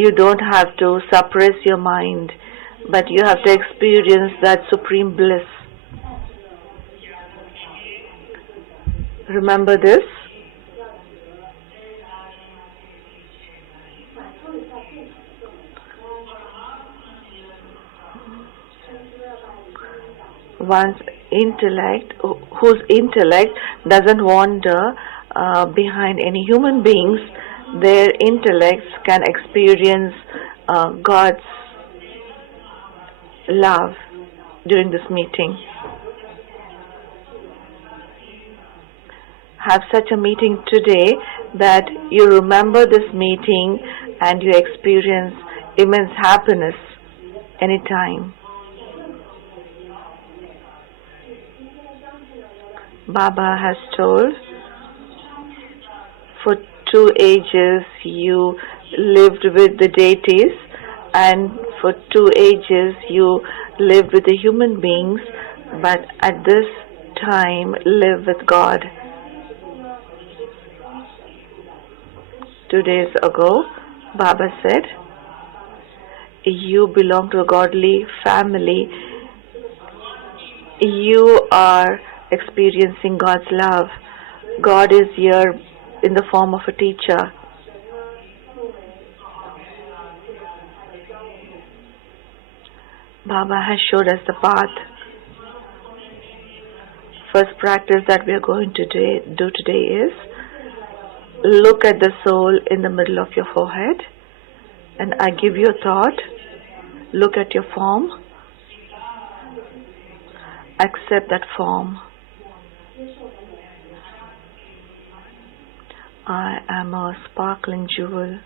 You don't have to suppress your mind, but you have to experience that supreme bliss. Remember this. One's intellect, whose intellect doesn't wander behind any human beings, their intellects can experience God's love during this meeting. Have such a meeting today that you remember this meeting and you experience immense happiness anytime. Baba has told, for 2 ages you lived with the deities, and for 2 ages you lived with the human beings, but at this time live with God. 2 days ago, Baba said, you belong to a godly family. You are experiencing God's love. God is here in the form of a teacher. Baba has showed us the path. First practice that we are going to do today is look at the soul in the middle of your forehead, and I give you a thought. Look at your form. Accept that form. I am a sparkling jewel.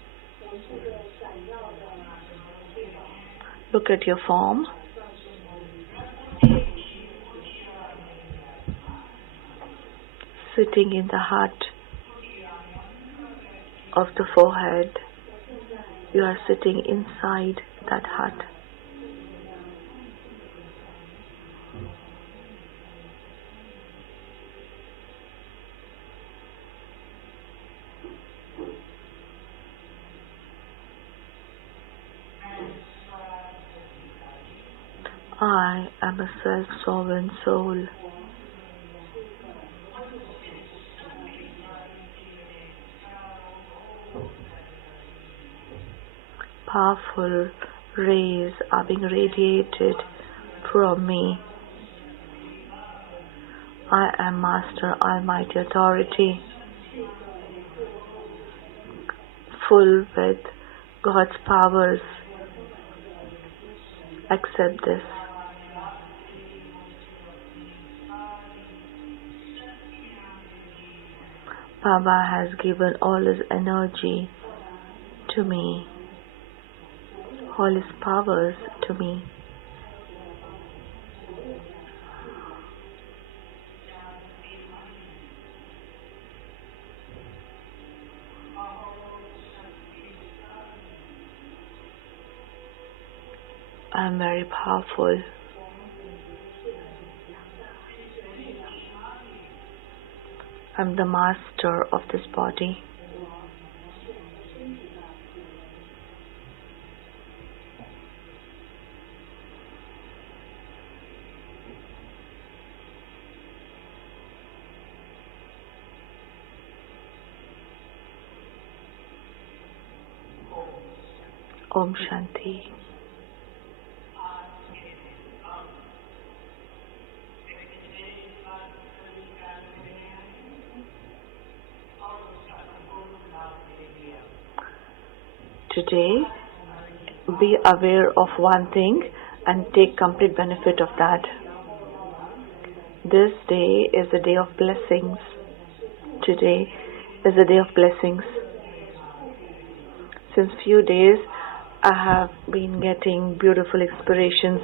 Look at your form. Sitting in the heart of the forehead. You are sitting inside that heart. I am a self-sovereign soul. Powerful rays are being radiated from me. I am Master Almighty Authority, full with God's powers. Accept this. Baba has given all his energy to me, all his powers to me. I am very powerful. I am the master of this body. Om Shanti. Today, be aware of one thing and take complete benefit of that. This day is a day of blessings. Today is a day of blessings. Since few days, I have been getting beautiful inspirations.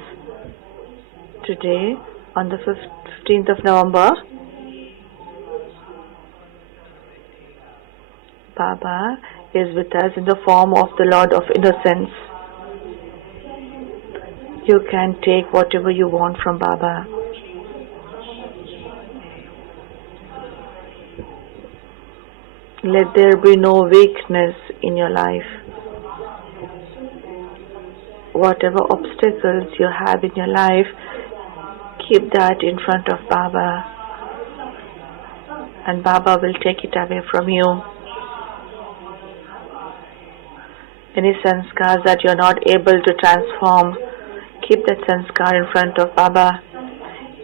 Today, on the 15th of November, Baba is with us in the form of the Lord of Innocence. You can take whatever you want from Baba. Let there be no weakness in your life. Whatever obstacles you have in your life, keep that in front of Baba, and Baba will take it away from you. Any sanskars that you're not able to transform, keep that sanskar in front of Baba.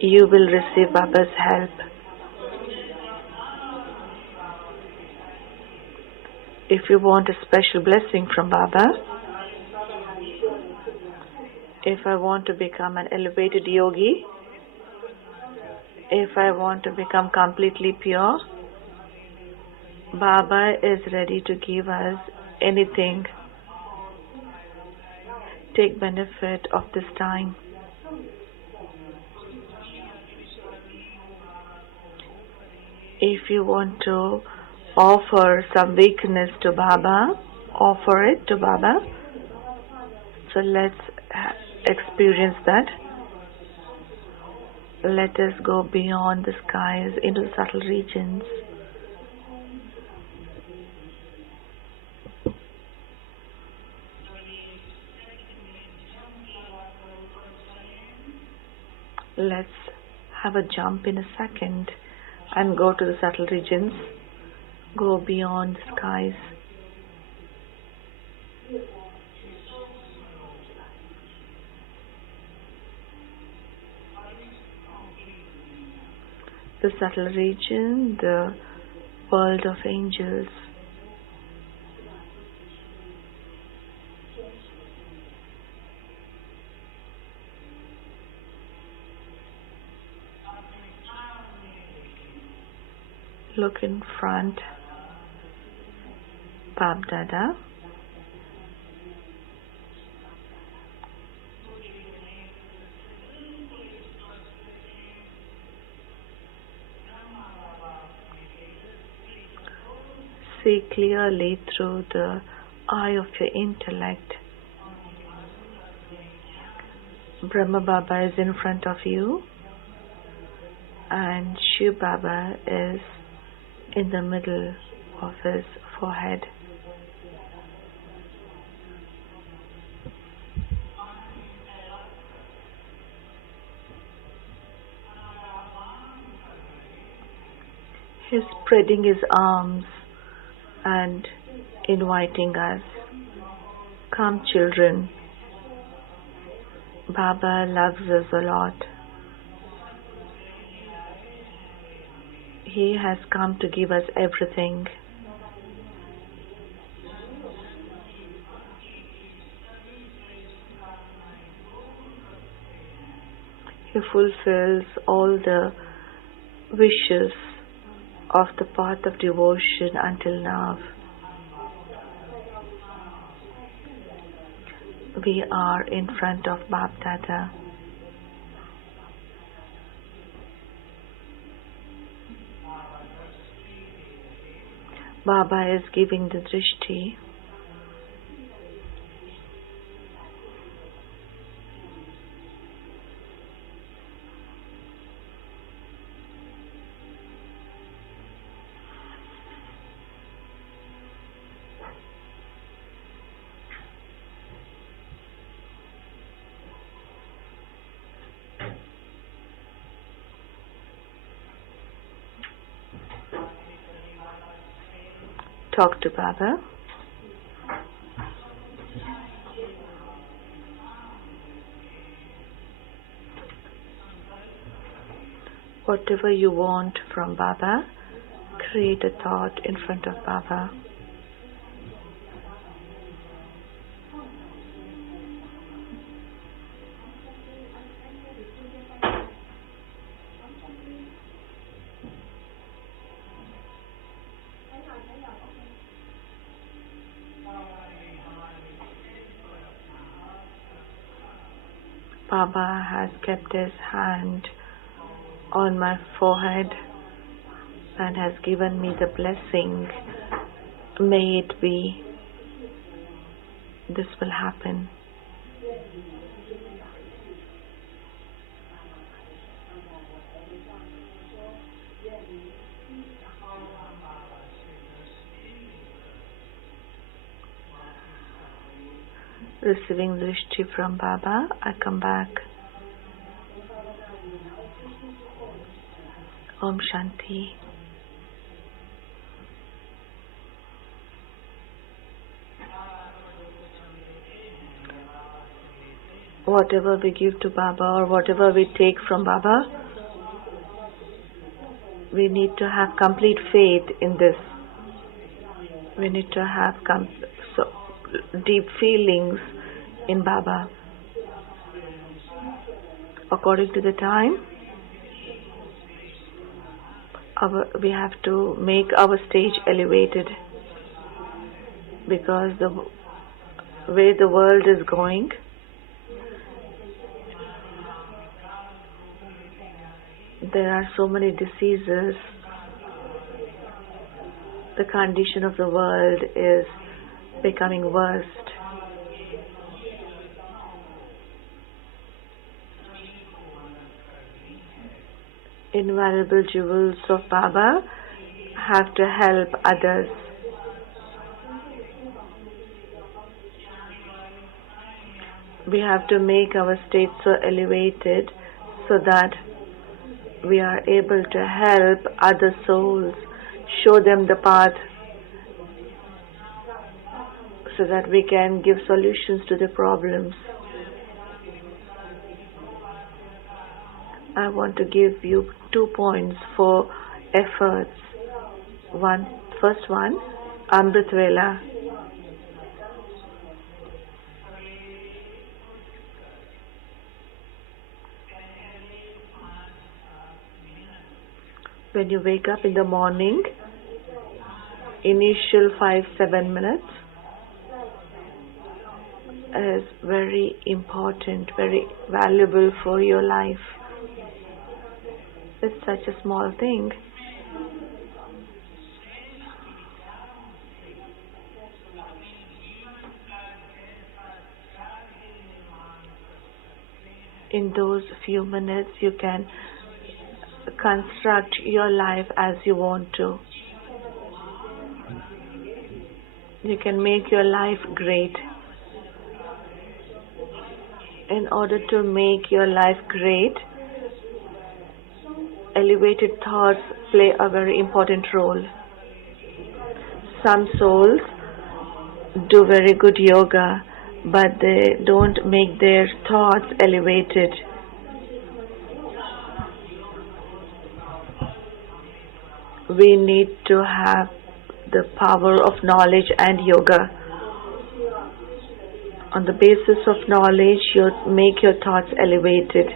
You will receive Baba's help. If you want a special blessing from Baba, if I want to become an elevated yogi, if I want to become completely pure, Baba is ready to give us anything. Take benefit of this time. If you want to offer some weakness to Baba, offer it to Baba. So let's experience that. Let us go beyond the skies into the subtle regions. Let's have a jump in a second and go to the subtle regions. Go beyond the skies. The subtle region, the world of angels. Look in front, Bapdada. See clearly through the eye of your intellect. Brahma Baba is in front of you, and Shiv Baba is in the middle of his forehead. He's spreading his arms and inviting us. Come, children. Baba loves us a lot. He has come to give us everything. He fulfills all the wishes of the path of devotion until now. We are in front of Bapdada. Baba is giving the drishti. Talk to Baba. Whatever you want from Baba, create a thought in front of Baba. Baba has kept his hand on my forehead and has given me the blessing. May it be. This will happen. receiving drishti from Baba, I come back. Om Shanti. Whatever we give to Baba or whatever we take from Baba, we need to have complete faith in this. We need to have deep feelings in Baba. According to the time, we have to make our stage elevated, because the way the world is going, there are so many diseases. The condition of the world is becoming worst. Invaluable jewels of Baba have to help others. We have to make our state so elevated so that we are able to help other souls, show them the path, so that we can give solutions to the problems. I want to give you 2 points for efforts. First one, Amrit Vela. When you wake up in the morning, initial 5-7 minutes is very important, very valuable for your life. It's such a small thing. In those few minutes, you can construct your life as you want to. You can make your life great. In order to make your life great, elevated thoughts play a very important role. Some souls do very good yoga, but they don't make their thoughts elevated. We need to have the power of knowledge and yoga. On the basis of knowledge, you make your thoughts elevated.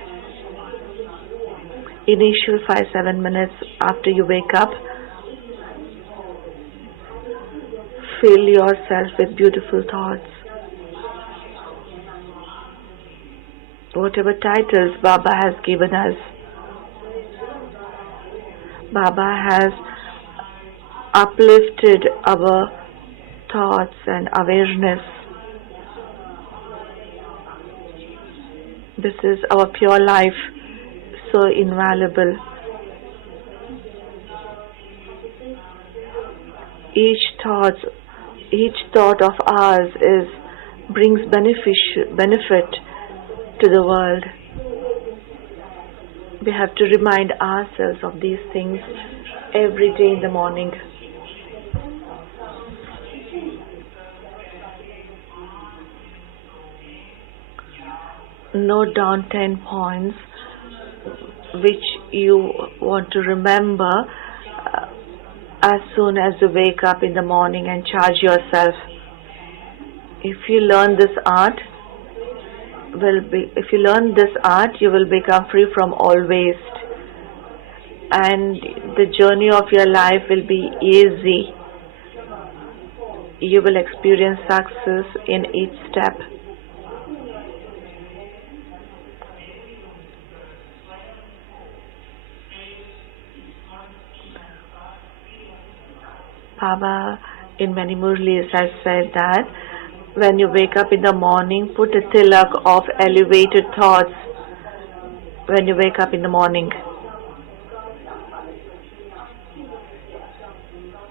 Initial 5-7 minutes after you wake up, fill yourself with beautiful thoughts. Whatever titles Baba has given us, Baba has uplifted our thoughts and awareness. This is our pure life, so invaluable. Each thought of ours brings benefit to the world. We have to remind ourselves of these things every day in the morning. Note down 10 points which you want to remember as soon as you wake up in the morning and charge yourself. If you learn this art, you will become free from all waste, and the journey of your life will be easy. You will experience success in each step. Baba in many murlis has said that when you wake up in the morning, put a tilak of elevated thoughts when you wake up in the morning.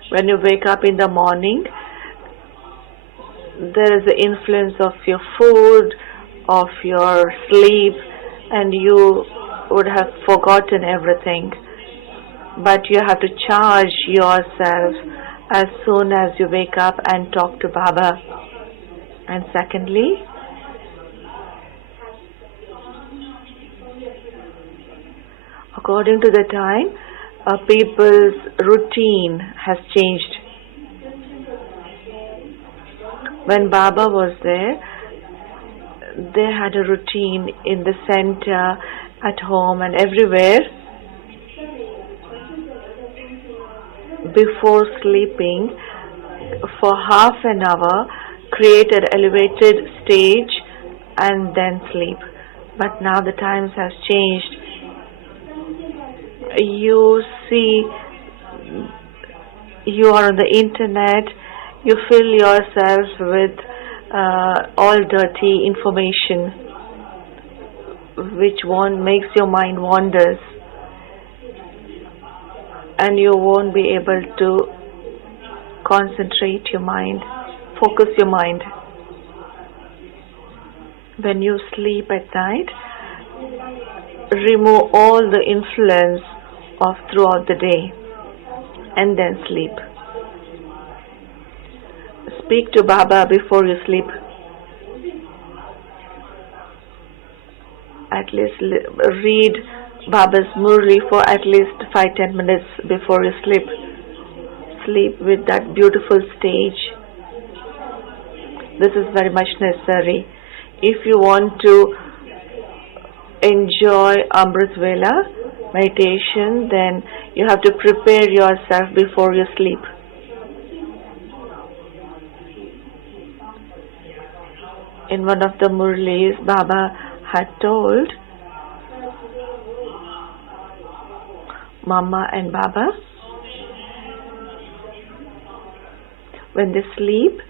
When you wake up in the morning, there is the influence of your food, of your sleep, and you would have forgotten everything. But you have to charge yourself as soon as you wake up and talk to Baba. And secondly, according to the time, people's routine has changed. When Baba was there, they had a routine in the center, at home, and everywhere. Before sleeping, for half an hour, create an elevated stage and then sleep. But now the times has changed. You see, you are on the internet, you fill yourself with all dirty information which makes your mind wanders, and you won't be able to concentrate your mind, focus your mind. When you sleep at night, remove all the influence of throughout the day and then sleep. Speak to Baba before you sleep. At least read Baba's Murli for at least 5-10 minutes before you sleep. Sleep with that beautiful stage. This is very much necessary. If you want to enjoy Amrit Vela meditation, then you have to prepare yourself before you sleep. In one of the Murlis, Baba had told Mama and Baba, when they sleep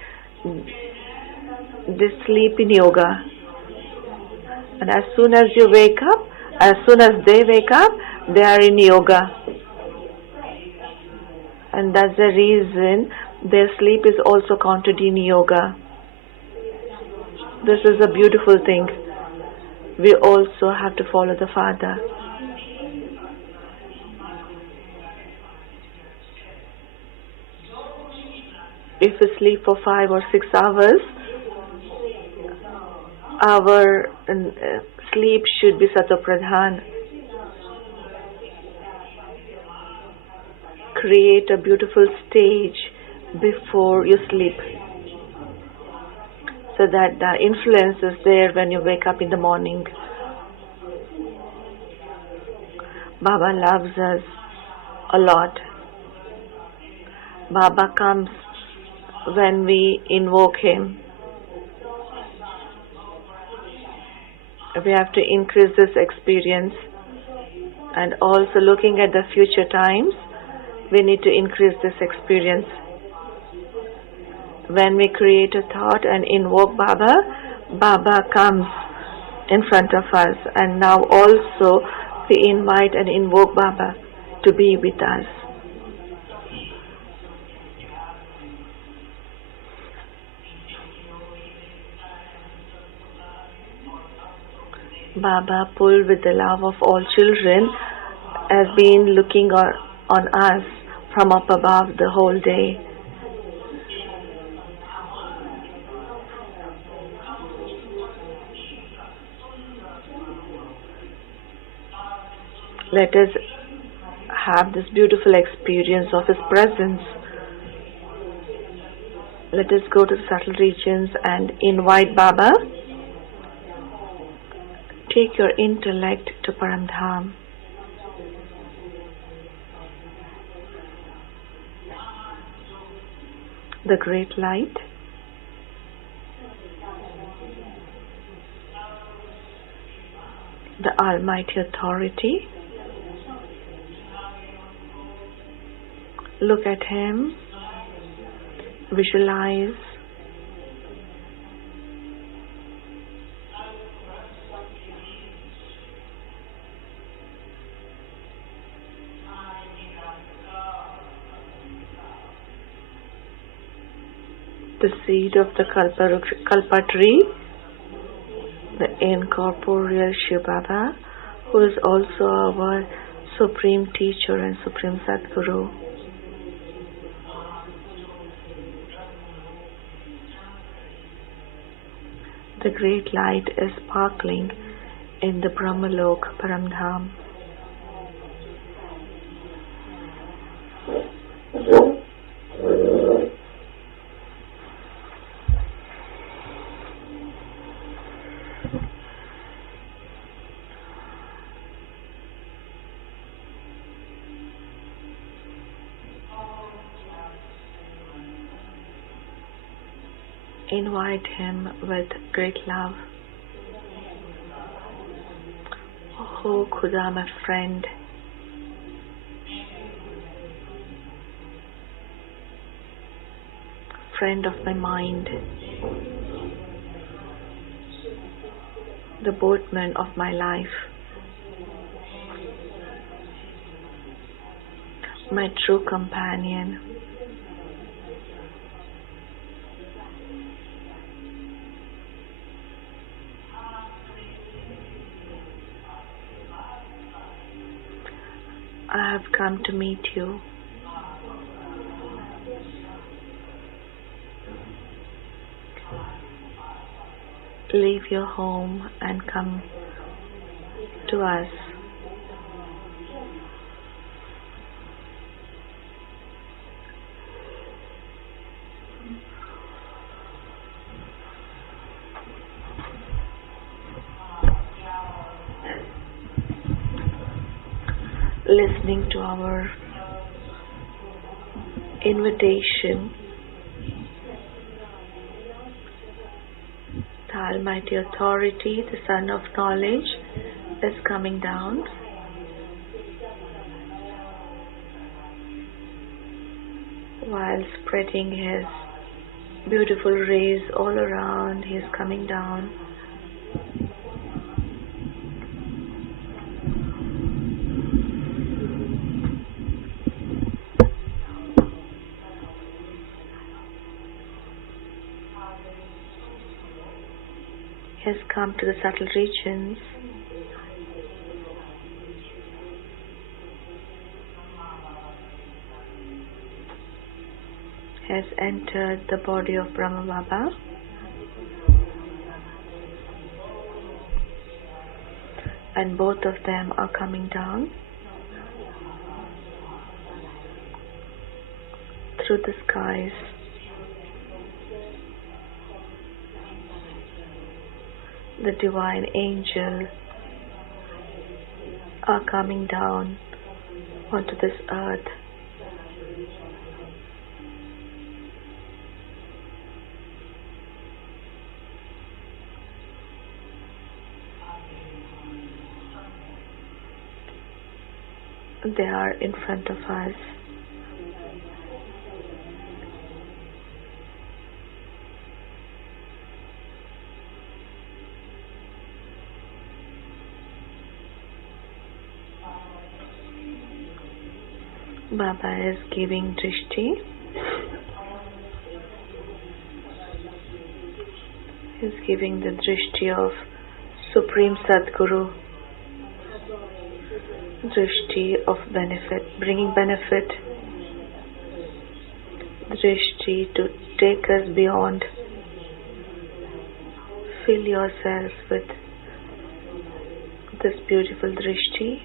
in yoga. And as soon as they wake up, they are in yoga. And that's the reason their sleep is also counted in yoga. This is a beautiful thing. We also have to follow the Father. If we sleep for 5 or 6 hours, our sleep should be Satopradhan. Create a beautiful stage before you sleep, so that the influence is there when you wake up in the morning. Baba loves us a lot. Baba comes when we invoke him. We have to increase this experience, and also looking at the future times, we need to increase this experience. When we create a thought and invoke Baba, Baba comes in front of us, and now also we invite and invoke Baba to be with us. Baba, pulled with the love of all children, has been looking on us from up above the whole day. Let us have this beautiful experience of His presence. Let us go to the subtle regions and invite Baba. Take your intellect to Paramdham. The great light. The almighty authority. Look at Him. Visualize. the seed of the Kalpa tree, the incorporeal Shiv Baba, who is also our Supreme Teacher and Supreme Sadguru. The great light is sparkling in the Brahmalok Paramdham. Invite him with great love. Oh Khuda, my friend. Friend of my mind. The boatman of my life. My true companion. I have come to meet you. Leave your home and come to us. Listening to our invitation, the Almighty Authority, the Son of Knowledge, is coming down. While spreading his beautiful rays all around, he is coming down. Has come to the subtle regions. Has entered the body of Brahma Baba. And both of them are coming down through the skies. The divine angel are coming down onto this earth. They are in front of us. Baba is giving drishti. He is giving the drishti of Supreme Sadguru. Drishti of benefit, bringing benefit. Drishti to take us beyond. Fill yourself with this beautiful drishti.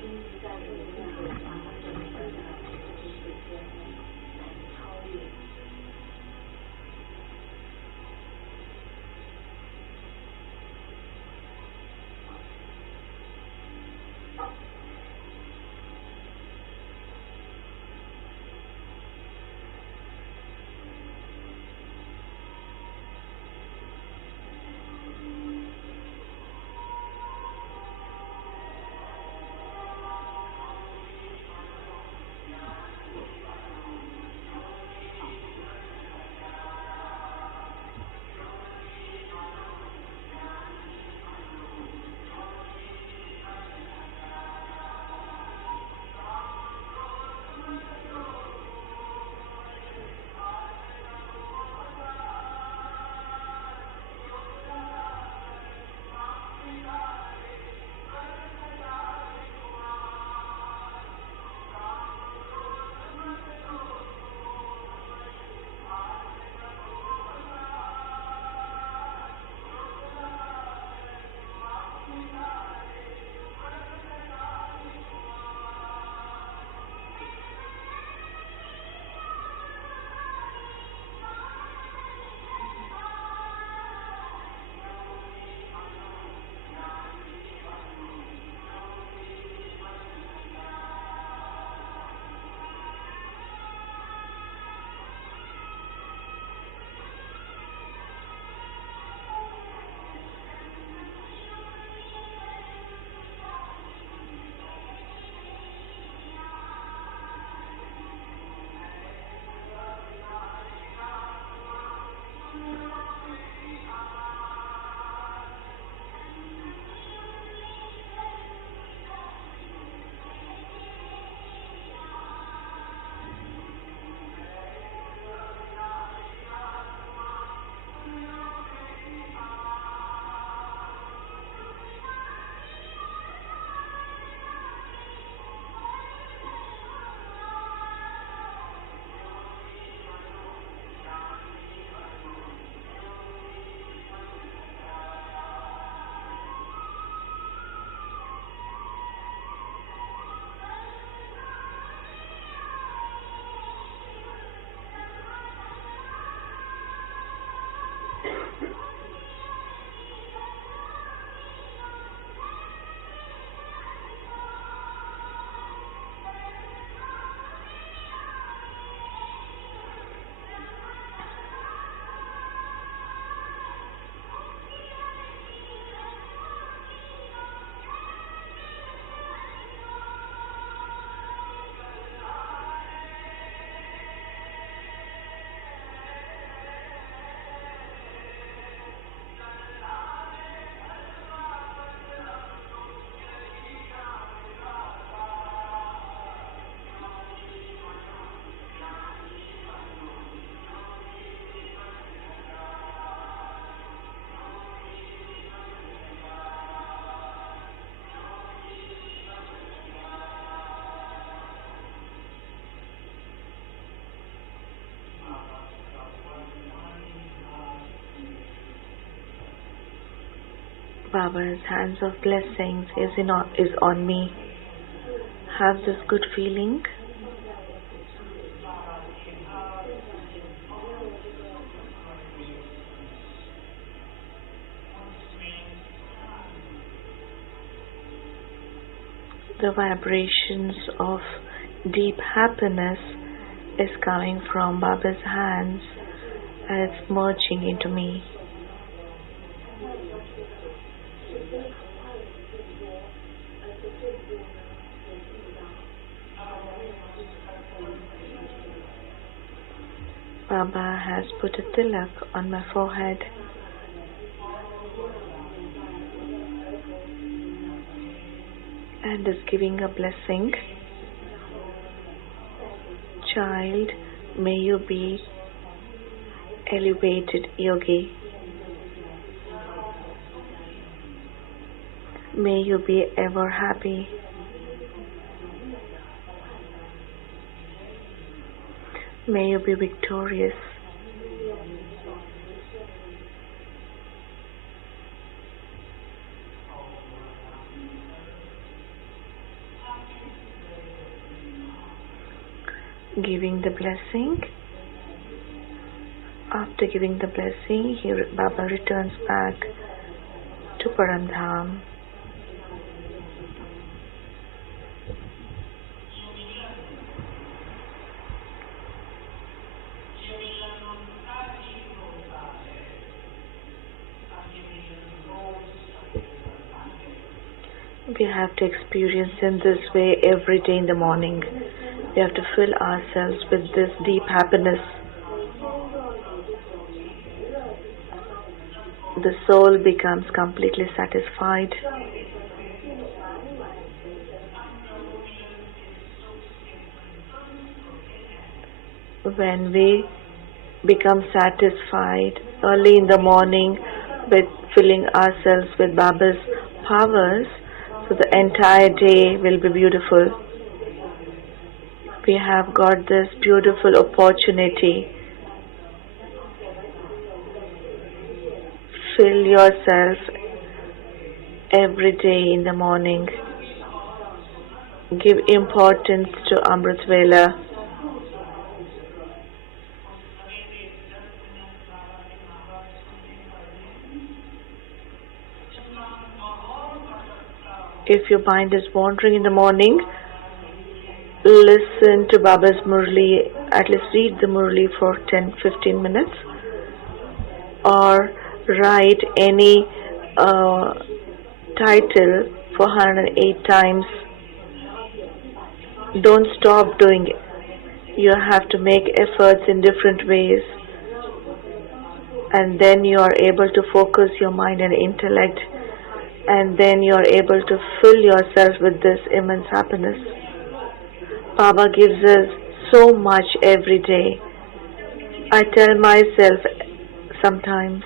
Baba's hands of blessings is on me. Have this good feeling. The vibrations of deep happiness is coming from Baba's hands and it's merging into me. Baba has put a tilak on my forehead. And is giving a blessing. Child, may you be elevated yogi. May you be ever happy. May you be victorious. Giving the blessing. After giving the blessing, Baba returns back to Paramdham. We have to experience in this way every day in the morning. We have to fill ourselves with this deep happiness. The soul becomes completely satisfied. When we become satisfied early in the morning with filling ourselves with Baba's powers, so the entire day will be beautiful. We have got this beautiful opportunity. Fill yourself every day in the morning. Give importance to Amrit Vela. If your mind is wandering in the morning, listen to Baba's Murli, at least read the Murli for 10-15 minutes, or write any title for 108 times. Don't stop doing it. You have to make efforts in different ways, and then you are able to focus your mind and intellect, and then you are able to fill yourself with this immense happiness. Baba gives us so much every day. I tell myself sometimes,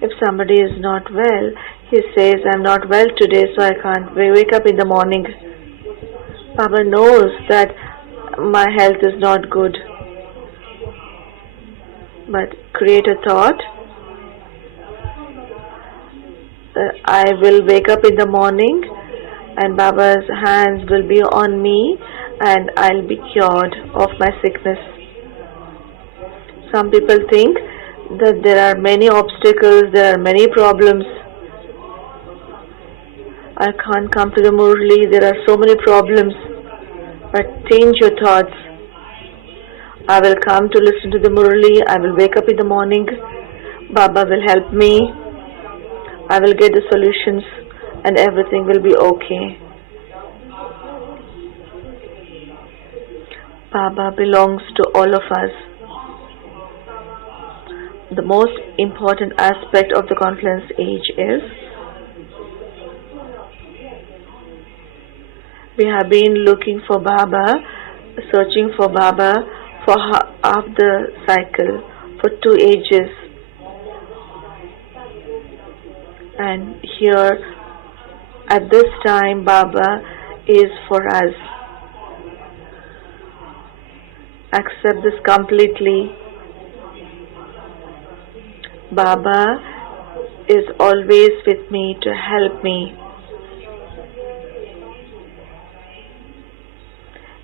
if somebody is not well, he says, I'm not well today, so I can't wake up in the morning. Baba knows that my health is not good. But create a thought, I will wake up in the morning and Baba's hands will be on me and I'll be cured of my sickness. Some people think that there are many obstacles, there are many problems. I can't come to the Murli, there are so many problems. But change your thoughts. I will come to listen to the Murli, I will wake up in the morning, Baba will help me, I will get the solutions and everything will be okay. Baba belongs to all of us. The most important aspect of the confluence age is we have been looking for Baba, searching for Baba for half the cycle, for 2 ages. And here, at this time, Baba is for us. Accept this completely. Baba is always with me to help me.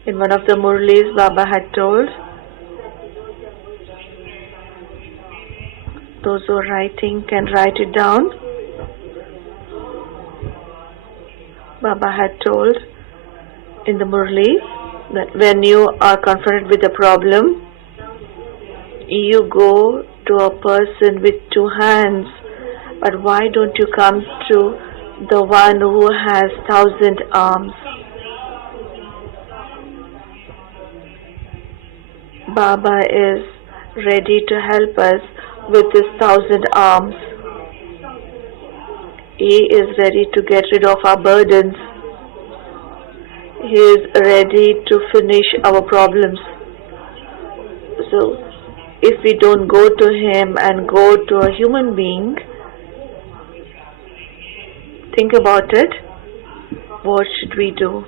In one of the Murlis, Baba had told, those who are writing can write it down. Baba had told in the Murli that when you are confronted with a problem, you go to a person with two hands, but why don't you come to the one who has 1,000 arms? Baba is ready to help us with his 1,000 arms. He is ready to get rid of our burdens. He is ready to finish our problems. So, if we don't go to him and go to a human being, think about it. What should we do?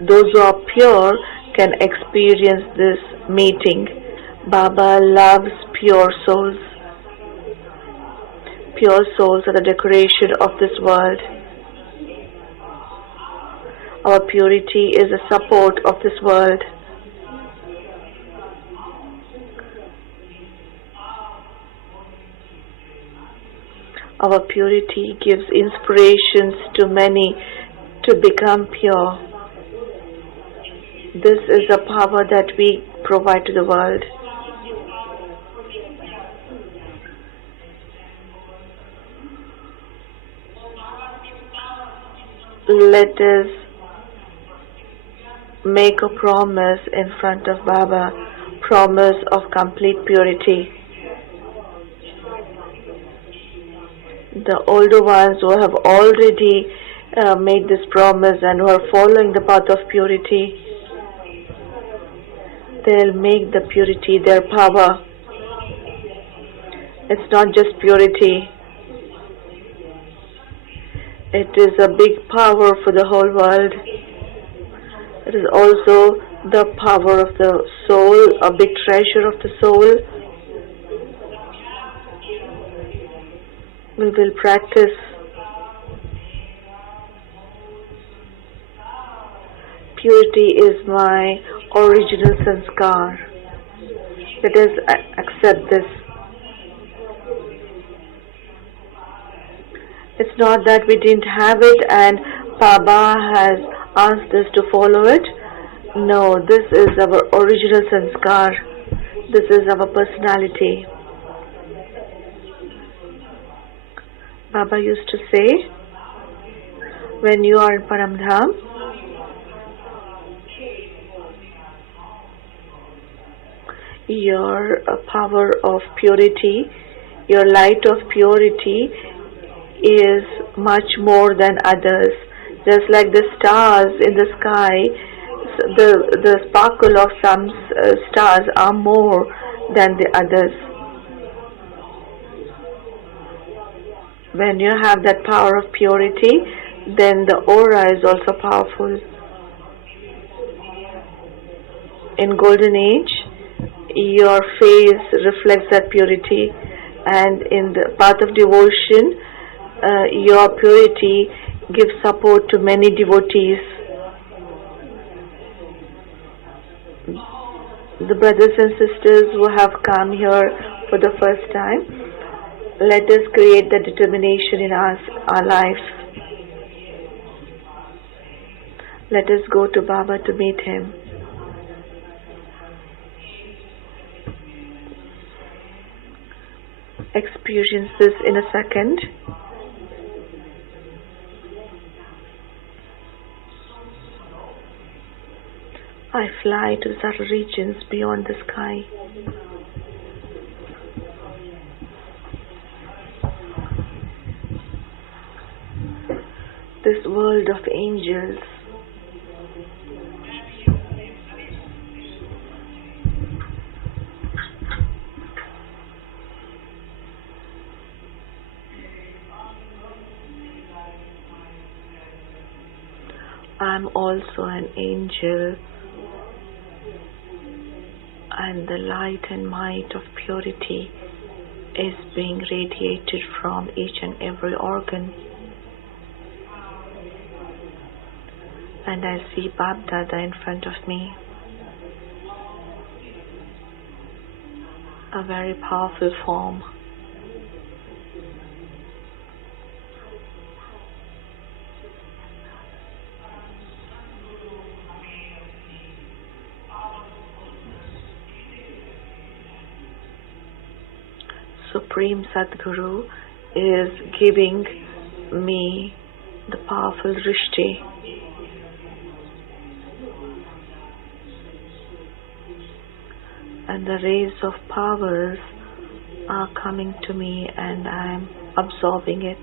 Those who are pure can experience this meeting. Baba loves pure souls. Pure souls are the decoration of this world. Our purity is the support of this world. Our purity gives inspirations to many to become pure. This is the power that we provide to the world. Let us make a promise in front of Baba, promise of complete purity. The older ones who have already made this promise and who are following the path of purity, they'll make the purity their power. It's not just purity. It is a big power for the whole world. It is also the power of the soul, a big treasure of the soul. We will practice. Purity is my original sanskar. Let us accept this. It's not that we didn't have it and Baba has asked us to follow it. No, this is our original sanskar. This is our personality. Baba used to say, when you are in Paramdham, your power of purity, your light of purity is much more than others. Just like the stars in the sky, the sparkle of some stars are more than the others. When you have that power of purity, then the aura is also powerful. In Golden Age, your face reflects that purity, and in the path of devotion, your purity gives support to many devotees. The brothers and sisters who have come here for the first time, let us create the determination in our lives. Let us go to Baba to meet him. Experience this in a second. I fly to the subtle regions beyond the sky. This world of angels. I'm also an angel, and the light and might of purity is being radiated from each and every organ. And I see Bapdada in front of me, a very powerful form. Supreme Sadguru is giving me the powerful Drishti. And the rays of powers are coming to me and I am absorbing it.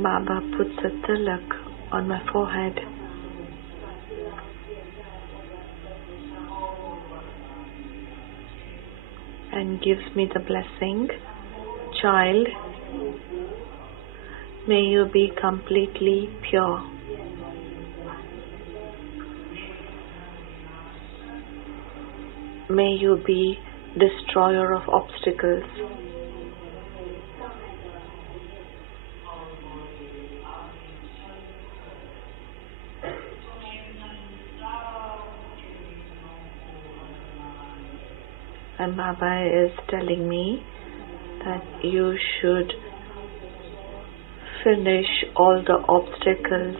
Baba puts a tilak on my forehead and gives me the blessing. Child, may you be completely pure. May you be destroyer of obstacles. And Baba is telling me that you should finish all the obstacles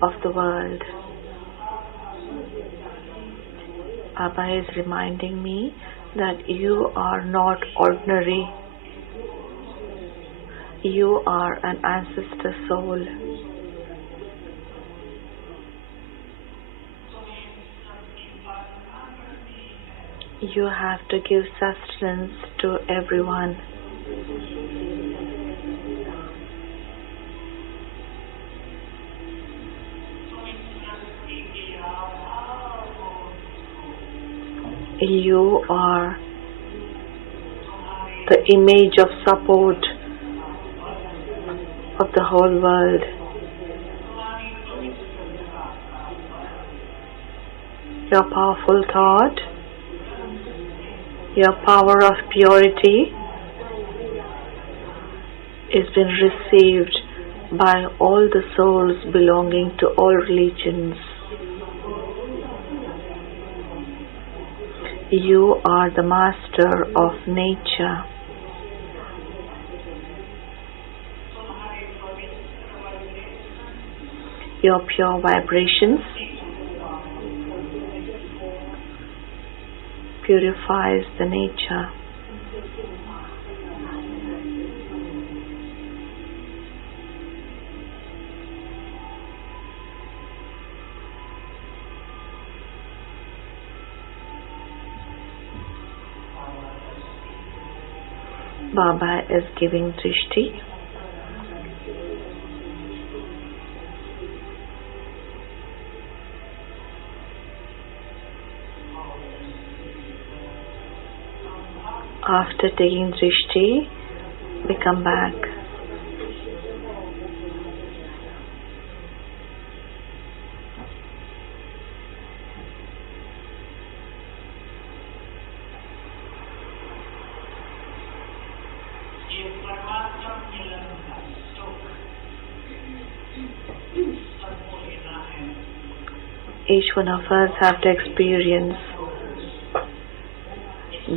of the world. Baba is reminding me that you are not ordinary. You are an ancestor soul. You have to give sustenance to everyone. You are the image of support of the whole world. Your powerful thought, your power of purity is being received by all the souls belonging to all religions. You are the master of nature. Your pure vibrations purifies the nature. Baba is giving Drishti. After taking Drishti, we come back. Each one of us have to experience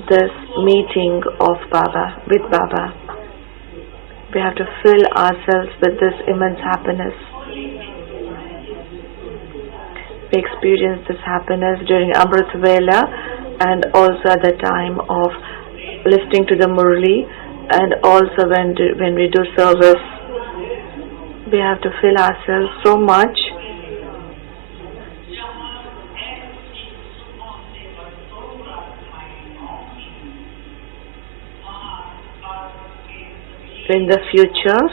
this meeting of Baba, with Baba. We have to fill ourselves with this immense happiness. We experience this happiness during Amrit Vela and also at the time of listening to the Murli, and also when we do service. We have to fill ourselves so much In the future,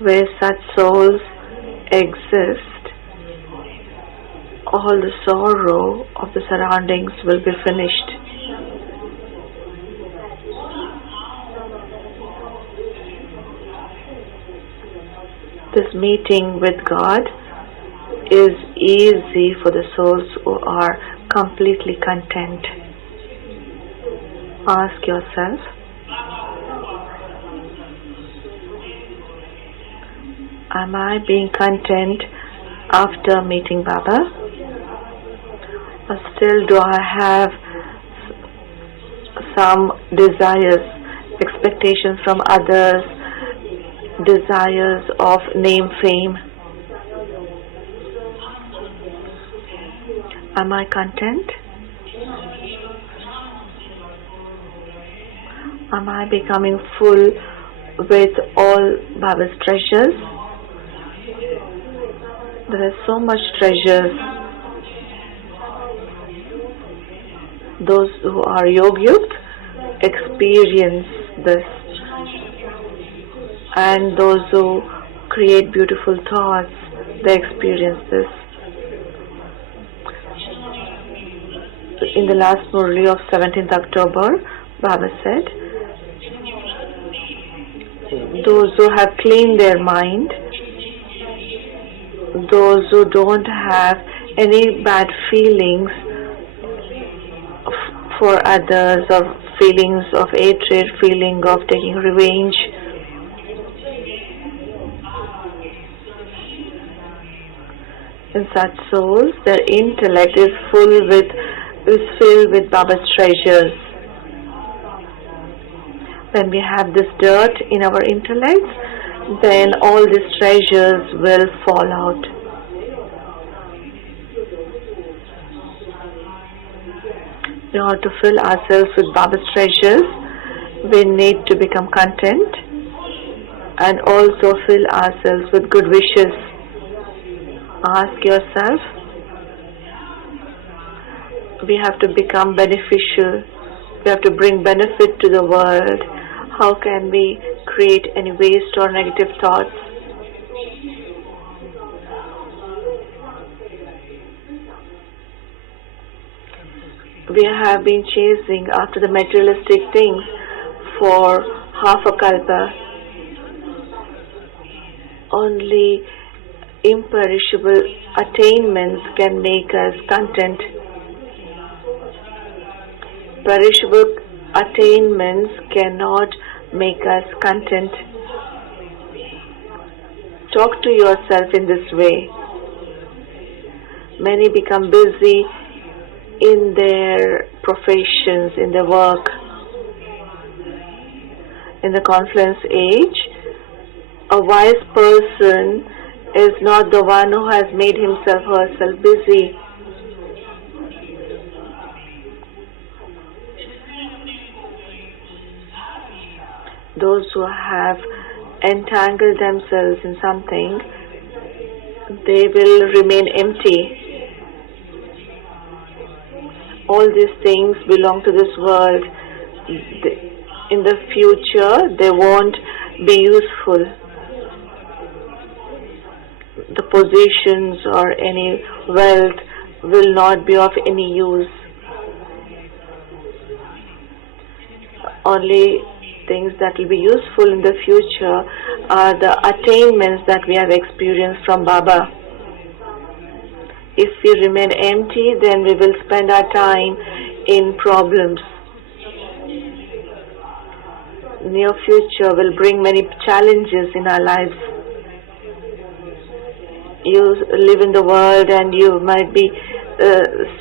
where such souls exist, all the sorrow of the surroundings will be finished. This meeting with God is easy for the souls who are completely content. Ask yourself, am I being content after meeting Baba? Or still do I have some desires, expectations from others, desires of name, fame? Am I content? Am I becoming full with all Baba's treasures? There is so much treasures. Those who are Yogyukt experience this, and those who create beautiful thoughts, they experience this. In the last Murli of 17th October, Baba said, those who have cleaned their mind, those who don't have any bad feelings for others, or feelings of hatred, feeling of taking revenge, in such souls, their intellect is filled with Baba's treasures. When we have this dirt in our intellects, then all these treasures will fall out. In order to fill ourselves with Baba's treasures, we need to become content and also fill ourselves with good wishes. Ask yourself, we have to become beneficial. We have to bring benefit to the world. How can we create any waste or negative thoughts? We have been chasing after the materialistic things for half a kalpa. Only imperishable attainments can make us content. Perishable attainments cannot make us content. Talk to yourself in this way. Many become busy in their professions, in their work. In the confluence age, a wise person is not the one who has made himself or herself busy. Those who have entangled themselves in something, they will remain empty. All these things belong to this world. In the future, they won't be useful. The positions or any wealth will not be of any use. Only things that will be useful in the future are the attainments that we have experienced from Baba. If we remain empty, then we will spend our time in problems. Near future will bring many challenges in our lives. You live in the world and you might be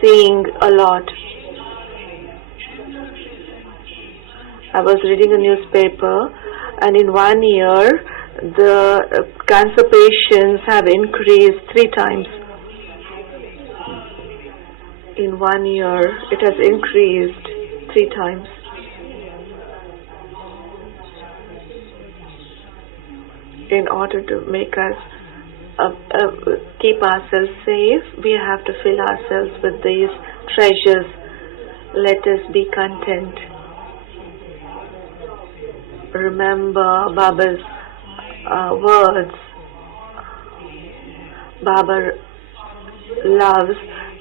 seeing a lot. I was reading a newspaper, and in 1 year, the cancer patients have increased 3 times. In 1 year, it has increased 3 times. In order to make us keep ourselves safe, we have to fill ourselves with these treasures. Let us be content. Remember Baba's words. Baba loves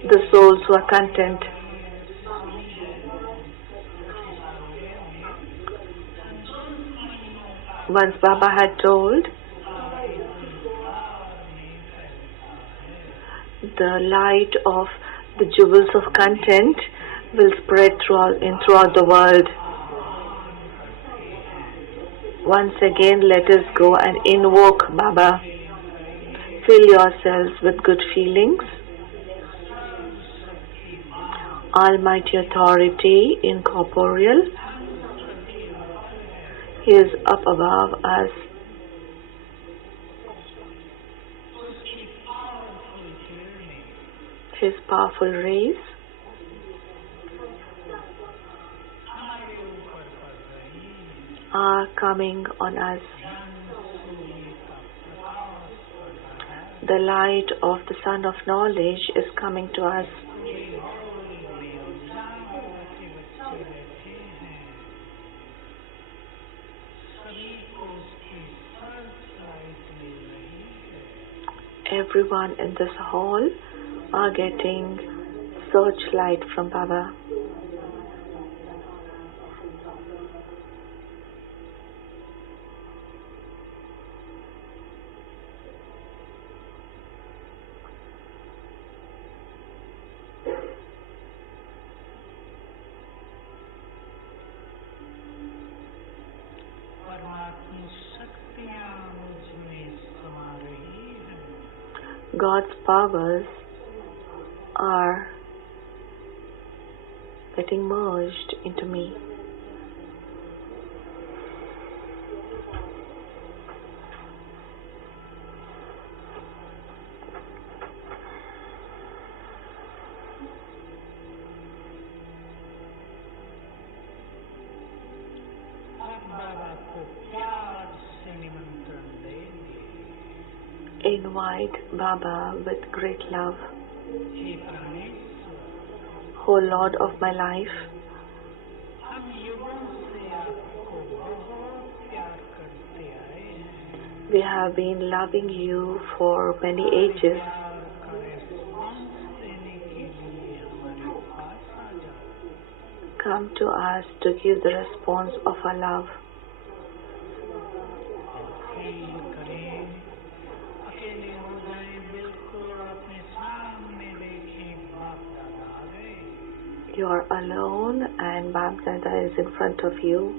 the souls who are content. Once Baba had told, the light of the jewels of content will spread throughout the world. Once again, let us go and invoke Baba. Fill yourselves with good feelings. Almighty authority incorporeal. He is up above us. His powerful rays are coming on us. The light of the Sun of Knowledge is coming to us. Everyone in this hall are getting searchlight from Baba. God's powers are getting merged into me. Invite Baba with great love. O Lord of my life, we have been loving you for many ages. Come to us to give the response of our love. You are alone and Bapdada is in front of you.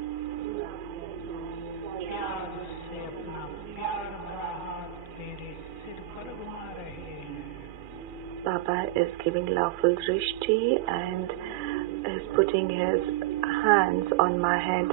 Baba is giving loveful drishti and is putting his hands on my head.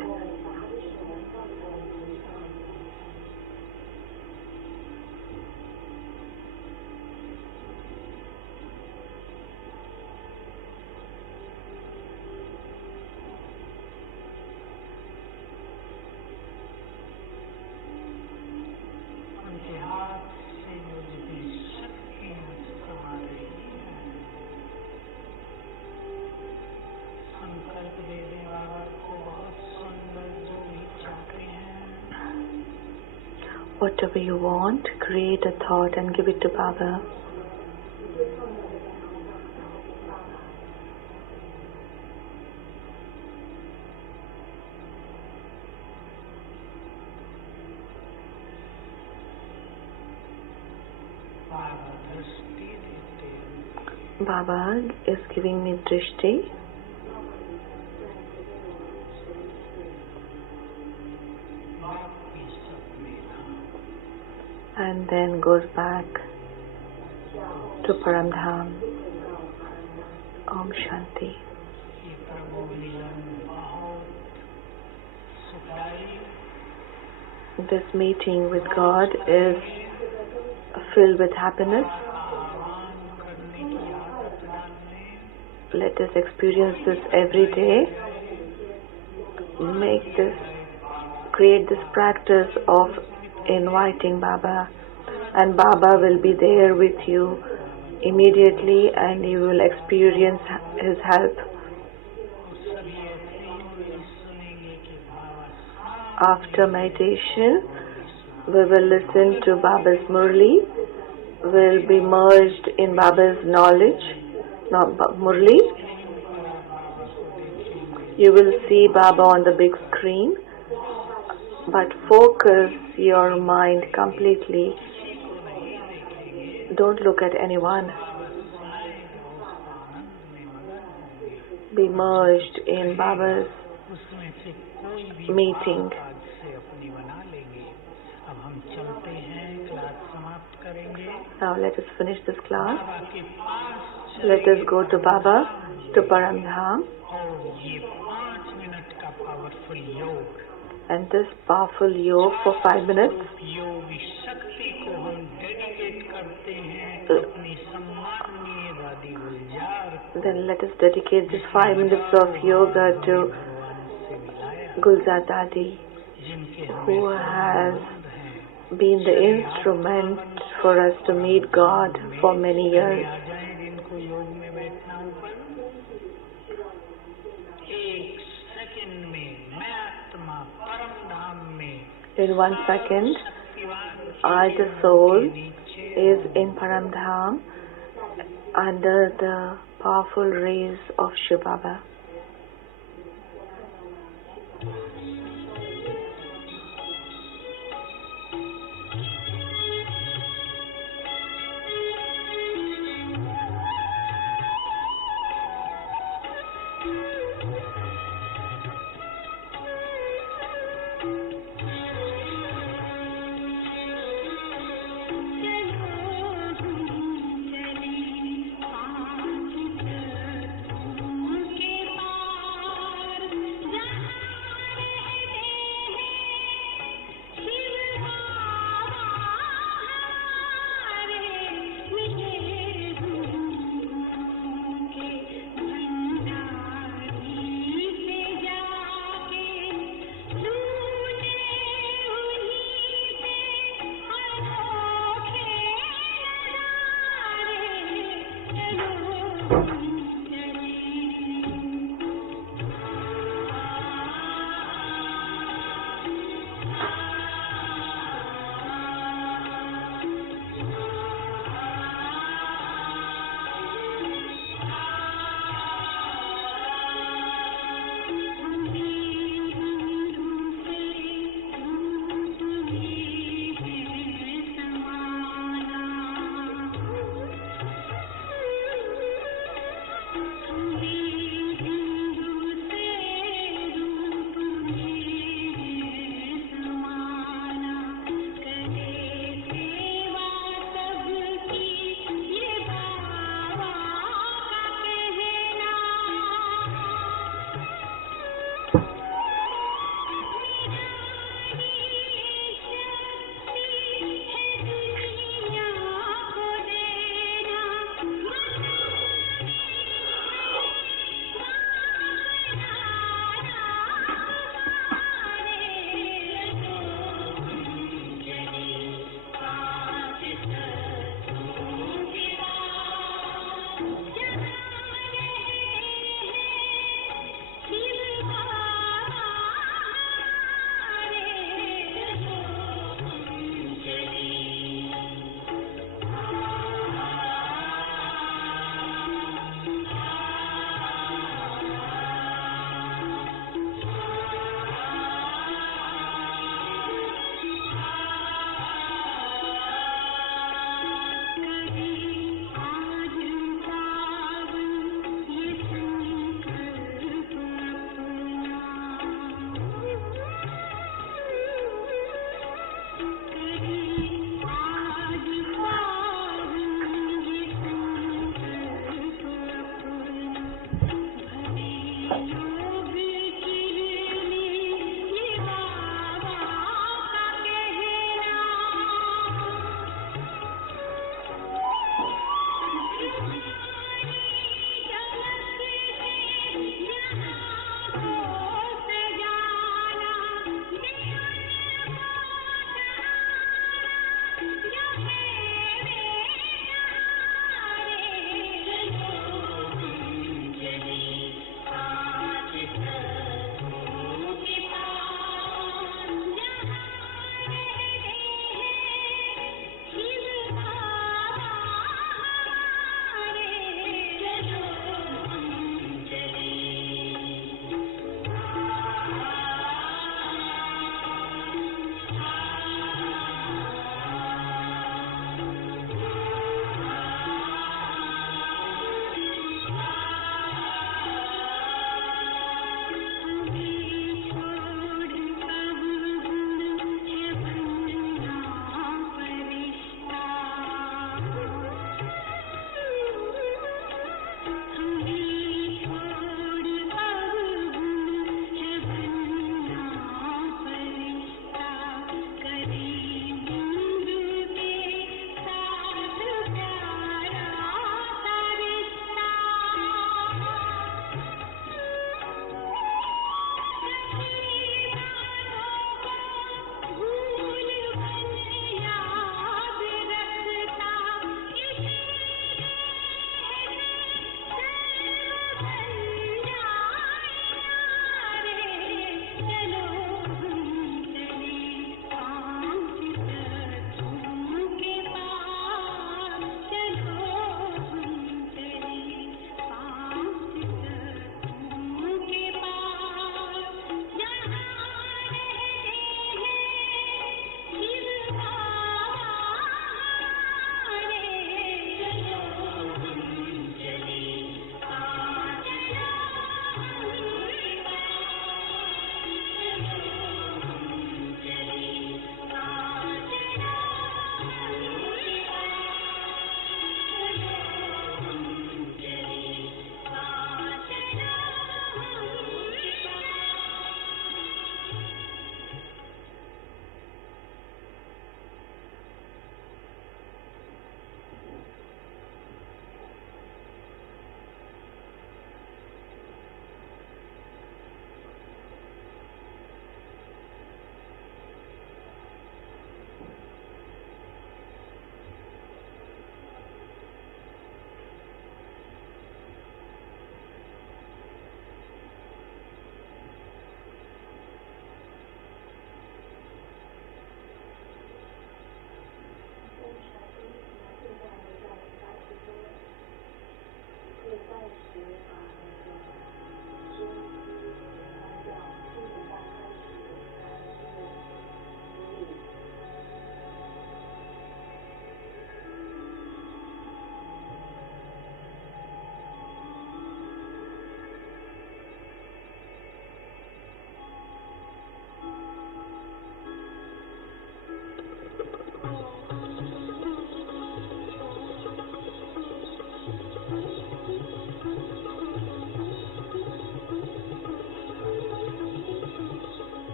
Whatever you want, create a thought and give it to Baba. Baba is giving me drishti. And then goes back to Paramdham. Om Shanti. This meeting with God is filled with happiness. Let us experience this every day. Create this practice of inviting Baba, and Baba will be there with you immediately and you will experience his help. After meditation, we will listen to Baba's Murli. We'll be merged in Baba's knowledge, not Murli. You will see Baba on the big screen, but focus your mind completely. Don't look at anyone. Be merged in Baba's meeting. Now let us finish this class. Let us go to Baba, to Paramdham. And this powerful yoga for 5 minutes. Then let us dedicate this 5 minutes of yoga to Gulzar Dadi, who has been the instrument for us to meet God for many years. In 1 second, I, the soul, is in Paramdham under the powerful rays of Shiv Baba.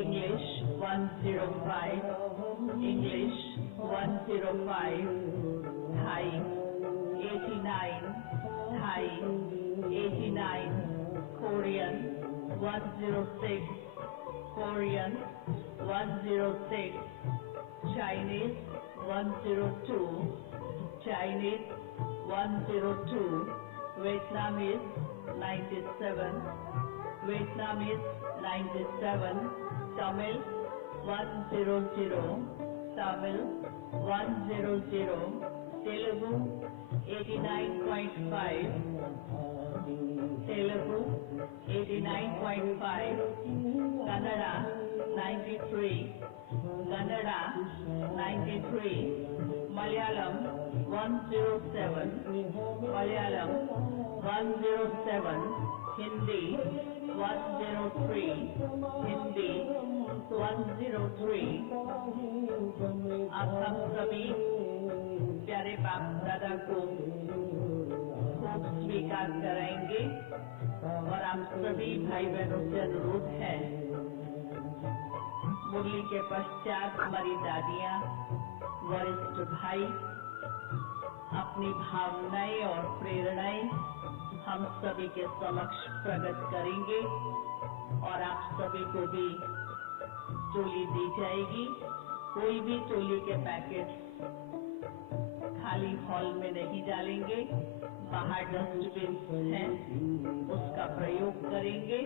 English 105, English 105, Thai 89, Thai 89, Korean 106, Korean 106, Chinese 102, Chinese 102, Vietnamese 97, Vietnamese 97, Tamil 100, Tamil 100, Telugu 89.5, Telugu 89.5, Kannada 93, Kannada 93, Malayalam 107, Malayalam 107, Hindi 103, Hindi 103। आप हम सभी प्यारे बाप दादा को खूब स्वीकार कराएंगे और आप सभी भाई बहनों से अनुरोध है, मुरली के पश्चात हमारी दादियाँ, वरिष्ठ भाई अपनी भावनाएं और प्रेरणाएं हम सभी के समक्ष प्रकट करेंगे और आप सभी को भी चोली दी जाएगी। कोई भी चोली के पैकेट खाली हॉल में नहीं डालेंगे, बाहर डस्टबिन है उसका प्रयोग करेंगे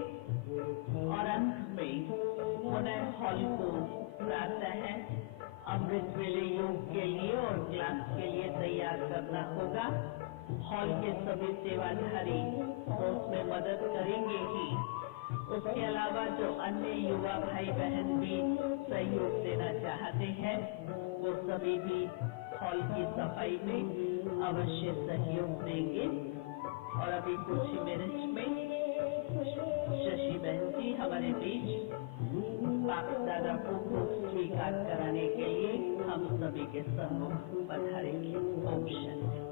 और अंत में पुनः हॉल को प्रातः है अमृत वेले योग के लिए और क्लास के लिए तैयार करना होगा। हॉल के सभी सेवाधारी तो उसमें मदद करेंगे ही, उसके अलावा जो अन्य युवा भाई बहन भी सहयोग देना चाहते हैं वो सभी भी हॉल की सफाई में अवश्य सहयोग देंगे। और अभी कुछ ही मिनट में शशि बहन जी हमारे बीच बाप दादा को स्वीकार कराने के लिए हम सभी के सम्मुख पधारेंगे। Om Shanti.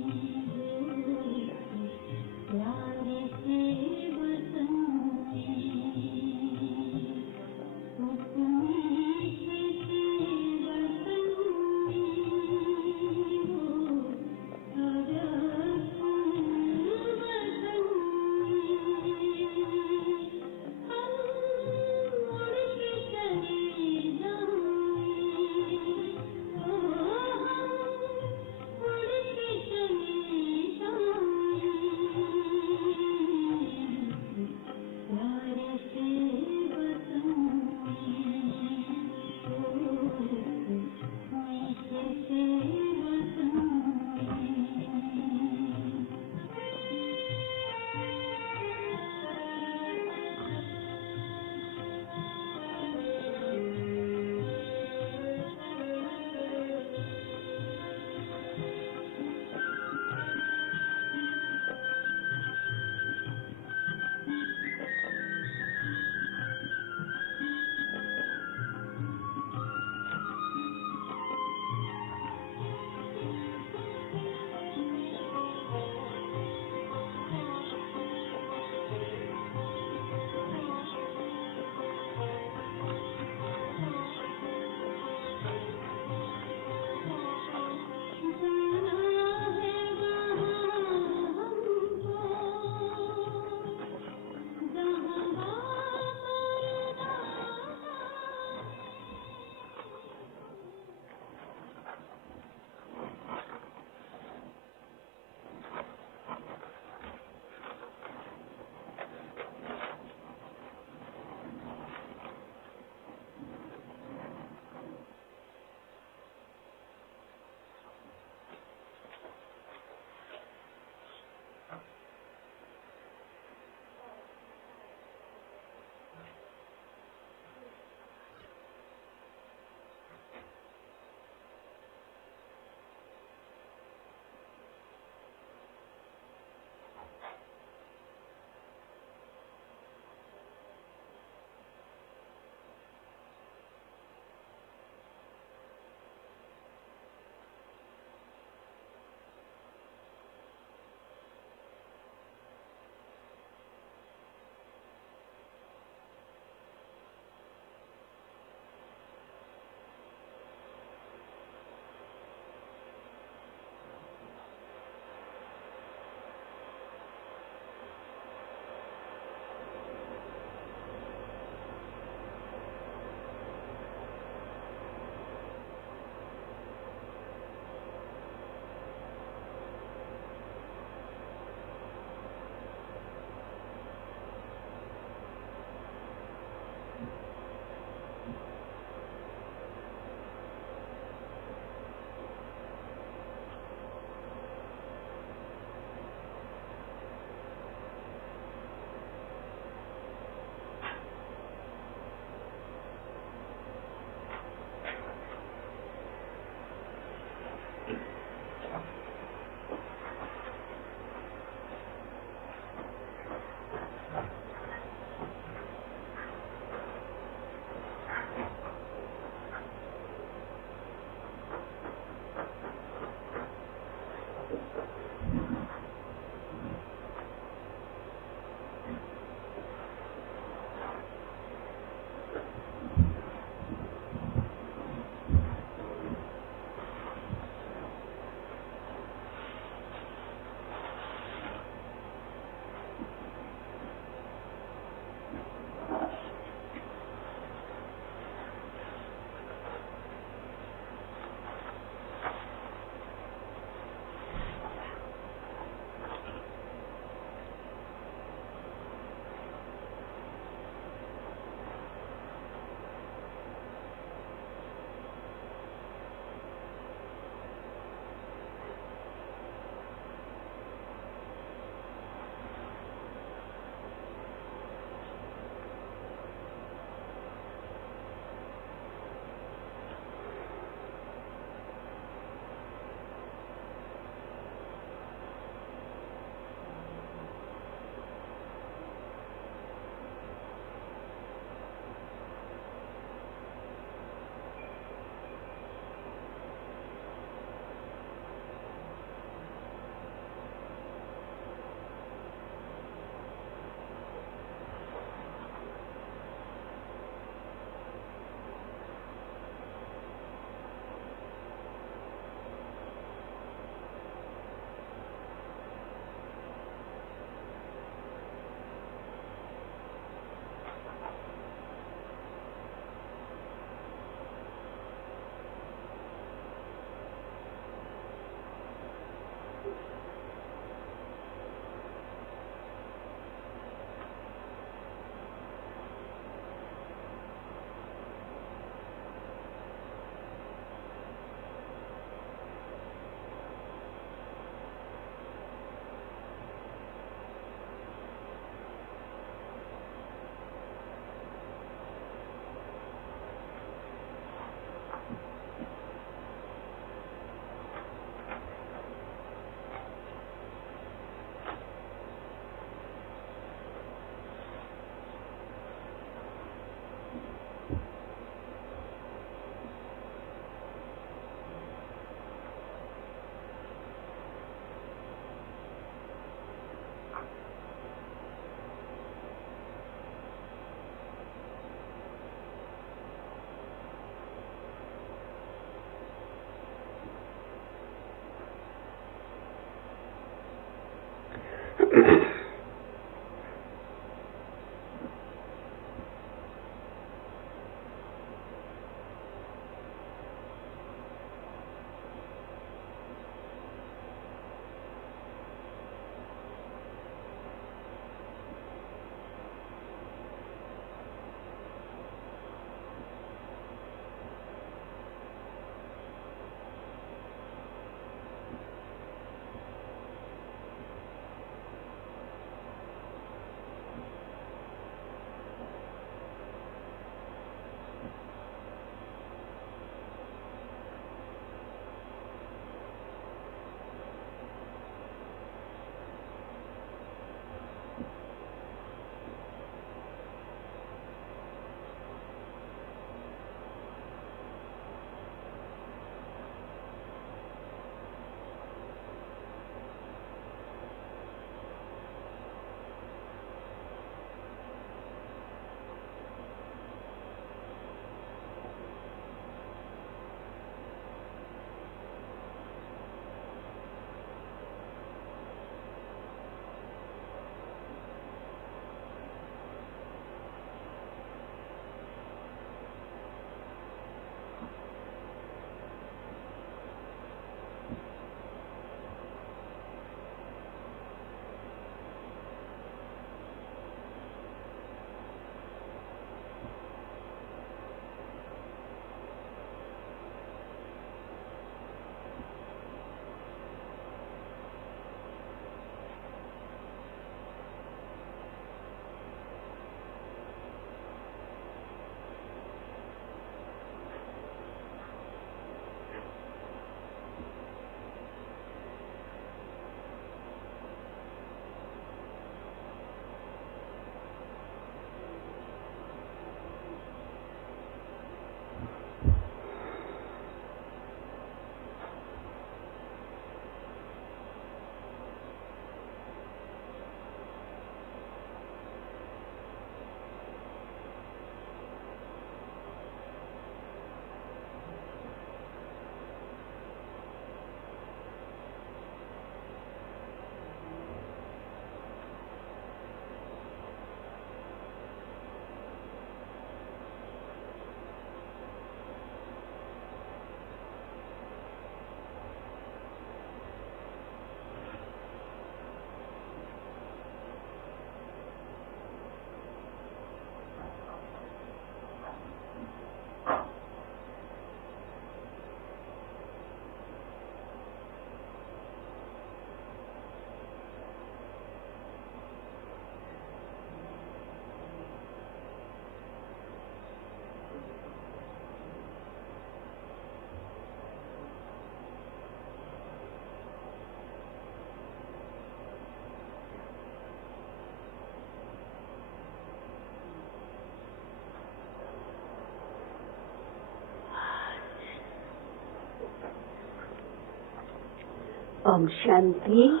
Shanti.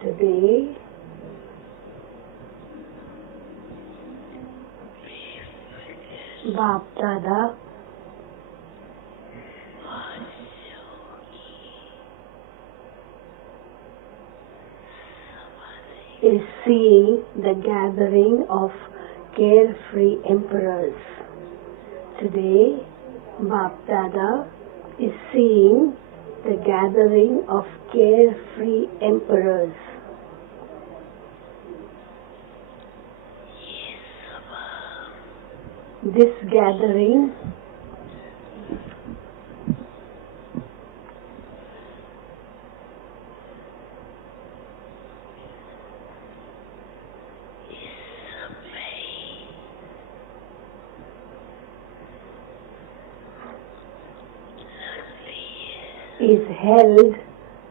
Today Bapdada is seeing the gathering of carefree emperors. Today Bapdada is seeing the gathering of carefree emperors. This gathering is held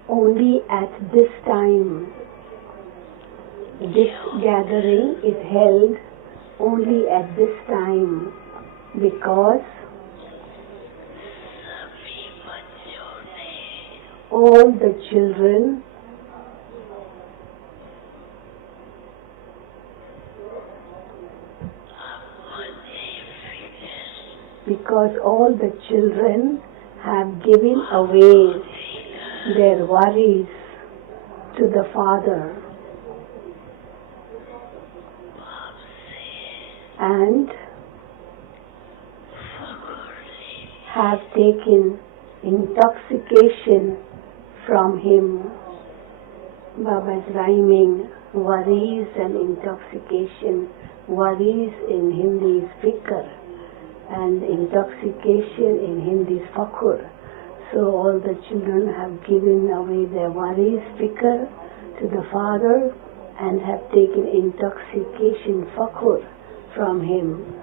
only at this time. This gathering is held only at this time because all the children have given away their worries to the Father and have taken intoxication from Him. Baba is rhyming worries and intoxication. Worries in Hindi is fikr and intoxication in Hindi is fakhur. So all the children have given away their worries, fikr, to the Father and have taken intoxication, fakhur, from Him.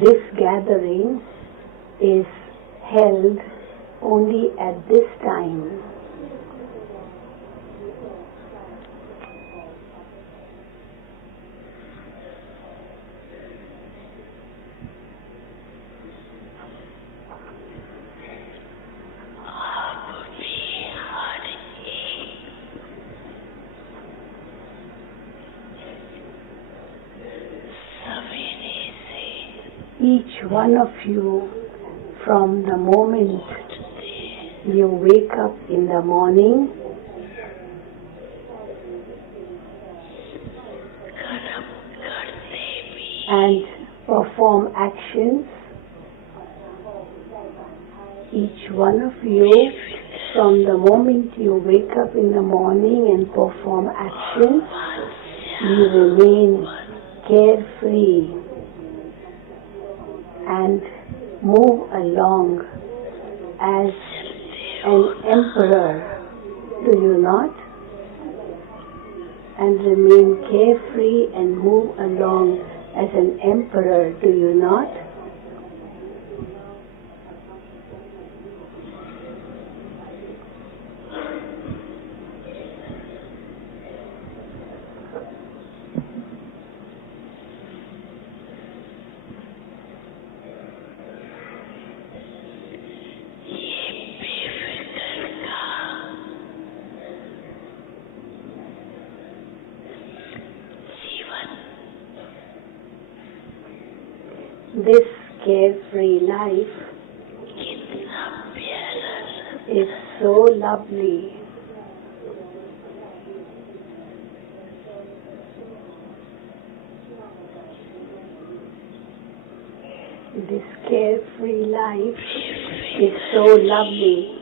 This gathering is held only at this time. Each one of you, from the moment you wake up in the morning, and perform actions, each one of you, from the moment you wake up in the morning and perform actions, you remain carefree and move along as an emperor, do you not? And remain carefree and move along as an emperor, do you not? This carefree life is so lovely. This carefree life is so lovely.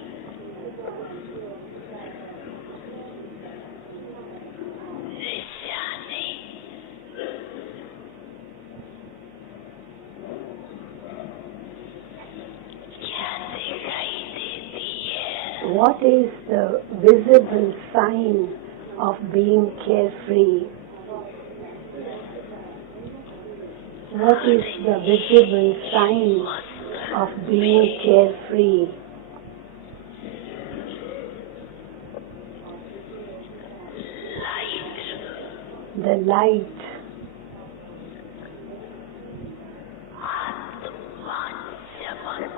What is the visible sign of being carefree? What is the visible sign of being carefree? The light.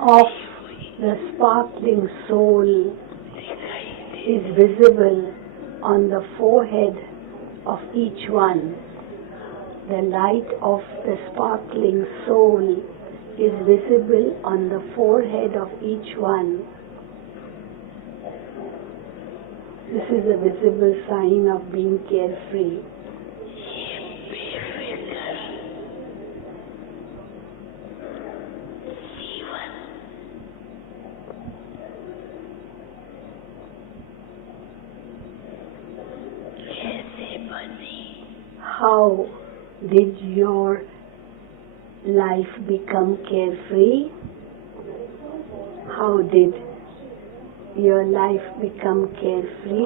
Of the sparkling soul is visible on the forehead of each one. The light of the sparkling soul is visible on the forehead of each one. This is a visible sign of being carefree. How did your life become carefree? How did your life become carefree?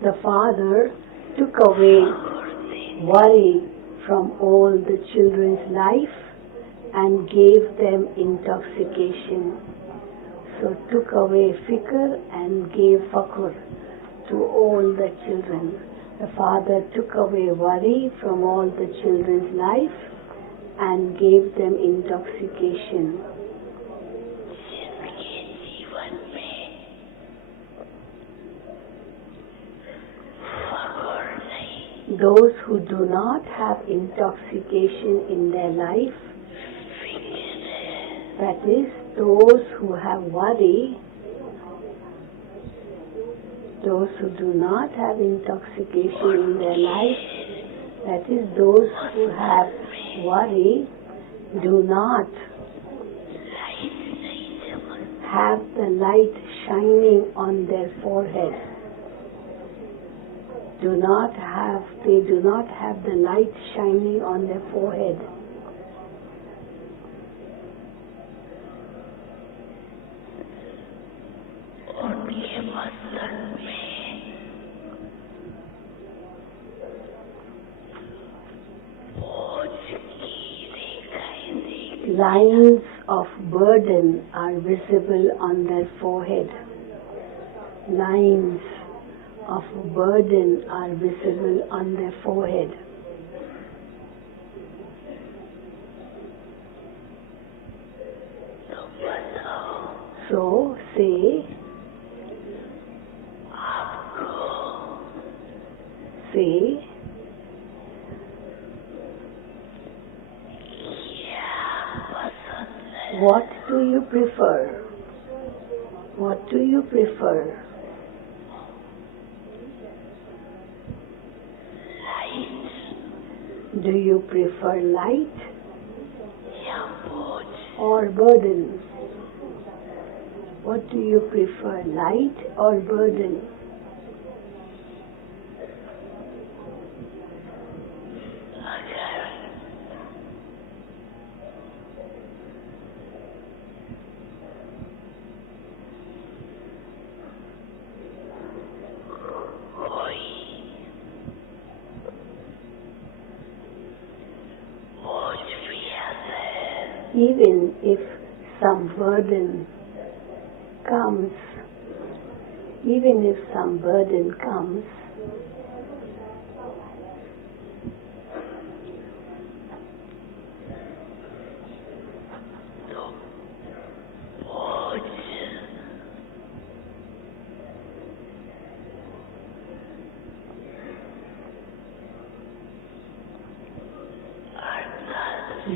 The Father took away worry from all the children's life and gave them intoxication. So took away fikr and gave fakur to all the children. The father took away worry from all the children's life and gave them intoxication. Those who do not have intoxication in their life, that is, those who have worry, those who do not have intoxication in their life, that is, those who have worry, do not have the light shining on their forehead. They do not have the light shining on their forehead. Lines of burden are visible on their forehead. Lines of burden are visible on their forehead. So say, what do you prefer? What do you prefer? Do you prefer light or burden? What do you prefer, light or burden? Even if some burden comes,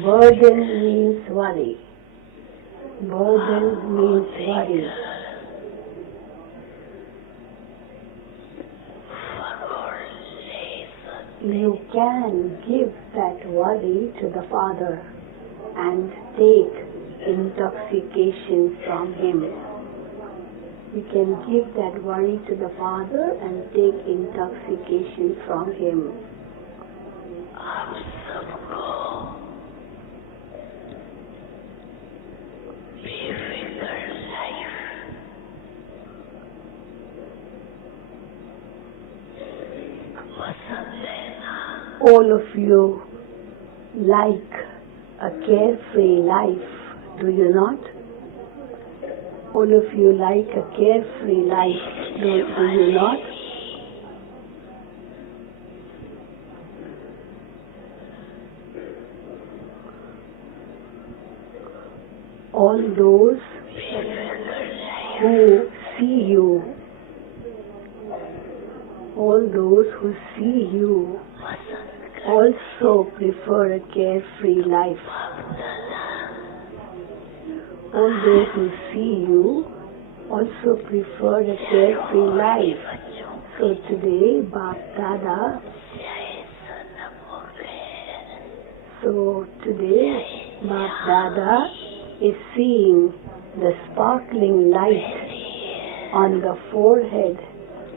burden means worry. Burden means worry. You can give that worry to the Father and take intoxication from Him. You can give that worry to the Father and take intoxication from Him. All of you like a carefree life, do you not? All of you like a carefree life, do you not? All those who see you, also prefer a carefree life. All those who see you also prefer a carefree life. So today, Bapdada, Bapdada is seeing the sparkling light on the forehead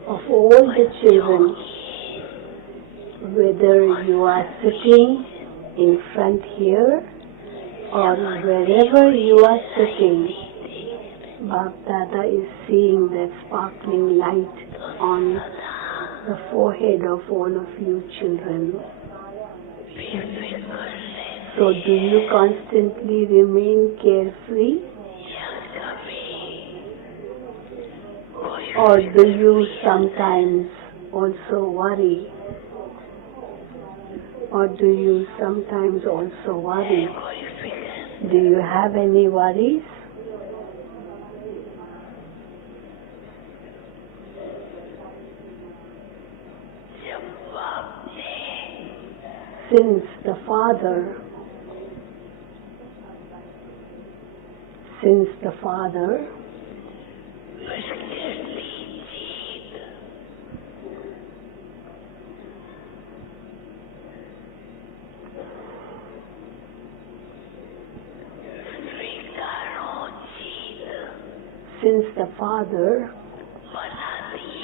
of all the children. Whether you are sitting in front here or wherever you are sitting, Bapdada is seeing that sparkling light on the forehead of all of you children. So do you constantly remain carefree? Or do you sometimes also worry? Or do you sometimes also worry? Do you have any worries? Since the Father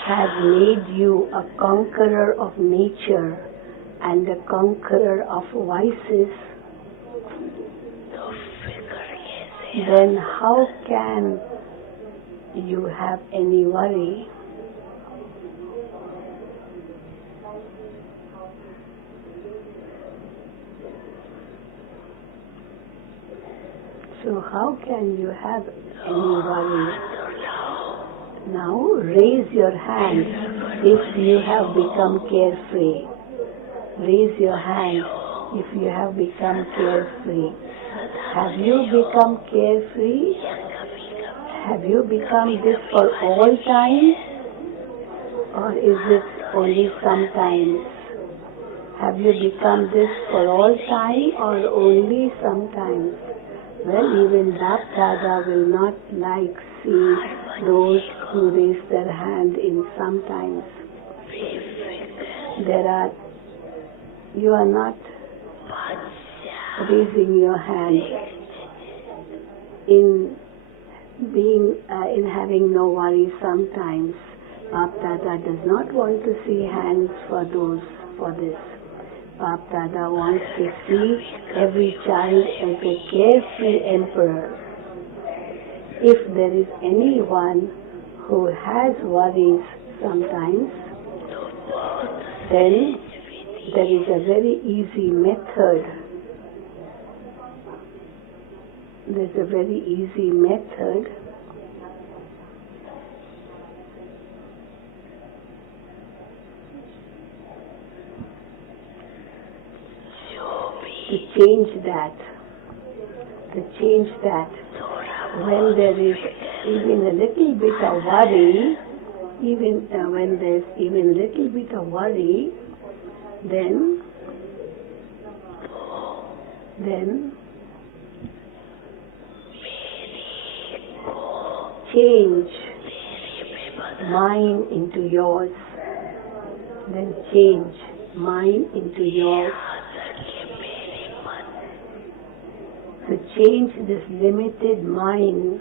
has made you a conqueror of nature and a conqueror of vices, then how can you have any worry? So how can you have any worry? Now raise your hand if you have become carefree. Raise your hand if you have become carefree. Have you become carefree? Have you become this for all time? Or is it only sometimes? Have you become this for all time or only sometimes? Well, even Bapdada will not like see those who raise their hand in sometimes. You are not raising your hand in having no worry sometimes. Bapdada does not want to see hands for this. Bapdada wants to see every child as a carefree emperor. If there is anyone who has worries sometimes, then there is a very easy method. There's a very easy method to change that. When there is even a little bit of worry, when there's even little bit of worry, then change mine into yours. Then change mine into yours. To change this limited mind,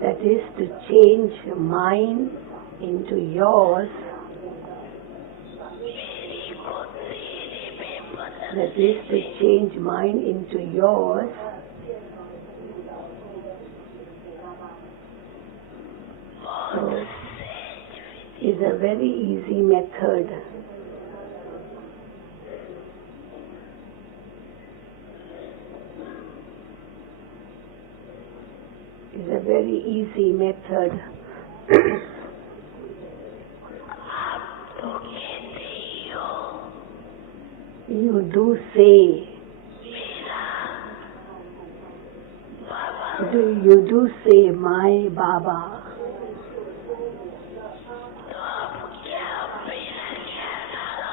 that is to change mine into yours, that is to change mine into yours, is a very easy method. Is a very easy method. You do say, you do say, my Baba.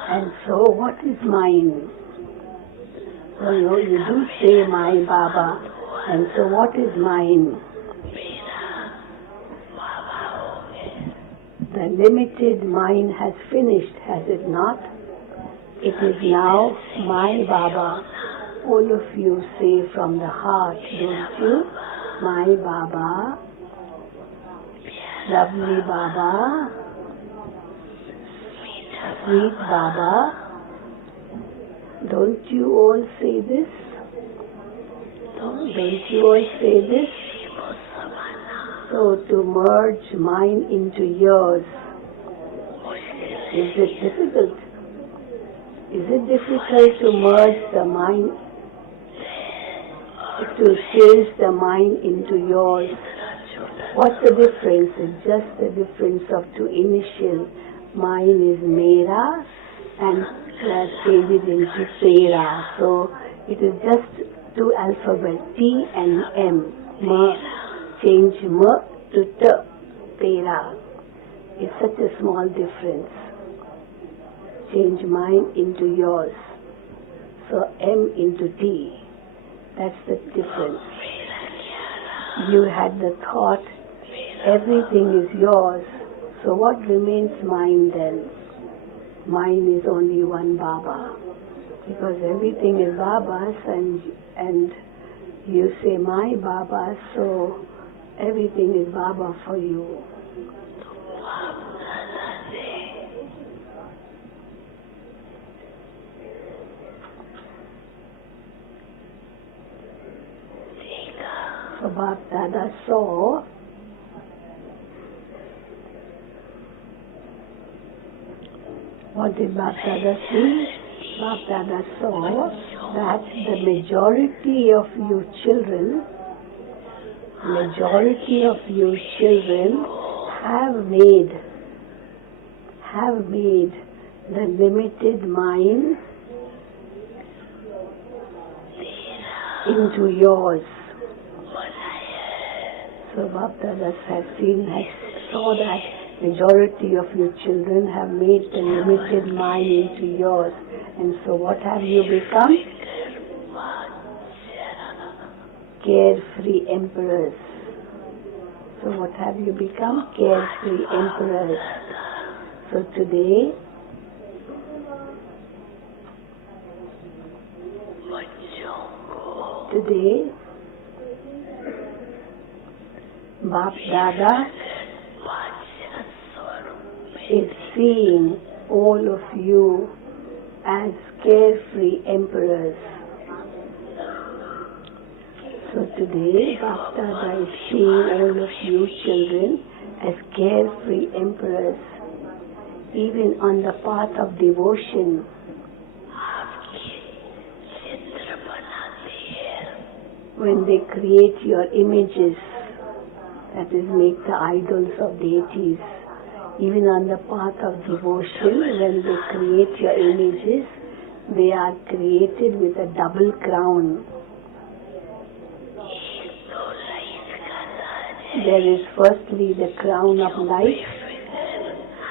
And so what is mine? You do say, my Baba. And so what is mine? The limited mind has finished, has it not? It is now my Baba. All of you say from the heart, don't you? My Baba, lovely Baba, sweet Baba. Don't you all say this? Don't you all say this? So to merge mine into yours Is it difficult? Is it difficult to merge the mind, to change the mind into yours? What's the difference? It's just the difference of two initials. Mine is Mera and change it into Tera. So it is just two alphabets, T and M. Change M to T, Tera. It's such a small difference. Change mine into yours. So M into T. That's the difference. You had the thought, everything is yours. So what remains mine then? Mine is only one Baba. Because everything is Baba's and you say my Baba, so everything is Baba for you. So Bapdada saw what did Bapdada see? Bapdada saw that the majority of you children have made the limited mind into yours. So Bapdada saw that majority of you children have made the limited mind into yours. And so what have you become? Carefree emperors. So what have you become? Carefree emperors. So today, Bapdada is seeing all of you as carefree emperors. So today, Bapdada is seeing all of you children as carefree emperors. Even on the path of devotion, when they create your images, that is, make the idols of deities, even on the path of devotion, when they create your images, they are created with a double crown. There is firstly the crown of light.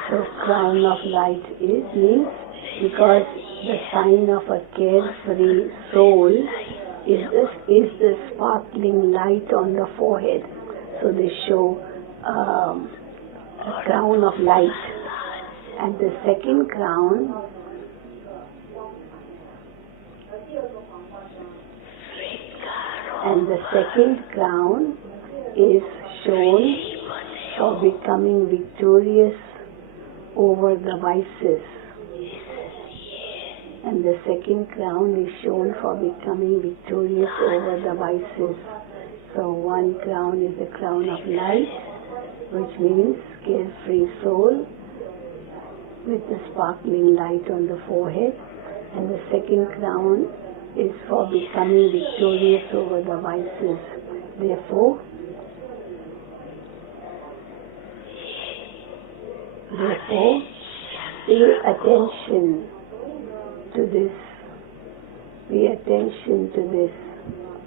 So crown of light means because the sign of a carefree soul is the sparkling light on the forehead. So they show a crown of light. And the second crown is shown for becoming victorious over the vices. And the second crown is shown for becoming victorious over the vices. So one crown is the crown of light, which means carefree soul with the sparkling light on the forehead. And the second crown is for becoming victorious over the vices. Therefore, pay attention to this. Pay attention to this.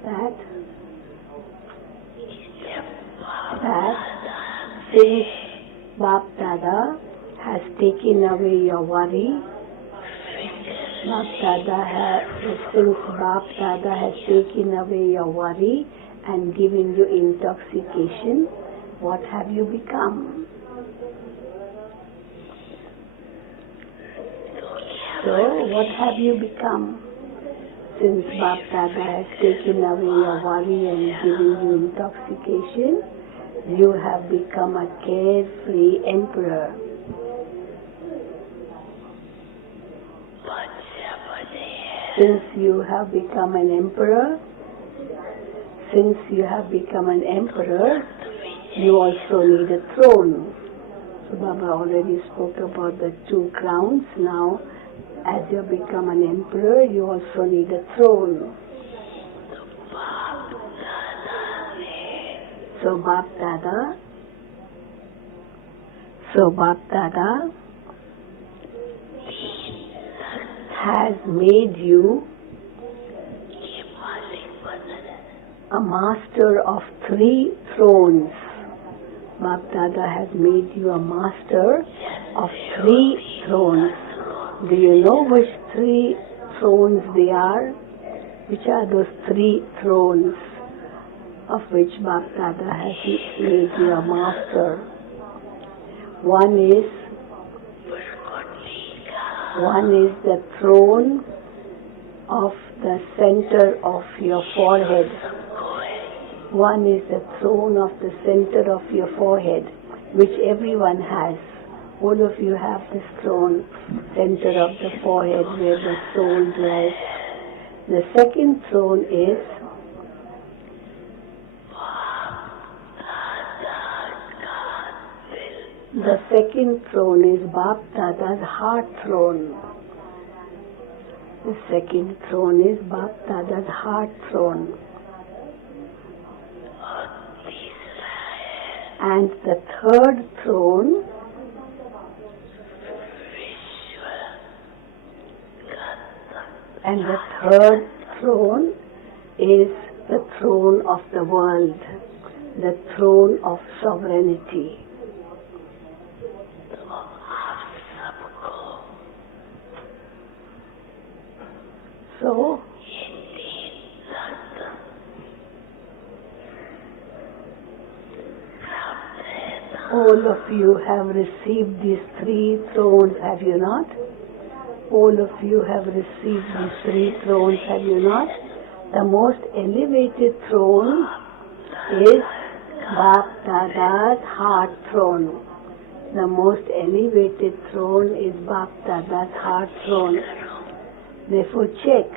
That since Bapdada has taken away your worry, since Bapdada has taken away your worry and given you intoxication, what have you become? So, what have you become? Since Bapdada has taken away your worry and given you intoxication, you have become a carefree emperor. Since you have become an emperor, you also need a throne. So Baba already spoke about the 2 crowns. Now, as you become an emperor, you also need a throne. So Bapdada has made you a master of 3 thrones. Bapdada has made you a master of 3 thrones. Do you know which 3 thrones they are? Which are those 3 thrones of which Bapdada has made you a master? One is the throne of the center of your forehead. One is the throne of the center of your forehead, which everyone has. All of you have this throne, center of the forehead where the soul dwells. The second throne is Bapdada's heart throne. The second throne is Bapdada's heart throne. And the third throne is the throne of the world, the throne of sovereignty. So, all of you have received these 3 thrones, have you not? All of you have received these 3 thrones, have you not? The most elevated throne is Bapdada's heart throne. The most elevated throne is Bapdada's heart throne. Therefore check.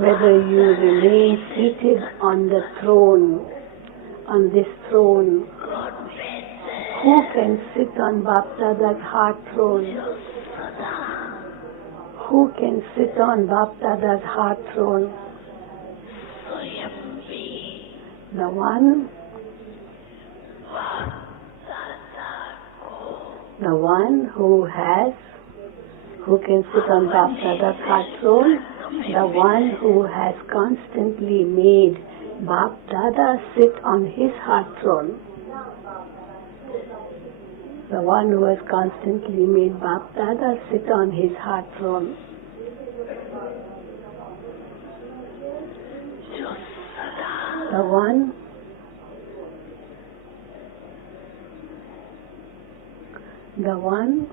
Whether you remain seated on the throne, on this throne. Who can sit on Bapdada's heart throne? Who can sit on Bapdada's heart throne? The one who can sit on Bapdada's heart throne, the one who has constantly made Bapdada sit on his heart throne. The one who has constantly made Bapdada sit on his heart throne. The one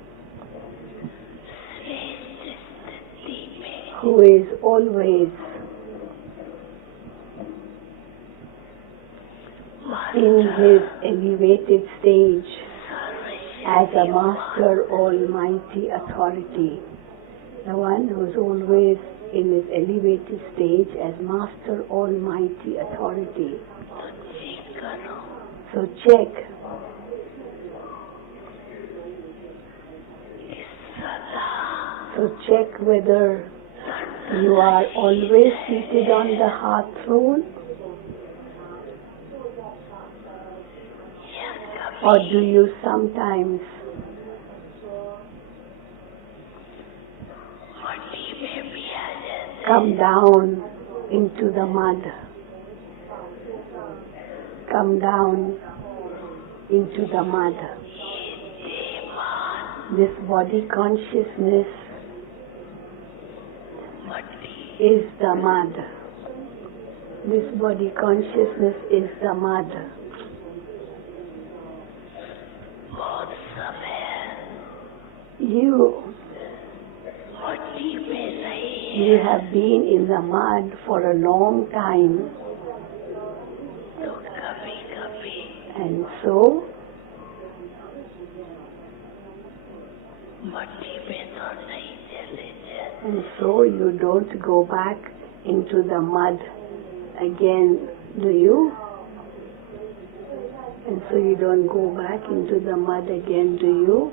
who is always in his elevated stage as a Master Almighty Authority. The one who is always in his elevated stage as Master Almighty Authority. So check. So check whether you are always seated on the heart throne, or do you sometimes come down into the mud? Come down into the mud. This body consciousness is the mud. This body consciousness is the mud. You have been in the mud for a long time. And so you don't go back into the mud again, do you? And so you don't go back into the mud again, do you?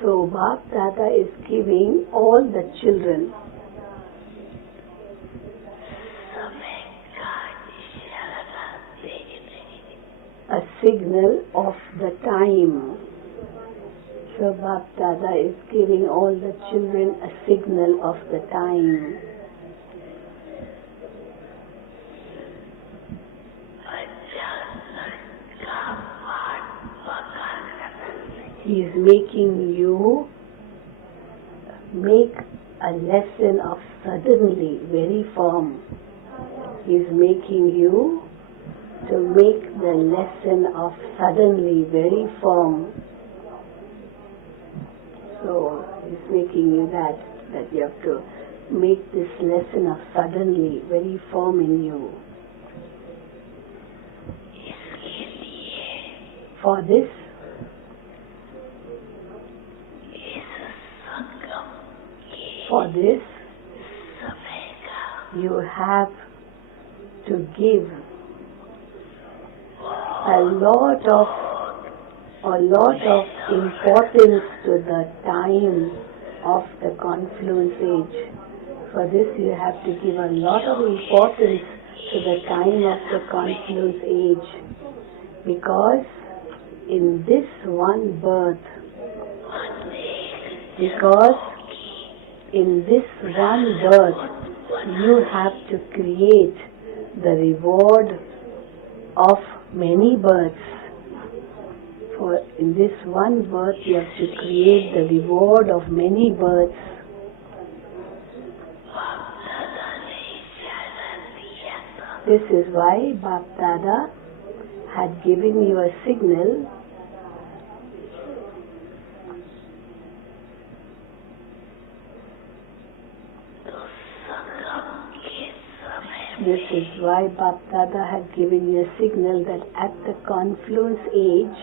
So Bapdada is giving all the children a signal of the time. So Bapdada is giving all the children a signal of the time. He is making you make a lesson of suddenly very firm. He is making you to make the lesson of suddenly very firm. So he's making you that you have to make this lesson of suddenly very firm in you. For this, you have to give a lot of importance to the time of the confluence age. For this you have to give a lot of importance to the time of the confluence age, because in this one birth, you have to create the reward of many births. For in this one birth you have to create the reward of many births. This is why Bapdada had given you a signal that at the confluence age,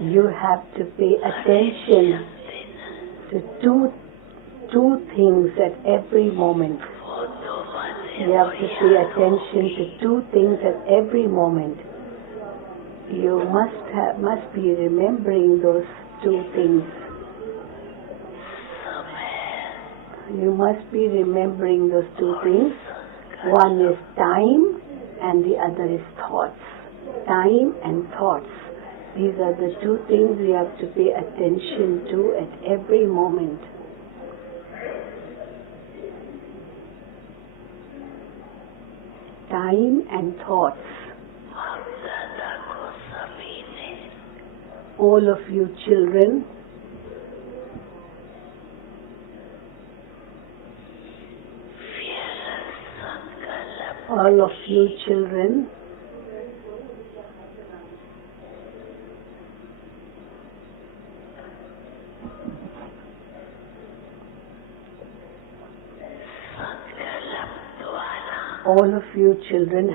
you have to pay attention to two things at every moment. You have to pay attention to two things at every moment. You must be remembering those two things. You must be remembering those two things. One is time and the other is thoughts. Time and thoughts. These are the two things you have to pay attention to at every moment. Time and thoughts. All of you children,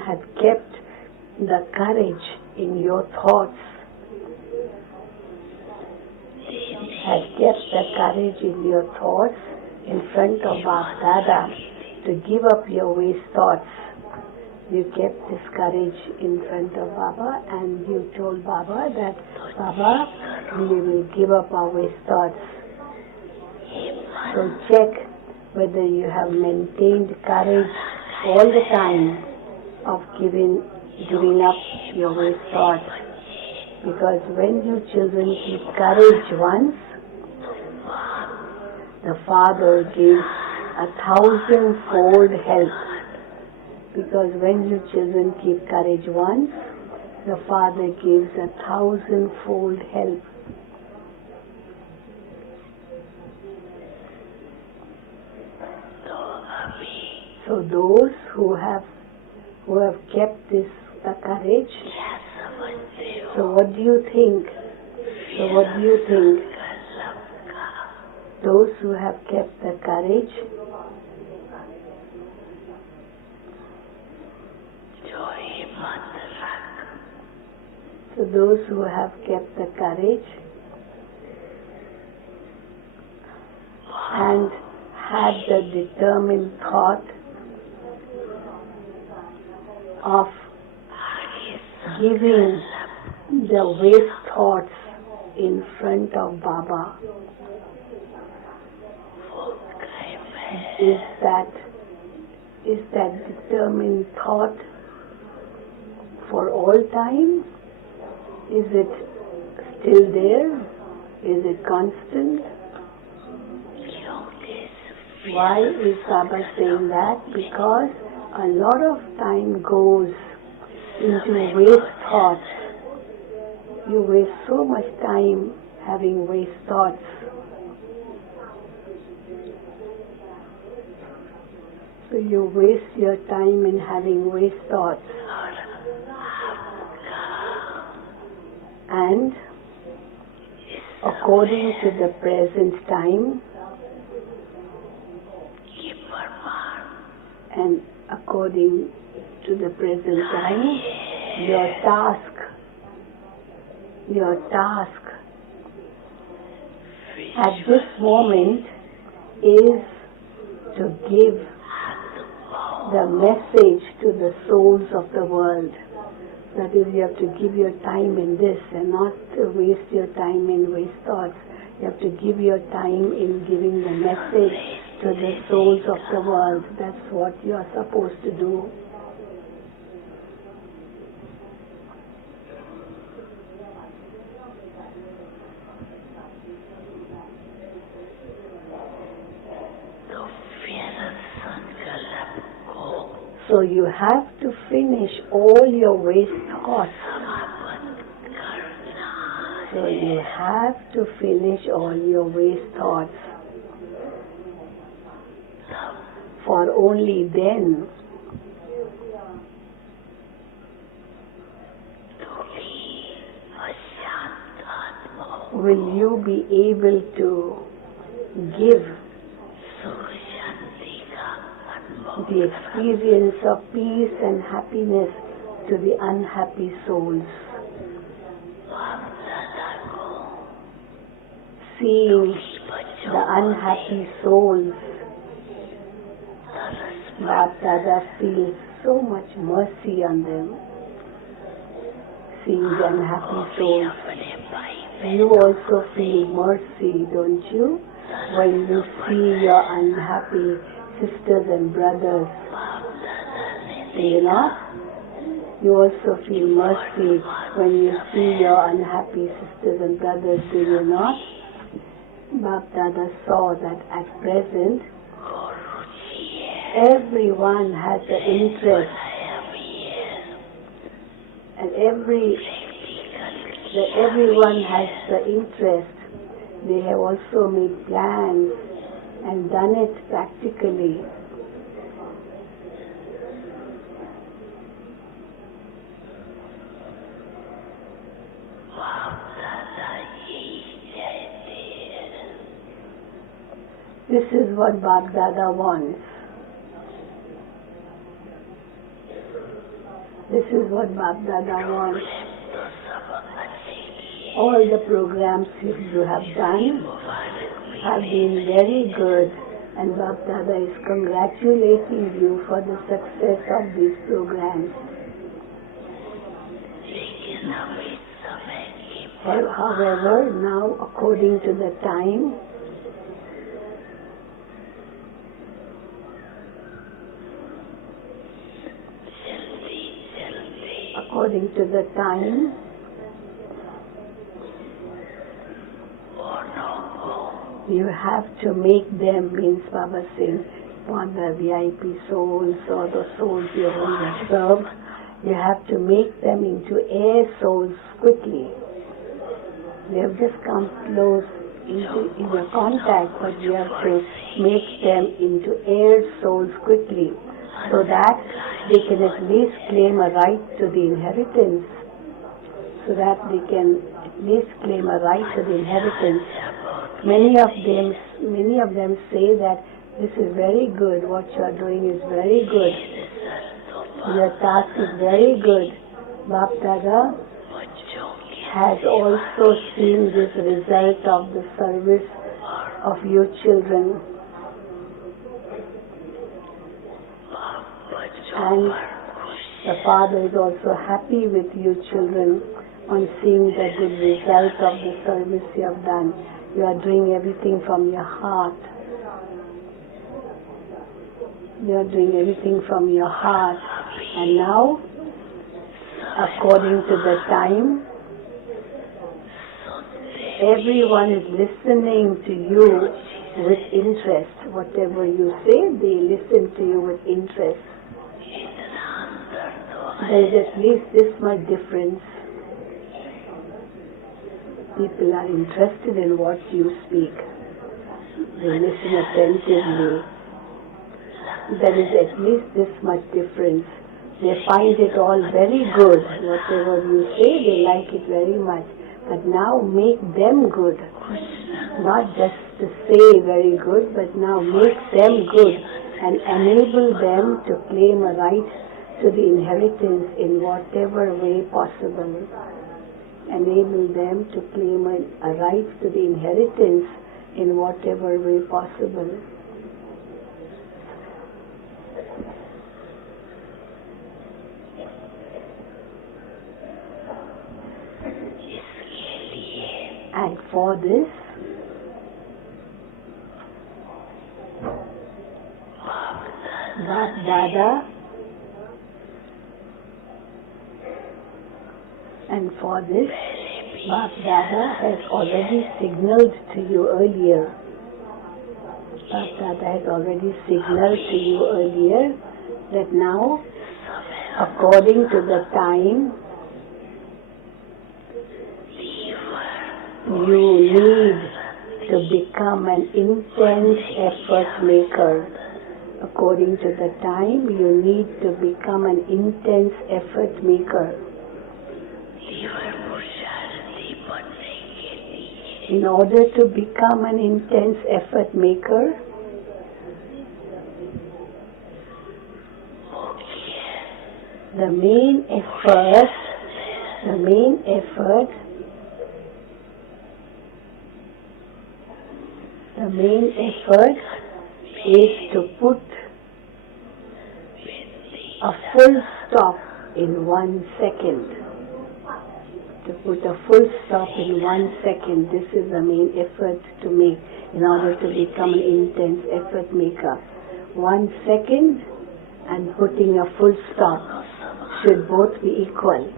had kept the courage in your thoughts. In front of Bapdada to give up your waste thoughts. You kept this courage in front of Baba and you told Baba that, Baba, we will give up our waste thoughts. So check whether you have maintained courage all the time of giving up your waste thoughts. Because when you children keep courage once, the Father gives 1,000-fold help. Because when you children keep courage once, the Father gives 1,000-fold help. So those who have kept the courage, so what do you think? those who have kept the courage, so those who have kept the courage and had the determined thought of giving the waste thoughts in front of Baba, is that determined thought for all time? Is it still there? Is it constant? Why is Baba saying that? Because a lot of time goes into waste thoughts. You waste so much time having waste thoughts. So you waste your time in having waste thoughts. And according to the present time, and according to the present time, your task at this moment is to give the message to the souls of the world. That is, you have to give your time in this and not waste your time in waste thoughts. You have to give your time in giving the message to the souls of the world. That's what you are supposed to do. So you have to finish all your waste thoughts. So you have to finish all your waste thoughts. For only then will you be able to give the experience of peace and happiness to the unhappy souls. Seeing the unhappy souls, Bapdada feels so much mercy on them. Seeing the unhappy souls, you also feel mercy, don't you? When you see your unhappy sisters and brothers, do you not? You also feel mercy when you see your unhappy sisters and brothers, do you not? Bapdada saw that at present everyone has the interest, and everyone has the interest. They have also made plans and done it practically. This is what Bapdada wants. This is what Bapdada wants. All the programs you have done have been very good, and Bapdada is congratulating you for the success of these programs. However, now according to the time, you have to make them, means Baba says, for the VIP souls or the souls you want to serve, you have to make them into air souls quickly. They have just come close into your contact, but you have to make them into air souls quickly, so that they can at least claim a right to the inheritance. So that they can at least claim a right to the inheritance. Many of them many of them say that this is very good, what you are doing is very good. Your task is very good. Bapdada has also seen this result of the service of you children. And the Father is also happy with you children on seeing the good result of the service you have done. You are doing everything from your heart. You are doing everything from your heart. And now, according to the time, everyone is listening to you with interest. Whatever you say, they listen to you with interest. There is at least this much difference. People are interested in what you speak. They listen attentively. There is at least this much difference. They find it all very good. Whatever you say, they like it very much. But now make them good. Not just to say very good, but now make them good and enable them to claim a right to the inheritance in whatever way possible. Enable them to claim a right to the inheritance in whatever way possible. And for this, Bapdada, Bapdada has already signaled to you earlier. Bapdada has already signaled to you earlier that now, according to the time, you need to become an intense effort maker. According to the time, you need to become an intense effort maker. In order to become an intense effort maker, the main effort is to put a full stop in 1 second. To put a full stop in 1 second, this is the main effort to make in order to become an intense effort maker. 1 second and putting a full stop should both be equal.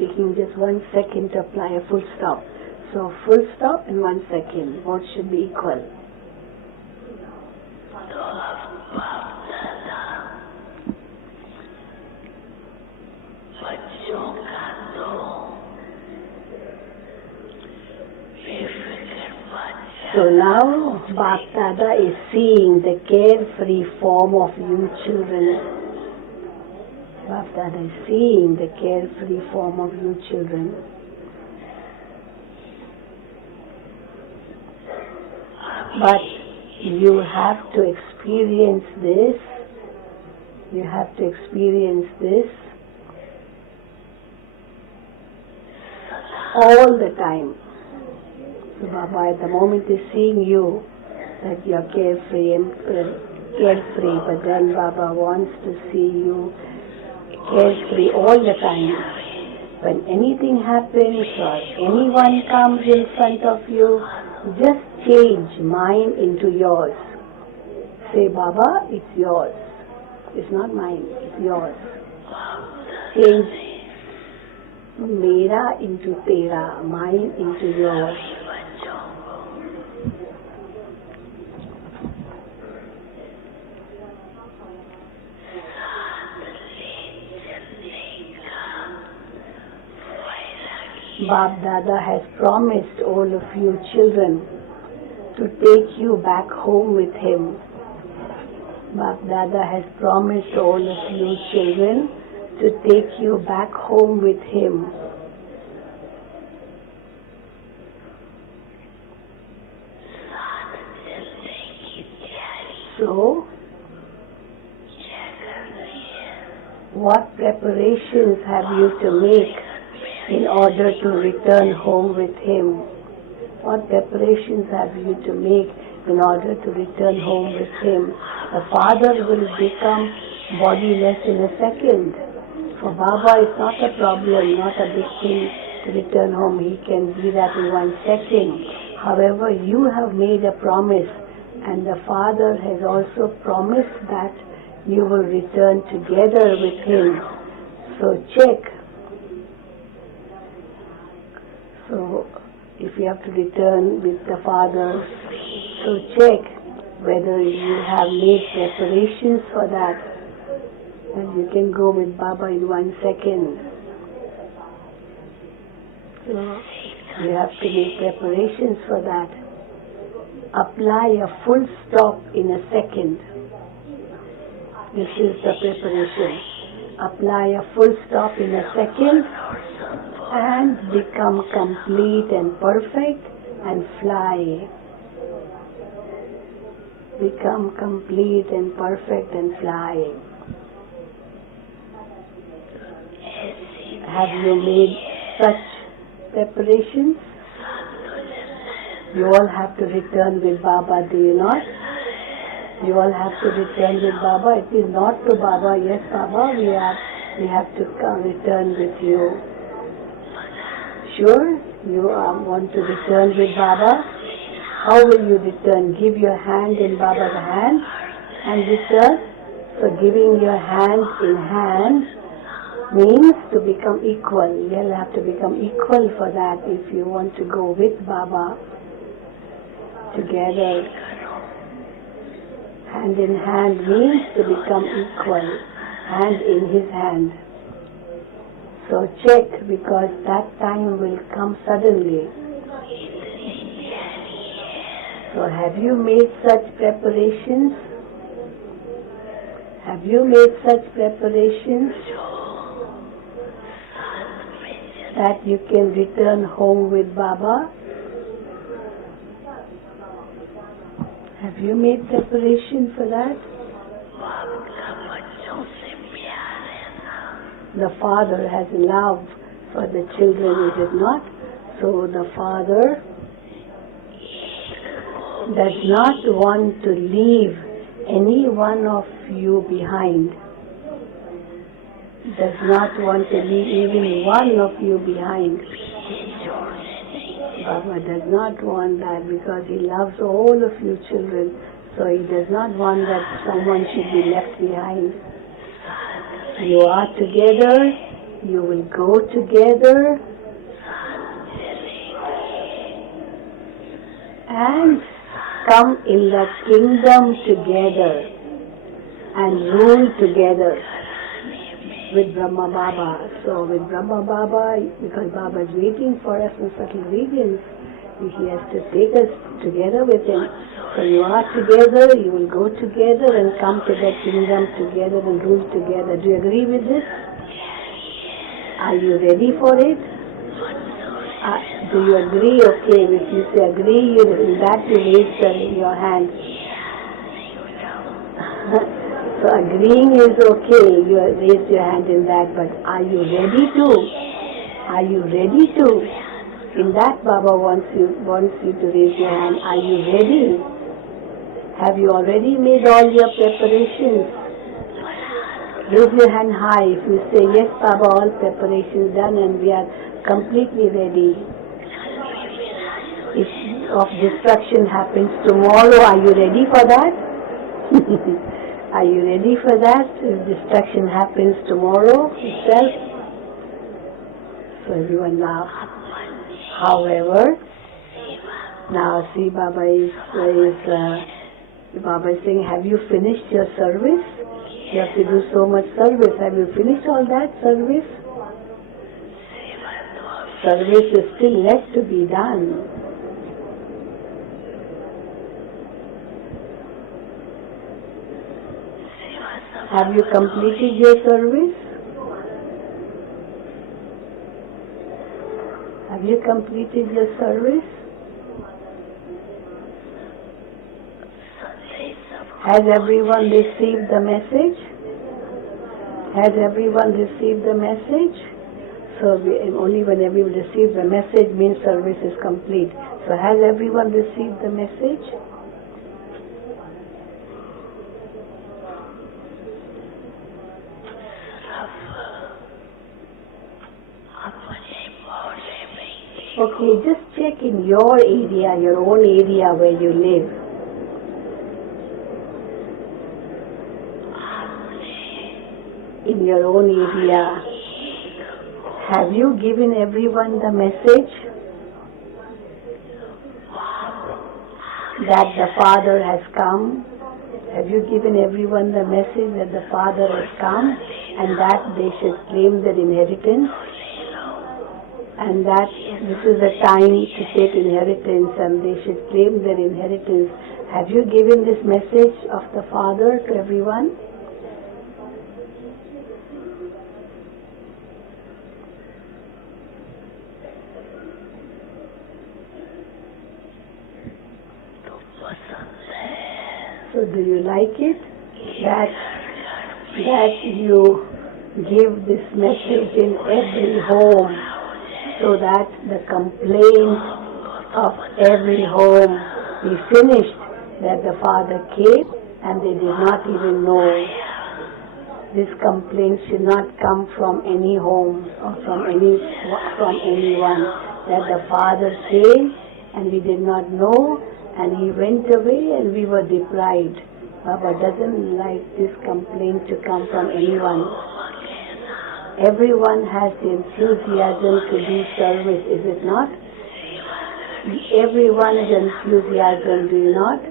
Taking just 1 second to apply a full stop. So full stop in 1 second, both should be equal. So now Bapdada is seeing the carefree form of you children. Bapdada is seeing the carefree form of you children. But you have to experience this. You have to experience this all the time. So Baba at the moment is seeing you that you are carefree, but then Baba wants to see you carefree all the time. When anything happens or anyone comes in front of you, just change mine into yours. Say, Baba, it's yours. It's not mine, it's yours. Change Mera into Tera, mine into yours. Bapdada has promised all of you children to take you back home with him. Bapdada has promised all of you children to take you back home with him. go? What preparations have you to make in order to return home with him? What preparations have you to make in order to return home with him? The Father will become bodiless in a second. For Baba, it's not a problem, not a big thing to return home. He can be that in 1 second. However, you have made a promise, and the Father has also promised that you will return together with him. So check. So if you have to return with the Father, so check whether you have made preparations for that. And you can go with Baba in 1 second. So you have to make preparations for that. Apply a full stop in a second. This is the preparation. Apply a full stop in a second and become complete and perfect and fly. Become complete and perfect and fly. Have you made such preparations? You all have to return with Baba, do you not? You all have to return with Baba. It is not to Baba, yes Baba, we have to return with you. Sure? You want to return with Baba? How will you return? Give your hand in Baba's hand and return. So giving your hand in hand means to become equal. You'll have to become equal for that if you want to go with Baba together. Hand in hand means to become equal, hand in his hand. So check, because that time will come suddenly. So have you made such preparations? Have you made such preparations that you can return home with Baba? Have you made preparation for that? The Father has love for the children, is it not? So the Father does not want to leave any one of you behind. Does not want to leave even one of you behind. Baba does not want that, because he loves all of you children. So he does not want that someone should be left behind. You are together, you will go together, and come in the kingdom together and rule together with Brahma Baba. So with Brahma Baba, because Baba is waiting for us in subtle regions, he has to take us together with him. So you are together, you will go together and come to the kingdom together and rule together. Do you agree with this? Are you ready for it? Do you agree? Okay, if you say agree, you have to raise your hand. So agreeing is okay, you raise your hand in that, but are you ready to? Are you ready to? In that Baba wants you to raise your hand. Are you ready? Have you already made all your preparations? Raise your hand high if you say, yes Baba, all preparations done and we are completely ready. If of destruction happens tomorrow, are you ready for that? Are you ready for that? If destruction happens tomorrow itself? So everyone laughs. However, now see Baba is saying, have you finished your service? You have to do so much service. Have you finished all that service? Service is still left to be done. Have you completed your service? Have you completed your service? Has everyone received the message? Has everyone received the message? So only when everyone receives the message means service is complete. So has everyone received the message? Okay, just check in your area, your own area where you live. In your own area, have you given everyone the message that the Father has come? Have you given everyone the message that the Father has come and that they should claim their inheritance? And that this is the time to take inheritance and they should claim their inheritance. Have you given this message of the Father to everyone? So do you like it? That you give this message in every home so that the complaints of every home be finished, that the Father came and they did not even know. This complaint should not come from any home or from anyone, that the Father came and we did not know and He went away and we were deprived. Baba doesn't like this complaint to come from anyone. Everyone has the enthusiasm to do service, is it not? Everyone has enthusiasm, do you not?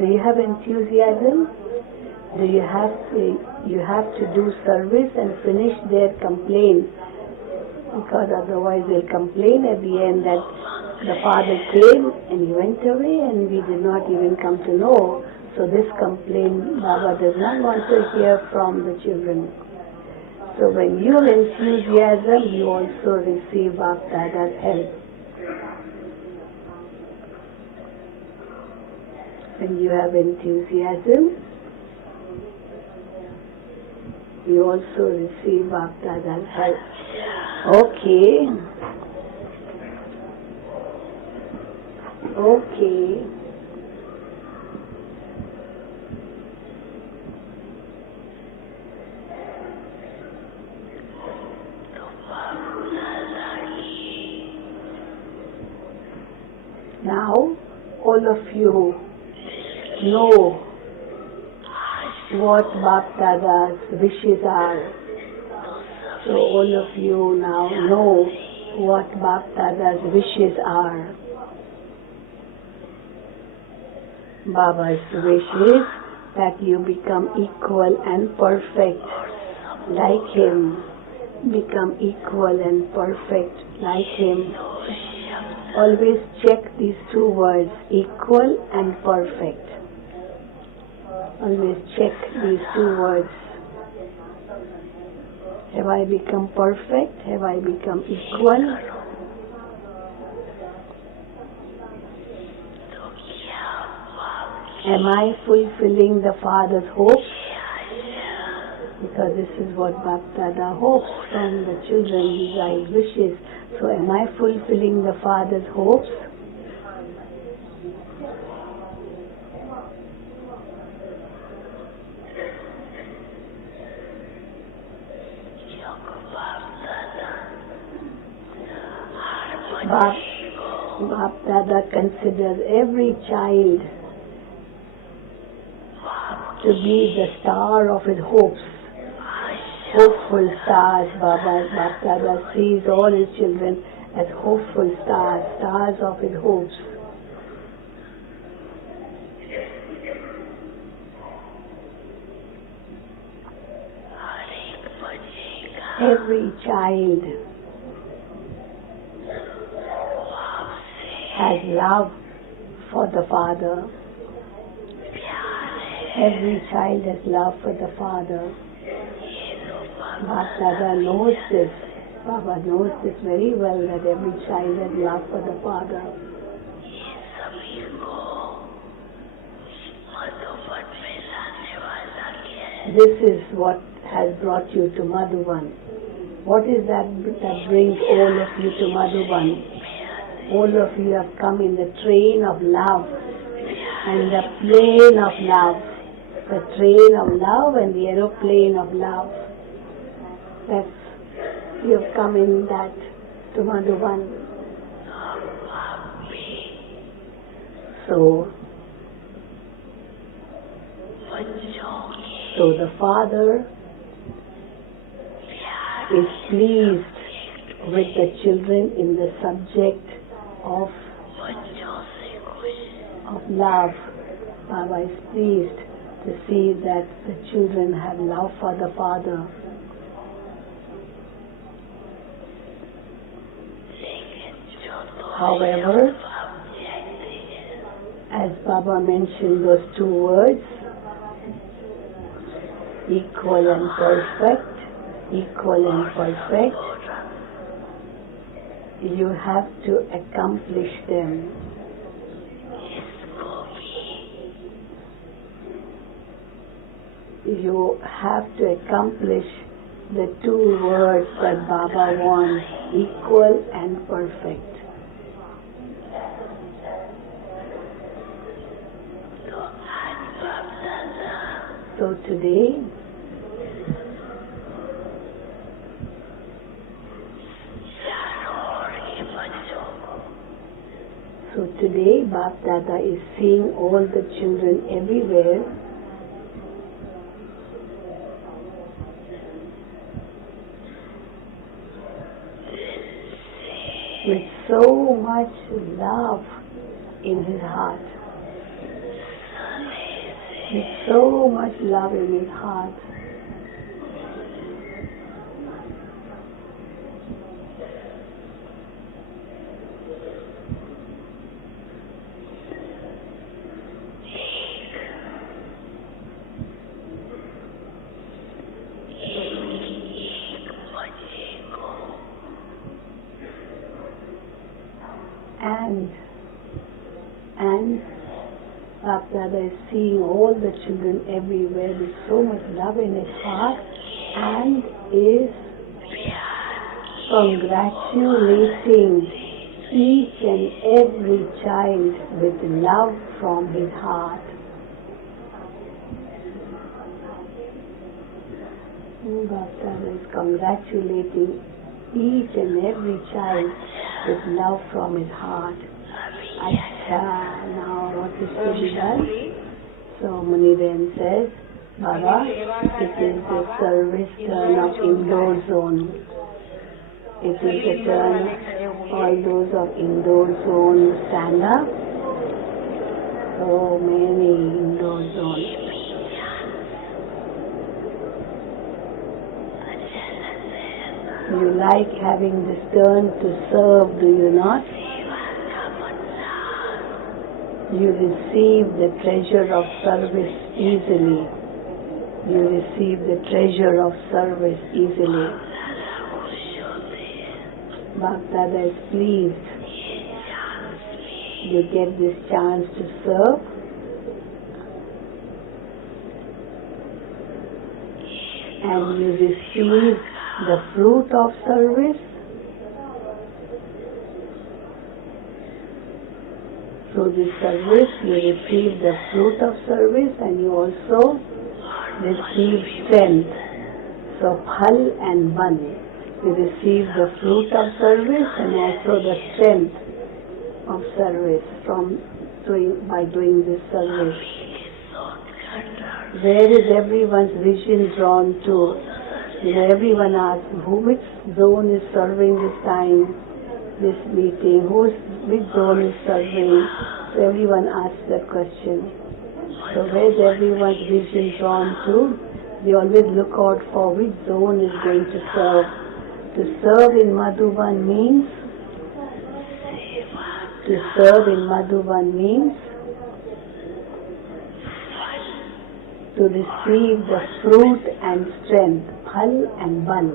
Do you have enthusiasm? Do you have to do service and finish their complaint? Because otherwise they'll complain at the end that the Father came and He went away and we did not even come to know. So this complaint Baba does not want to hear from the children. So when you have enthusiasm, you also receive Bapdada's help. When you have enthusiasm, you also receive Bapdada's help. Okay. Now, all of you know what Bapdada's wishes are. So all of you now know what Bapdada's wishes are. Baba's wish is that you become equal and perfect like Him. Become equal and perfect like Him. Always check these two words, equal and perfect. Always check these two words. Have I become perfect? Have I become equal? Am I fulfilling the Father's hopes? Because this is what Bapdada hopes from the children, these are his wishes. So am I fulfilling the Father's hopes? Bapdada considers every child to be the star of his hopes. Hopeful stars. Bapdada sees all his children as hopeful stars, stars of his hopes. Every child has love for the Father. Every child has love for the Father. Bapdada knows this. Baba knows this very well, that every child has love for the Father. this is what has brought you to Madhuban. What is that brings all of you to Madhuban? All of you have come in the train of love and the plane of love. The train of love and the aeroplane of love. That's, you have come in that to Madhuban. So the Father is pleased with the children in the subject of love. Baba is pleased to see that the children have love for the Father. However, as Baba mentioned those two words, equal and perfect, you have to accomplish them. You have to accomplish the two words that Baba wants, equal and perfect. So today, Bapdada is seeing all the children everywhere with so much love in his heart. With so much love in his heart. And Bapdada is seeing all the children everywhere with so much love in his heart and is congratulating each and every child with love from his heart. Bapdada is congratulating each and every child with love from his heart. Now what is to be done? So Muniben says, Baba, it is the service turn of indoor zone. It is the turn, all those of indoor zone stand up. So many indoor zones. You like having this turn to serve, do you not? You receive the treasure of service easily. You receive the treasure of service easily. Bapdada is pleased. You get this chance to serve. And you receive the fruit of service. Through this service, you receive the fruit of service and you also receive strength. So, phal and ban. You receive the fruit of service and also the strength of service by doing this service. Where is everyone's vision drawn to? Everyone asks, which zone is serving this time, this meeting? Which zone is serving? So everyone asks that question. So where is everyone's vision drawn to? They always look out for which zone is going to serve. To serve in Madhuban means to receive the fruit and strength, phal and ban.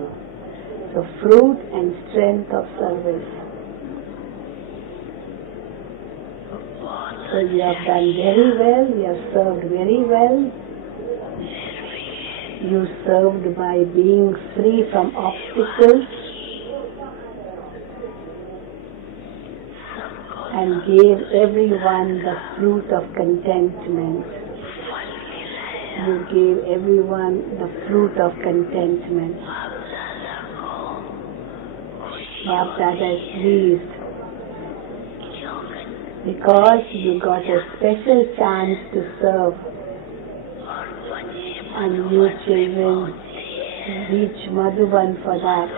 So fruit and strength of service. So you have done very well, you have served very well. You served by being free from obstacles and gave everyone the fruit of contentment. You gave everyone the fruit of contentment. Bapdada is pleased because you got a special chance to serve, and you children reach Madhuban for that.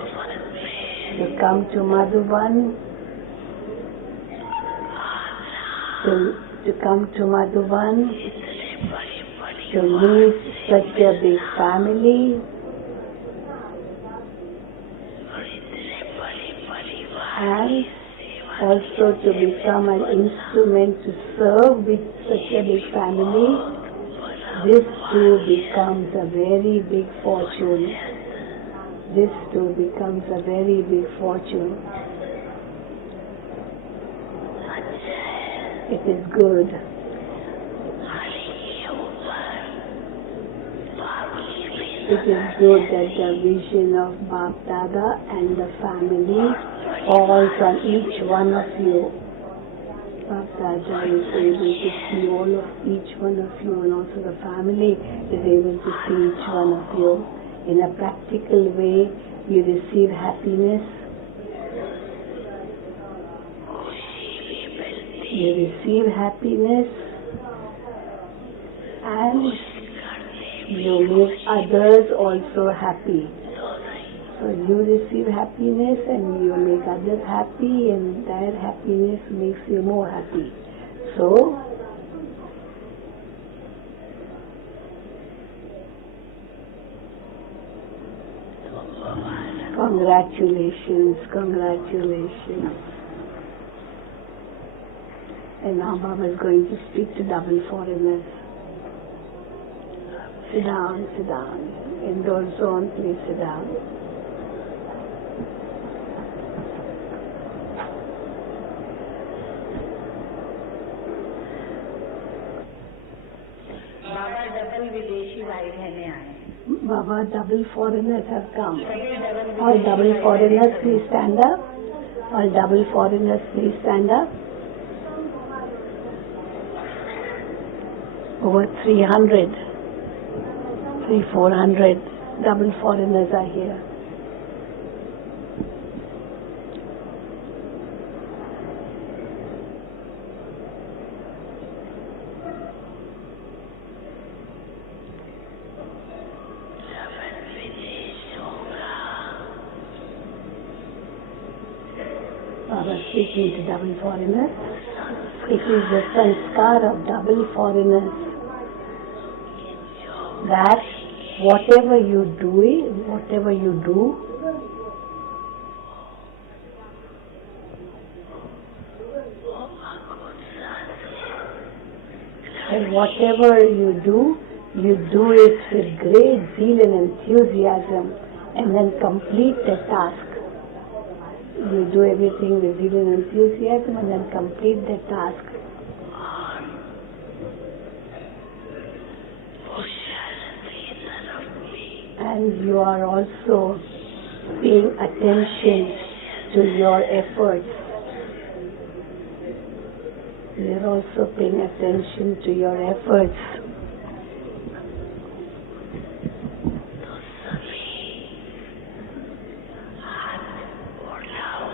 You come to Madhuban to meet such a big family and also to become an instrument to serve with such a big family. This too becomes a very big fortune. This too becomes a very big fortune. It is good. It is good that the vision of Bapdada and the family falls on each one of you. Bapdada is able to see all of each one of you, and also the family is able to see each one of you. In a practical way, you receive happiness. You receive happiness and you make others also happy. So you receive happiness and you make others happy, and that happiness makes you more happy. So congratulations, congratulations. And now Baba is going to speak to double foreigners. Sit down, sit down. In those zones, please sit down. Baba, double foreigners have come. All double foreigners, please stand up. All double foreigners, please stand up. Over 300, 400 double foreigners are here. Baba speaking to double foreigners. It is the sanskar of double foreigners that whatever you do, and whatever you do it with great zeal and enthusiasm, and then complete the task. You do everything with zeal and enthusiasm and then complete the task. And you are also paying attention to your efforts. You are also paying attention to your efforts.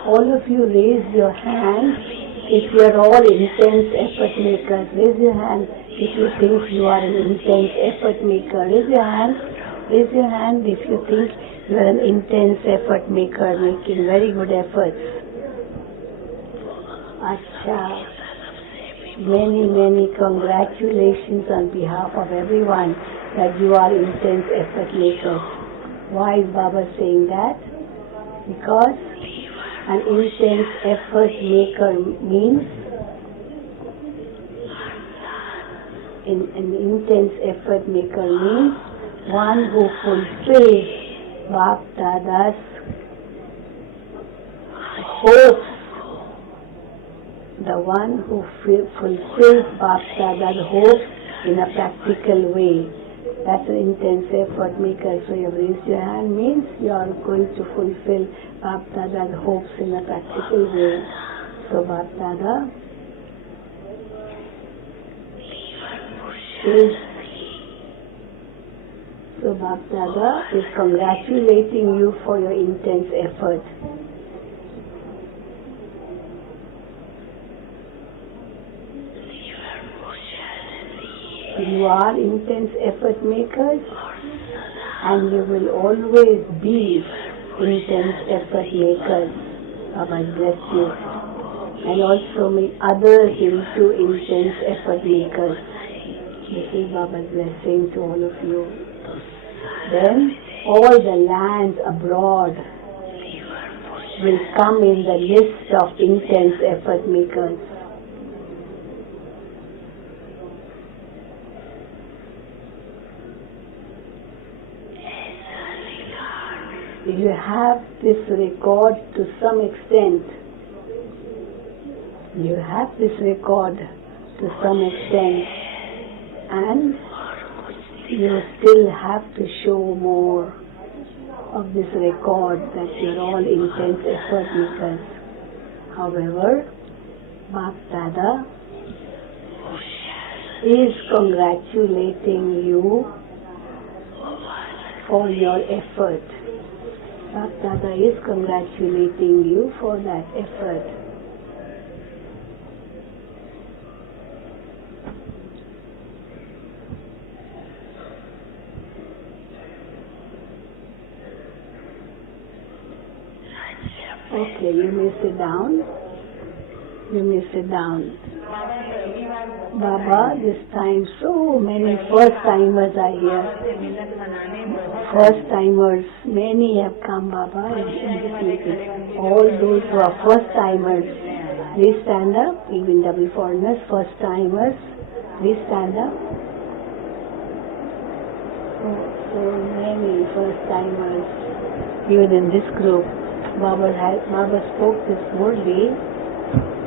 All of you raise your hand if you are all intense effort makers. Raise your hand if you think you are an intense effort maker. Raise your hand. Raise your hand if you think you are an intense effort maker, making very good efforts. Acha. Many congratulations on behalf of everyone that you are intense effort makers. Why is Baba saying that? Because an intense effort maker means an intense effort maker means one who fulfills Bapdada's hopes, the one who fulfills Bapdada's hopes in a practical way. That's an intense effort maker. So you have raised your hand means you are going to fulfill Bapdada's hopes in a practical way. So Bapdada is congratulating you for your intense effort. You are intense effort makers and you will always be intense effort makers. Baba bless you. And also make others into intense effort makers. This is Baba's blessing to all of you. Then all the lands abroad will come in the list of intense effort makers. You have this record to some extent. You have this record to some extent, and you still have to show more of this record that you're all intense effort makers. However, Bapdada is congratulating you for your effort. Bapdada is congratulating you for that effort. Okay, you may sit down. You may sit down. Baba, this time so many first-timers are here. First-timers, many have come, Baba, all those who are first-timers, please stand up. Even double foreigners, first-timers, please stand up. So many first-timers, even in this group. Baba spoke this boldly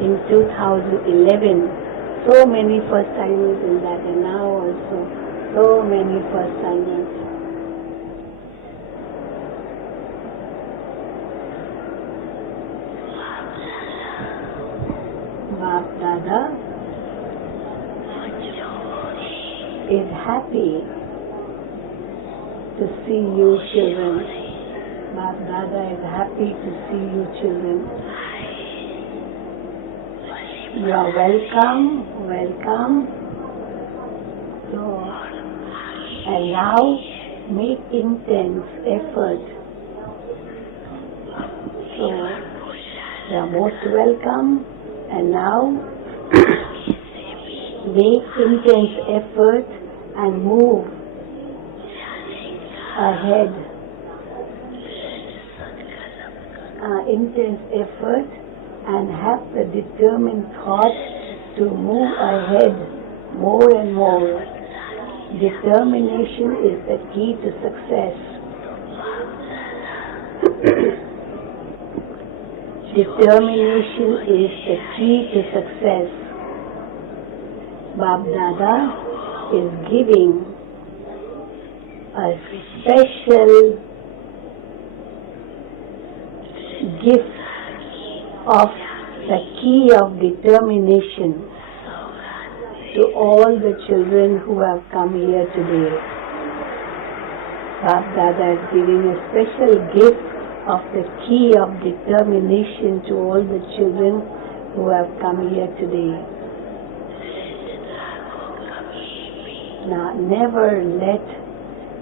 in 2011. So many first-timers in that, and now also so many first-timers. Bapdada is happy to see you children. Bapdada is happy to see you children. You are welcome. So, and now make intense effort. So, you are most welcome. And now make intense effort and move ahead. Intense effort and have the determined thought to move ahead more and more. Determination is the key to success. Determination is the key to success. Bapdada is giving a special gift of the key of determination to all the children who have come here today. Bapdada is giving a special gift of the key of determination to all the children who have come here today. Now, never let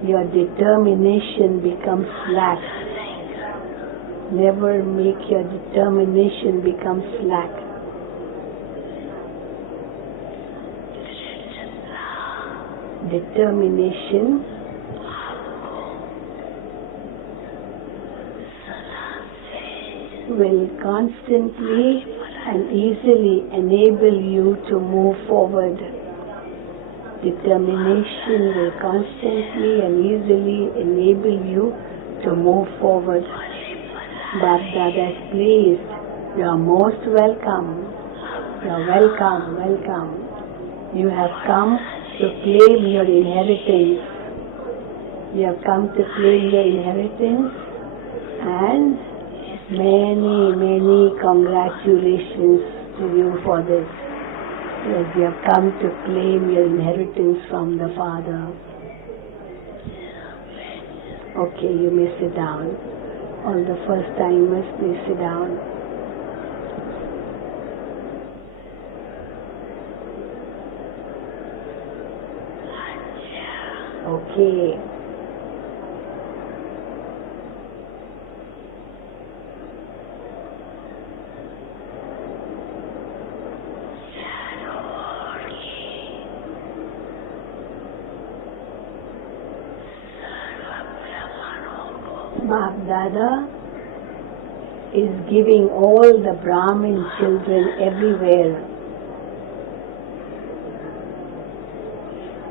your determination become slack. Never make your determination become slack. Determination will constantly and easily enable you to move forward. Determination will constantly and easily enable you to move forward. Bapdada is pleased. You are most welcome. You are welcome. You have come to claim your inheritance. You have come to claim your inheritance, and many congratulations to you for this. Yes, you have come to claim your inheritance from the Father. Okay, you may sit down. All the first timers, please sit down. Okay. Bapdada is giving all the Brahmin children everywhere.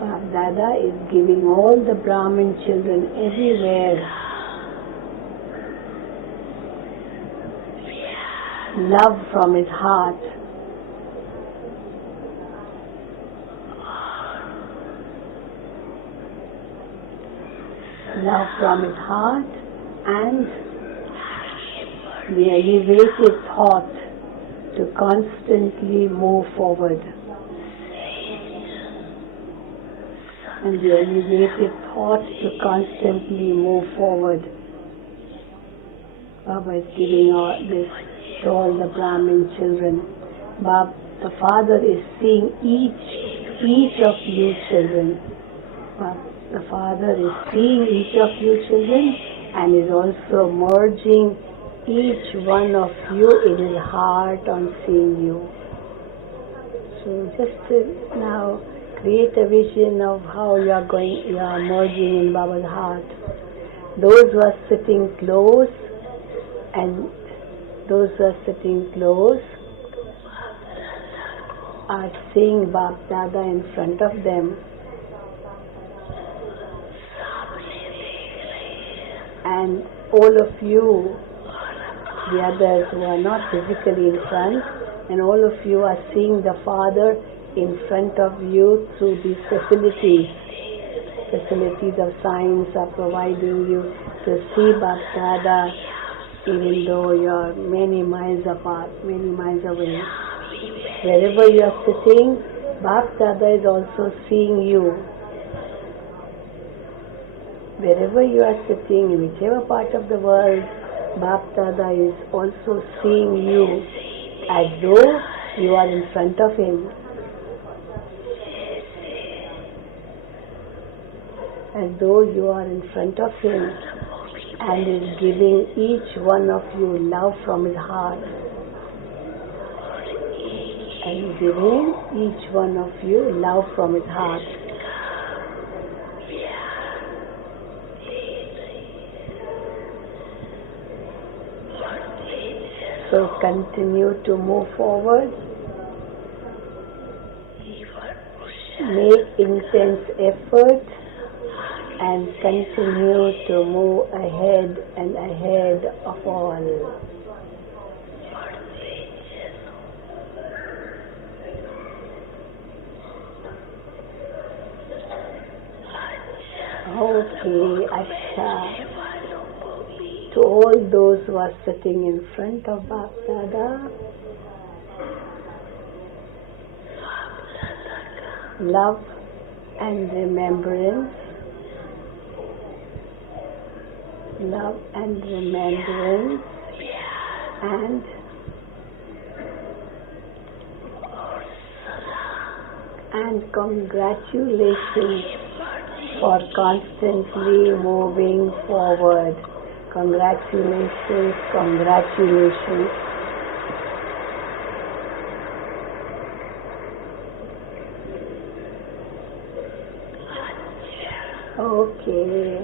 Bapdada is giving all the Brahmin children everywhere love from his heart. Love from his heart and the elevated thought to constantly move forward. And the elevated thought to constantly move forward. Baba is giving all this to all the Brahmin children. Baba, the Father is seeing each of you children. Baba, the Father is seeing each of you children and is also merging each one of you in his heart on seeing you. So just now create a vision of how you are merging in Baba's heart. Those who are sitting close and those who are sitting close are seeing Bapdada in front of them. And all of you, the others who are not physically in front, and all of you are seeing the Father in front of you through these facilities. Facilities of science are providing you to see Bapdada even though you are many miles apart, many miles away. Wherever you are sitting, Bapdada is also seeing you. Wherever you are sitting, in whichever part of the world, Bapdada is also seeing you as though you are in front of him. As though you are in front of him and is giving each one of you love from his heart. And giving each one of you love from his heart. So continue to move forward. Make intense effort and continue to move ahead and ahead of all. Okay, Acha. To all those who are sitting in front of Bapdada, love and remembrance, love and remembrance, and congratulations for constantly moving forward. Congratulations, congratulations. Okay.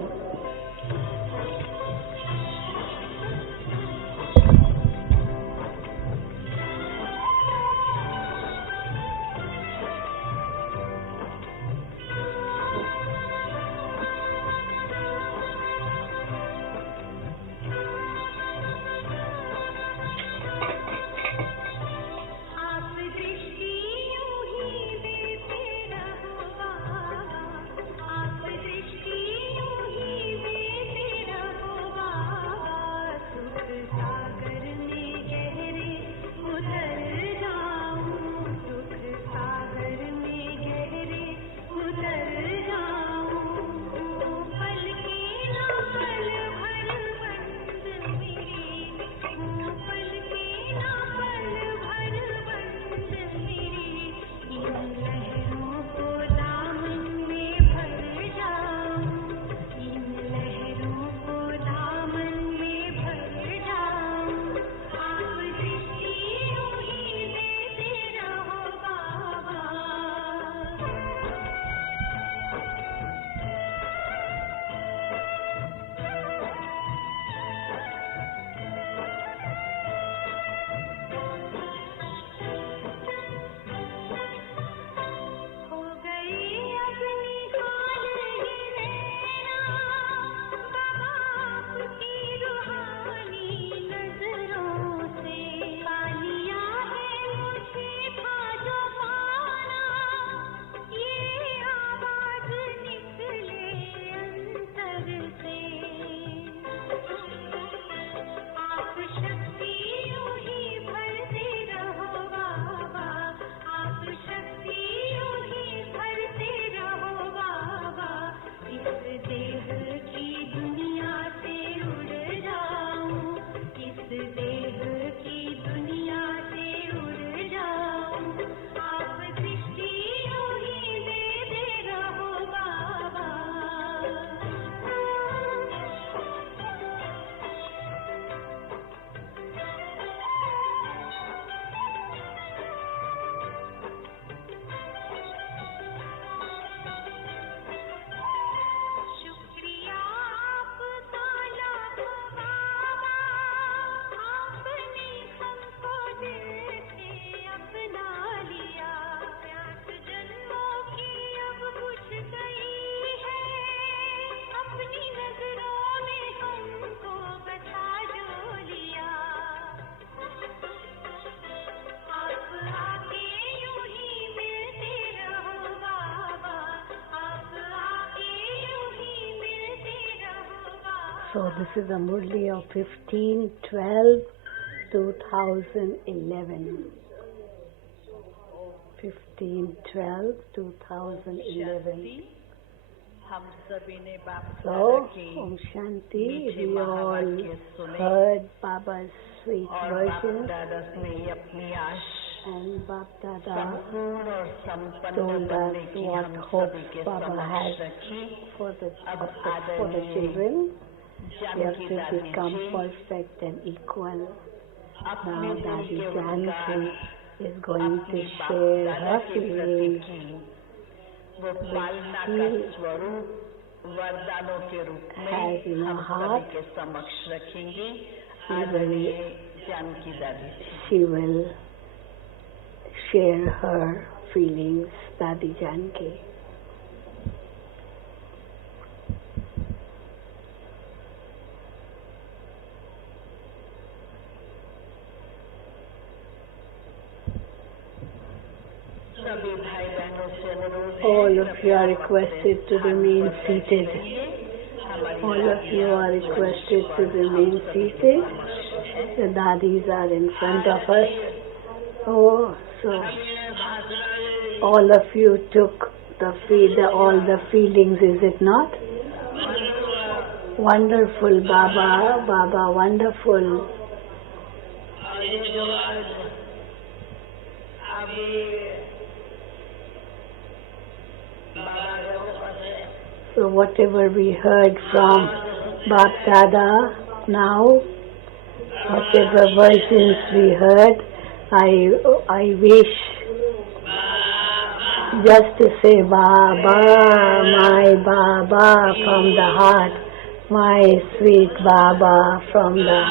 So this is the Murli of 15/12/2011. 15/12/2011. हम सभी ने बाप So, दादा की Om Shanti, मीठे we all महावाक्य सुने heard Baba's sweet और बाप versions, दादा से अपनी आश and Bapdada संपूर्ण और संपन्न told बनने us की what हम hopes सभी के Baba समक्ष has रखी। for the अब for the children. We have Janaki to दादी become ji perfect and equal. अपने Now दिल Daddy के Janki उद्गार is going to अपने बाप share दादा her के प्रति feelings की वो पालना का स्वरूप वरदानों के रूप में has in her हम सभी heart. के समक्ष रखेंगे। She आदरणीय जानकी दादी जी। She will share her feelings, Dadi Janki. सभी भाई बहनों से अनुरोध है, All of you are requested to remain seated. All of you are requested to remain seated. The Dadis are in front of us. Oh, so all of you took all the feelings, is it not? Wonderful, Baba, Baba, wonderful. So whatever we heard from Bapdada now, whatever versions we heard, I wish just to say Baba, my Baba from the heart, my sweet Baba from the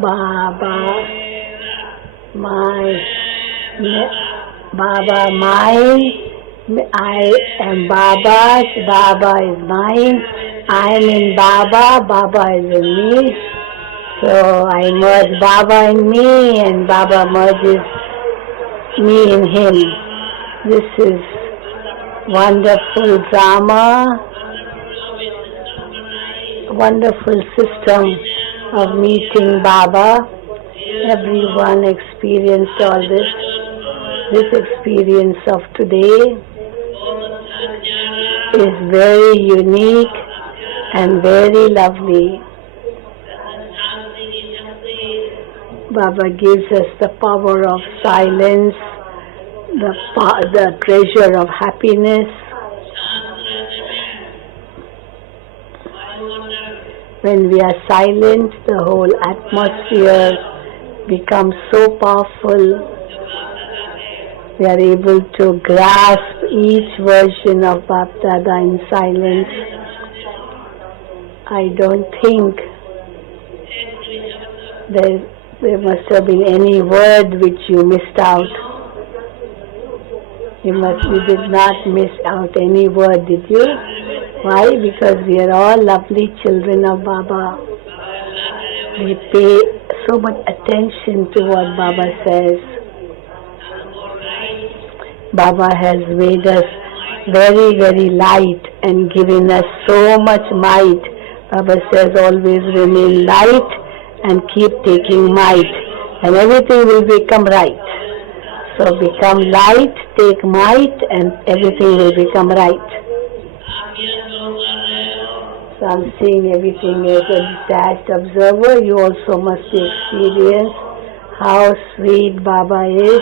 Baba, my Baba, mine. I am Baba's, Baba is mine, I am in Baba, Baba is in me. So I merge Baba in me and Baba merges me in him. This is wonderful drama, wonderful system of meeting Baba. Everyone experienced all this. This experience of today is very unique and very lovely. Baba gives us the power of silence, the treasure of happiness. When we are silent, the whole atmosphere becomes so powerful. We are able to grasp each version of Bapdada in silence. I don't think there must have been any word which you missed out. You did not miss out any word, did you? Why? Because we are all lovely children of Baba. We pay so much attention to what Baba says. Baba has made us very, very light and given us so much might. Baba says always remain light and keep taking might and everything will become right. So become light, take might and everything will become right. So I'm seeing everything as a detached observer. You also must experience how sweet Baba is.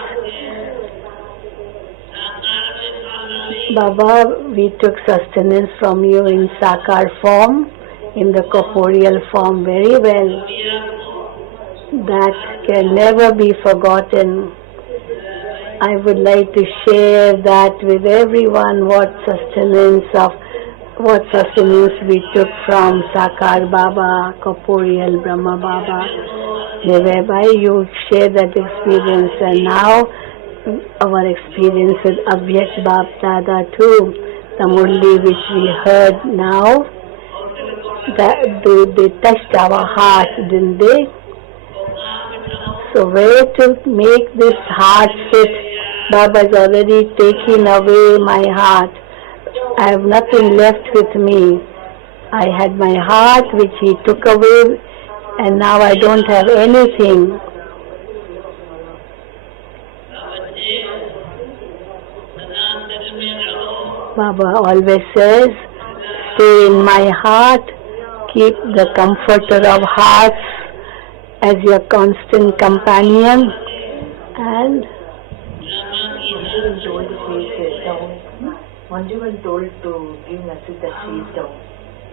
Baba, we took sustenance from you in Sakar form, in the corporeal form very well. That can never be forgotten. I would like to share that with everyone what sustenance we took from Sakar Baba, corporeal Brahma Baba. Whereby you share that experience, and now our experience with Avyakt Bapdada too, the Murli which we heard now, that they touched our hearts, didn't they? So where to make this heart sit? Baba has already taken away my heart. I have nothing left with me. I had my heart which he took away, and now I don't have anything. Baba always says, stay in my heart, keep the comforter of hearts as your constant companion, and Manjuvan told to give message that she is down.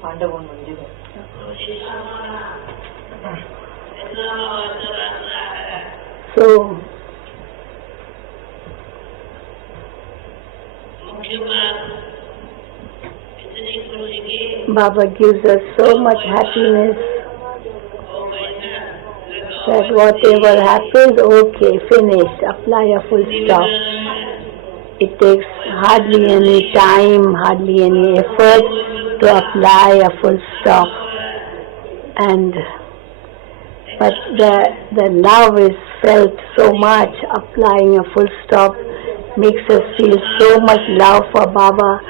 Pandava and Manjuvan. so Baba gives us so much happiness that whatever happens, okay, finished, apply a full stop. It takes hardly any time, hardly any effort to apply a full stop. But the love is felt so much. Applying a full stop makes us feel so much love for Baba.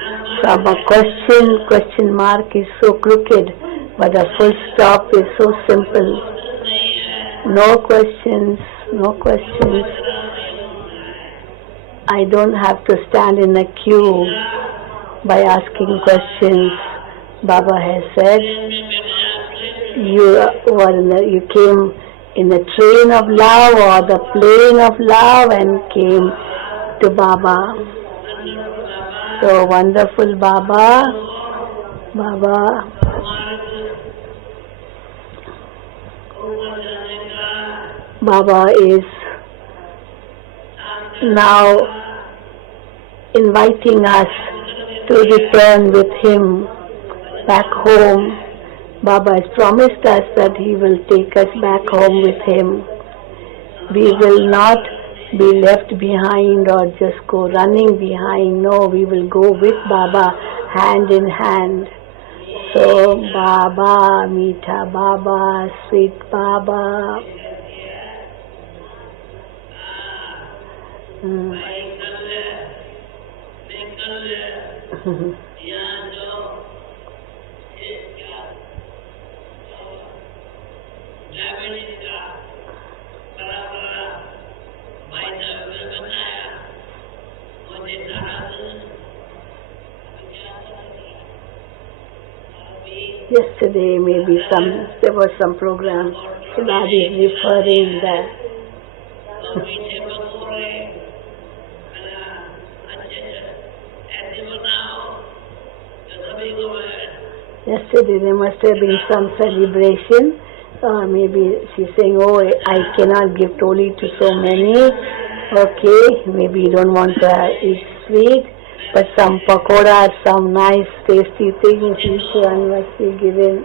From a question mark is so crooked, but a full stop is so simple. No questions. I don't have to stand in a queue by asking questions. Baba has said, you came in the train of love or the plane of love and came to Baba. So wonderful Baba. Baba is now inviting us to return with him back home. Baba has promised us that he will take us back home with him. We will not be left behind or just go running behind. No, we will go with Baba hand in hand. So Baba, Meetha Baba, sweet Baba. Yesterday maybe there was some program. Shiladi is referring that. Yesterday there must have been some celebration. Maybe she's saying, oh, I cannot give toli to so many. Okay, maybe you don't want to eat sweet, but some pakoras, some nice tasty things each one must be given.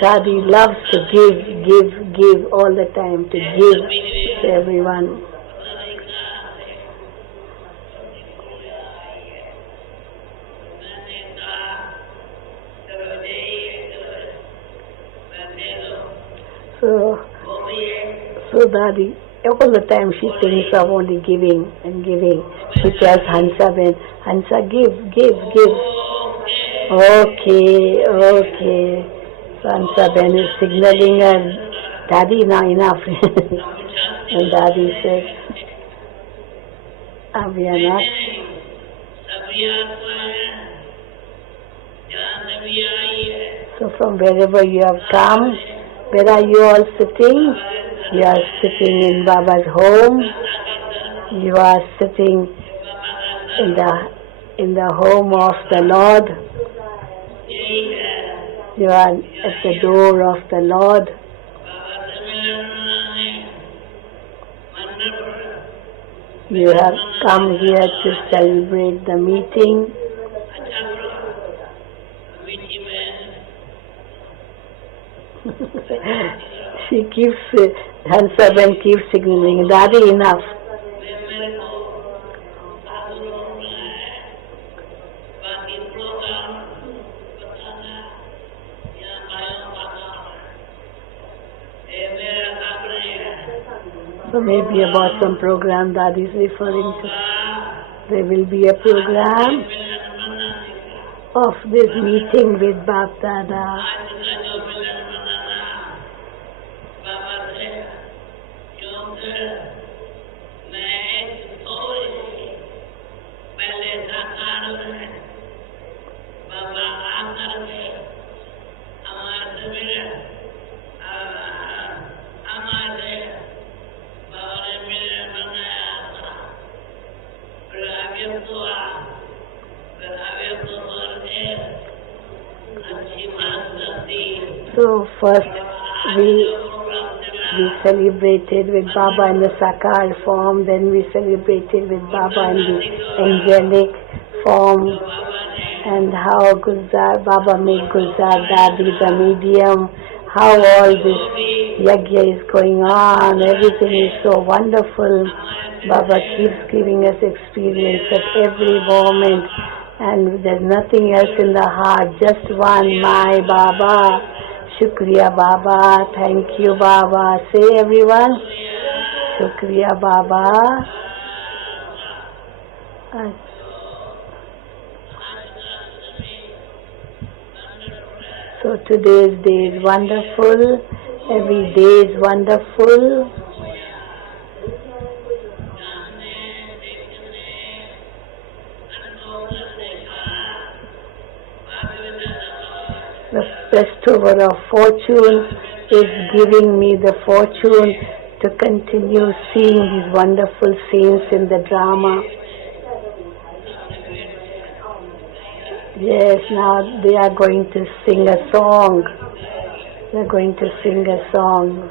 Daddy loves to give all the time, to give to everyone. So Daddy, all the time she thinks of only giving and giving. She tells Hansa, Hansa, give. Okay. So Hansa Ben is signaling her, Daddy, now enough. And Daddy says, we are not. So from wherever you have come, where are you all sitting? You are sitting in Baba's home. You are sitting in the home of the Lord. You are at the door of the Lord. You have come here to celebrate the meeting. She keeps, Hansa Ben keeps signaling, Daddy, enough. So maybe about some program that is referring to. There will be a program of this meeting with Bapdada. So first we celebrated with Baba in the Sakar form, then we celebrated with Baba in the angelic form, and how Baba made Gulzar Dadi the medium, how all this yajna is going on, everything is so wonderful. Baba keeps giving us experience at every moment, and there's nothing else in the heart, just one, my Baba. Shukriya Baba, thank you Baba. Say everyone, Shukriya Baba. So today's day is wonderful, every day is wonderful. The bestower of fortune is giving me the fortune to continue seeing these wonderful scenes in the drama. Yes, now they are going to sing a song. They are going to sing a song.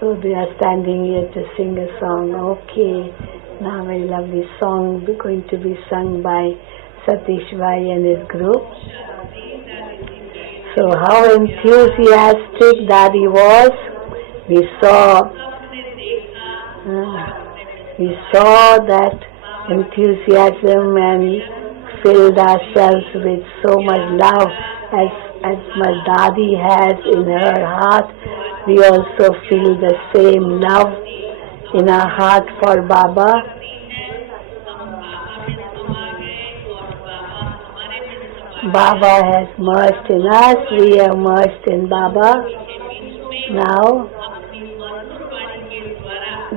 So they are standing here to sing a song. Okay, now a very lovely song going to be sung by Satish Bhai and his group. So how enthusiastic Daddy was. We saw that enthusiasm and filled ourselves with so much love as much Daddy has in her heart. We also feel the same love in our heart for Baba. Baba has merged in us, we are merged in Baba. Now,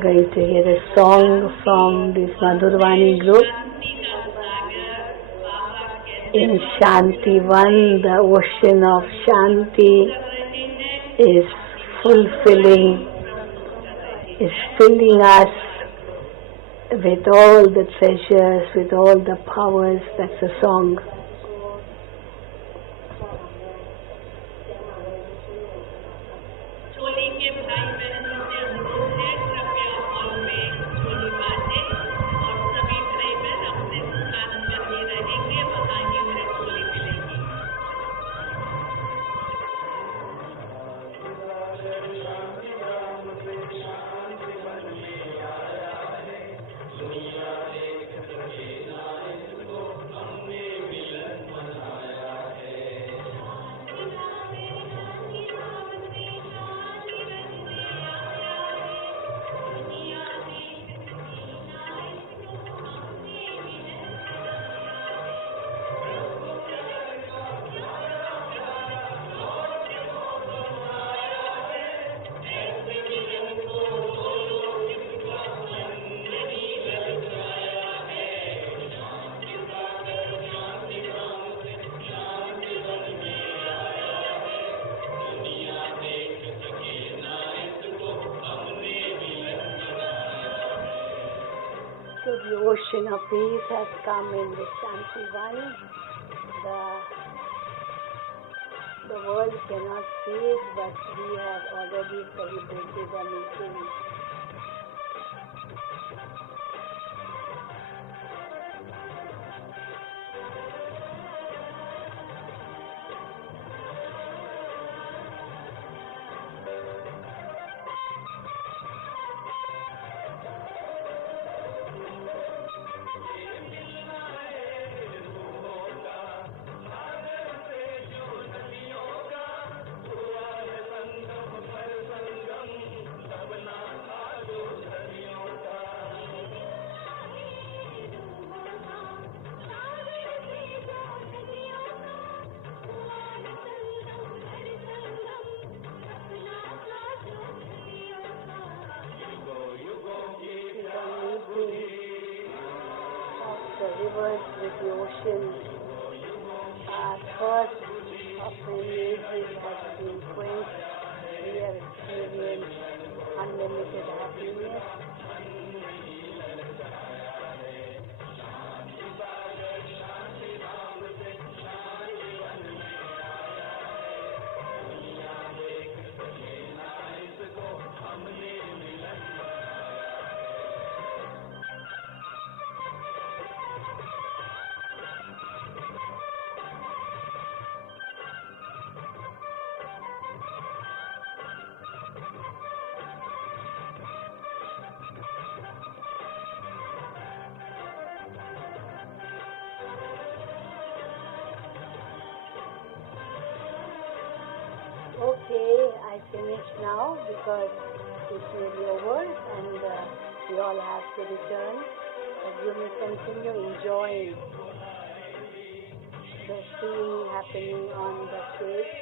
going to hear a song from this Madhurvani group. In Shanti 1, the ocean of Shanti is filling us with all the treasures, with all the powers. That's a song. So the ocean of peace has come in the Shanti Vani. The world cannot see it, but we have already celebrated a meeting. rivers with the ocean. Our thirst of amazing has been quenched. We have experienced unlimited happiness. Okay, I finish now because it's nearly over and we all have to return. But you may continue enjoying the scene happening on the stage.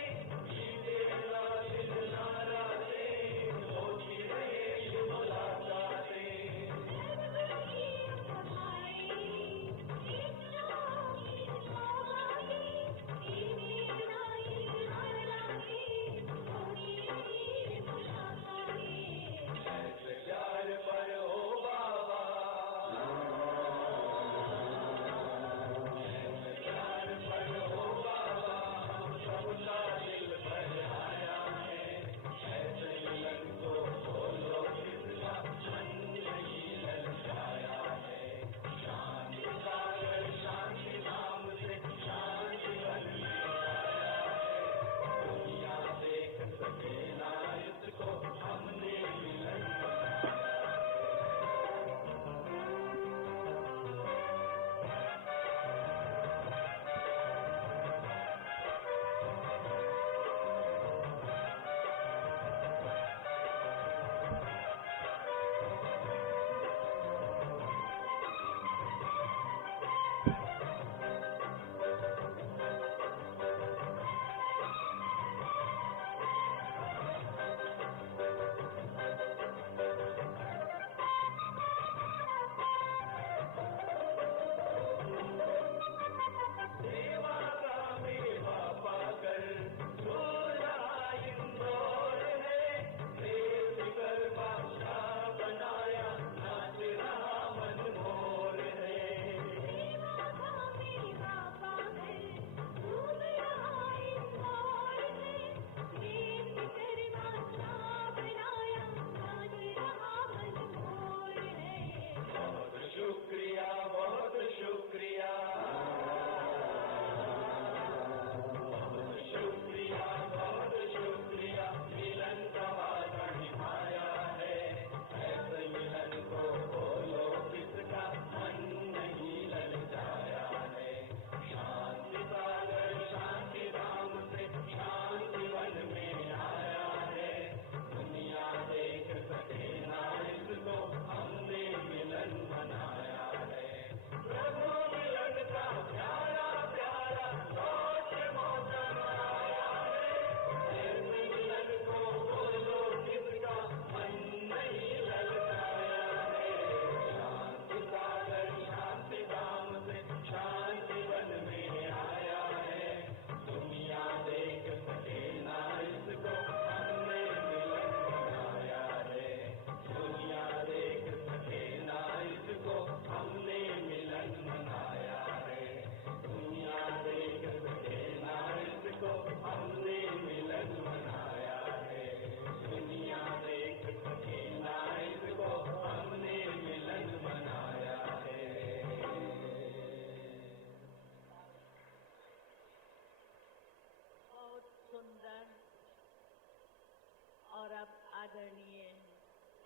और अब आदरणीय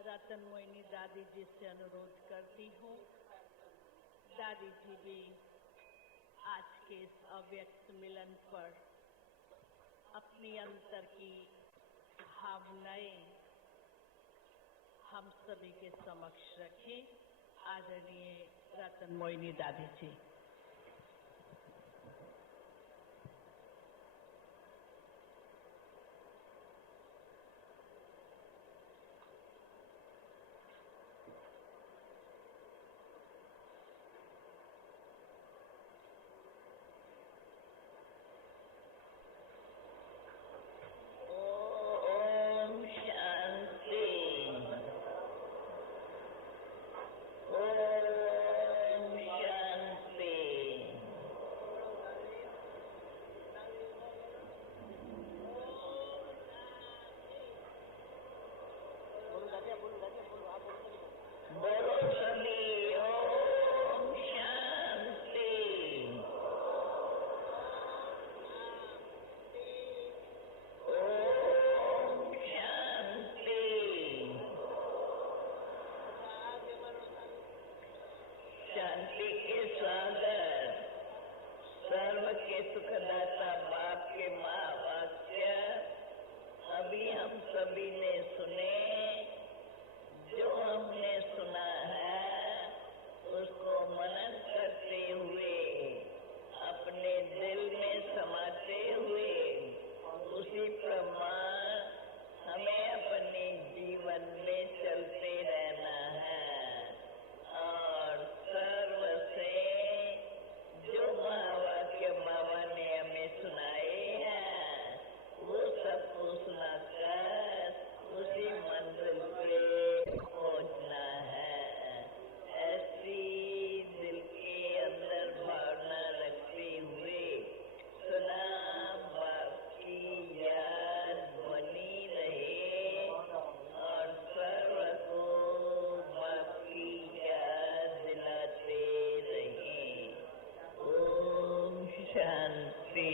रतन मोहिनी दादी जी से अनुरोध करती हूँ, दादी जी भी आज के इस अव्यक्त मिलन पर अपनी अंतर की भावनाएं हम सभी के समक्ष रखें। आदरणीय रतन मोहिनी दादी जी। शांति के सागर, सर्व के सुखदाता बाप के महावाक्य अभी हम सभी ने सुने। जो हमने सुना है उसको मनन करते हुए, अपने दिल में समाते हुए, उसी प्रमाण हमें अपने जीवन में चलते रहना है। और सर्व से जो महावाक्य बाबा ने हमें सुनाए हैं वो सबको सुनाकर उसी मंजिल पे पहुंचना है। ऐसी दिल के अंदर भावना रखते हुए सदा बाप की याद बनी रहे और सर्व को बाप की याद दिलाते रहें। ओम शांति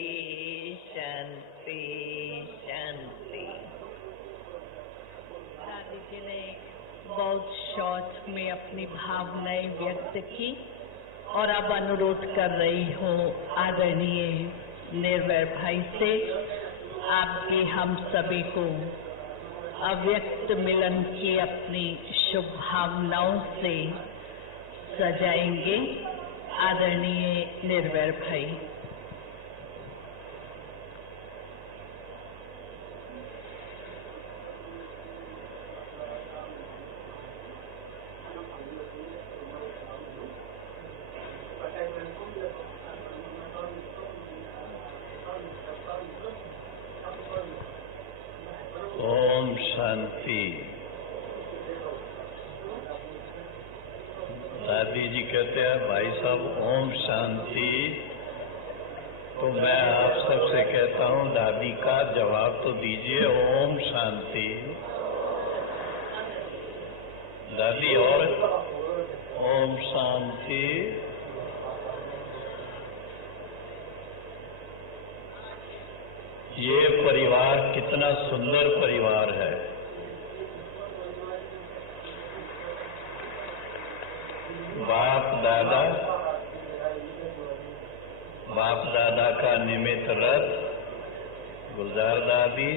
शांति शांति। दादी जी ने बहुत शॉर्ट में अपनी भावनाएं व्यक्त की और अब अनुरोध कर रही हूँ आदरणीय निर्वैर भाई से, आप भी हम सभी को अव्यक्त मिलन की अपनी शुभ भावनाओं से सजाएंगे। आदरणीय निर्वैर भाई। ओम शांति। दादी जी कहते हैं भाई साहब ओम शांति, तो मैं आप सबसे कहता हूँ दादी का जवाब तो दीजिए ओम शांति। दादी और ओम शांति। ये परिवार कितना सुंदर परिवार है। बाप दादा का निमित्त रथ, गुलजार दादी,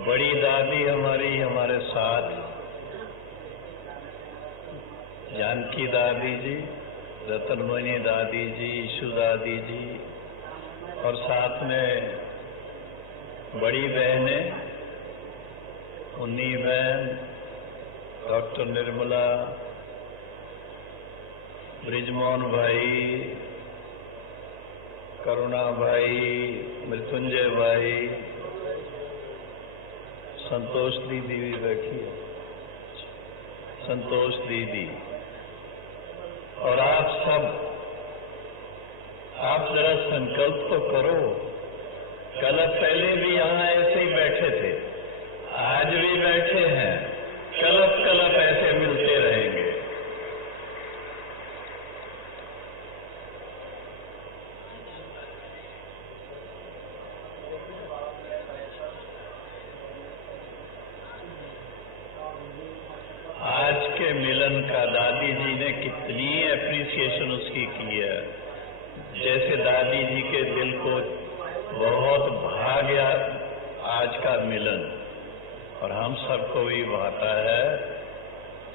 बड़ी दादी हमारे साथ, जानकी दादी जी, रतनमणि दादी जी, ईशु दादी जी, और साथ में बड़ी बहनें, उन्नी बहन, डॉक्टर निर्मला, ब्रिजमोहन भाई, करुणा भाई, मृत्युंजय भाई, संतोष दीदी भी बैठी है, संतोष दीदी, और आप सब, आप जरा संकल्प तो करो। कल पहले भी यहाँ ऐसे ही बैठे थे, आज भी बैठे हैं, कलप ऐसे मिलते रहेंगे। आज के मिलन का दादी जी ने कितनी एप्रिसिएशन उसकी की है। जैसे दादी जी के दिल को बहुत भा गया आज का मिलन, और हम सबको भी भाता है,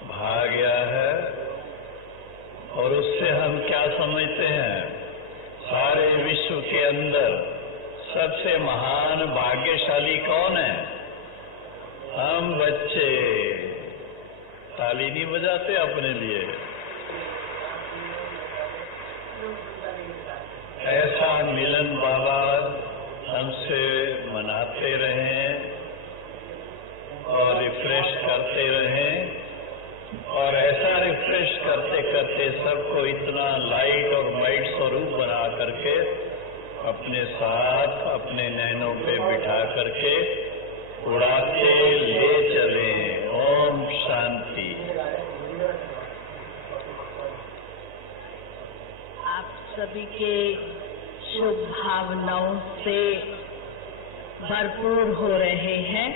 भा गया है। और उससे हम क्या समझते हैं, सारे विश्व के अंदर सबसे महान भाग्यशाली कौन है? हम बच्चे। ताली नहीं बजाते अपने लिए। ऐसा मिलन बाबा हमसे मनाते रहें और रिफ्रेश करते रहें, और ऐसा रिफ्रेश करते करते सबको इतना लाइट और माइट स्वरूप बना करके अपने साथ अपने नैनों पे बिठा करके उड़ाते ले चले। ओम शांति। आप सभी के शुभ भावनाओं से भरपूर हो रहे हैं।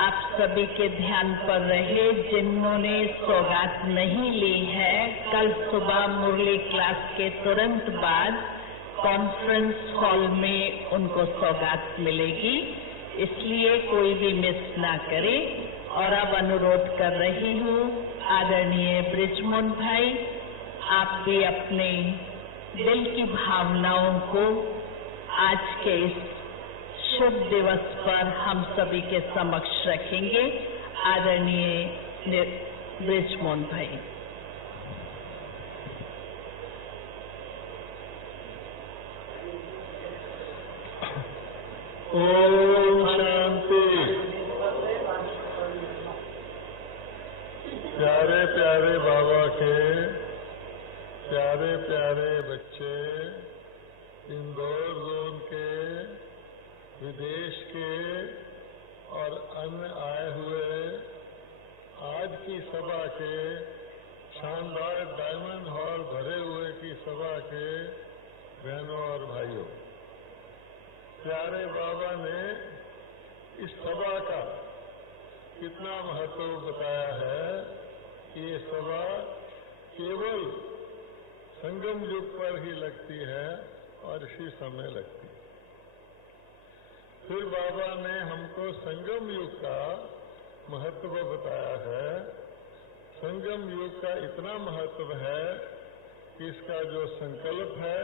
आप सभी के ध्यान पर रहे जिन्होंने सौगात नहीं ली है। कल सुबह मुरली क्लास के तुरंत बाद कॉन्फ्रेंस हॉल में उनको सौगात मिलेगी, इसलिए कोई भी मिस ना करे। और अब अनुरोध कर रही हूँ आदरणीय ब्रिजमोहन भाई, आप भी अपने दिल की भावनाओं को आज के इस शुभ दिवस पर हम सभी के समक्ष रखेंगे। आदरणीय ब्रिजमोहन भाई। ओम शांति। प्यारे प्यारे बाबा के प्यारे प्यारे बच्चे, इंदौर जोन के, विदेश के और अन्य आए हुए आज की सभा के, शानदार डायमंड हॉल भरे हुए की सभा के बहनों और भाइयों, प्यारे बाबा ने इस सभा का कितना महत्व बताया है कि ये सभा केवल संगम युग पर ही लगती है और इसी समय लगती है। फिर बाबा ने हमको संगम युग का महत्व बताया है। संगम युग का इतना महत्व है कि इसका जो संकल्प है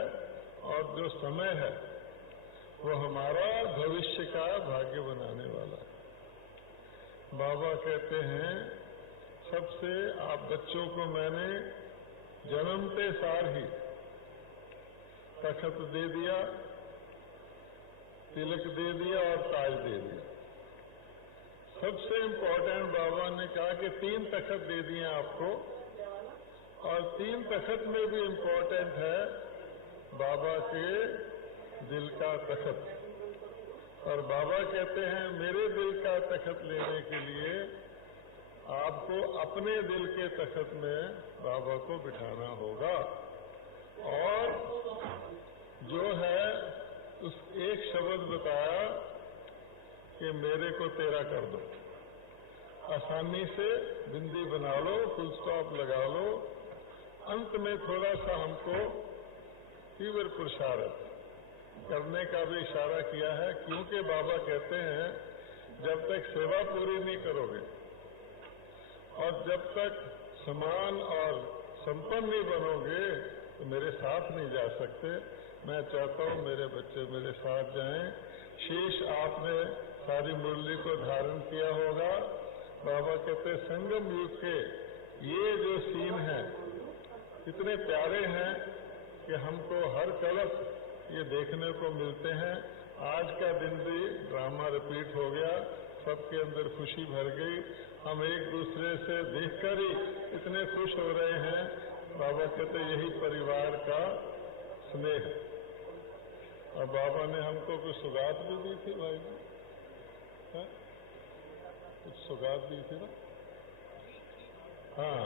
और जो समय है वो हमारा भविष्य का भाग्य बनाने वाला है। बाबा कहते हैं सबसे आप बच्चों को मैंने जन्मते सार ही तखत दे दिया, तिलक दे दिया और ताज दे दिया। सबसे इम्पोर्टेंट बाबा ने कहा कि 3 तखत दे दिए आपको, और 3 तखत में भी इम्पोर्टेंट है बाबा के दिल का तखत। और बाबा कहते हैं मेरे दिल का तखत लेने के लिए आपको अपने दिल के तखत में बाबा को बिठाना होगा। और जो है उस एक शब्द बताया कि मेरे को तेरा कर दो। आसानी से बिंदी बना लो, फुल स्टॉप लगा लो। अंत में थोड़ा सा हमको तीव्र पुरुषार्थ करने का भी इशारा किया है, क्योंकि बाबा कहते हैं जब तक सेवा पूरी नहीं करोगे और जब तक समान और संपन्न नहीं बनोगे तो मेरे साथ नहीं जा सकते। मैं चाहता हूँ मेरे बच्चे मेरे साथ जाएं। शेष आपने सारी मुरली को धारण किया होगा। बाबा कहते संगम युग के ये जो सीन है इतने प्यारे हैं कि हमको हर तरफ ये देखने को मिलते हैं। आज का दिन भी ड्रामा रिपीट हो गया, सबके अंदर खुशी भर गई। हम एक दूसरे से देखकर ही इतने खुश हो रहे हैं। बाबा कहते यही परिवार का स्नेह। और बाबा ने हमको कुछ सौगात भी दी थी भाई जी, कुछ सौगात दी थी ना। हाँ,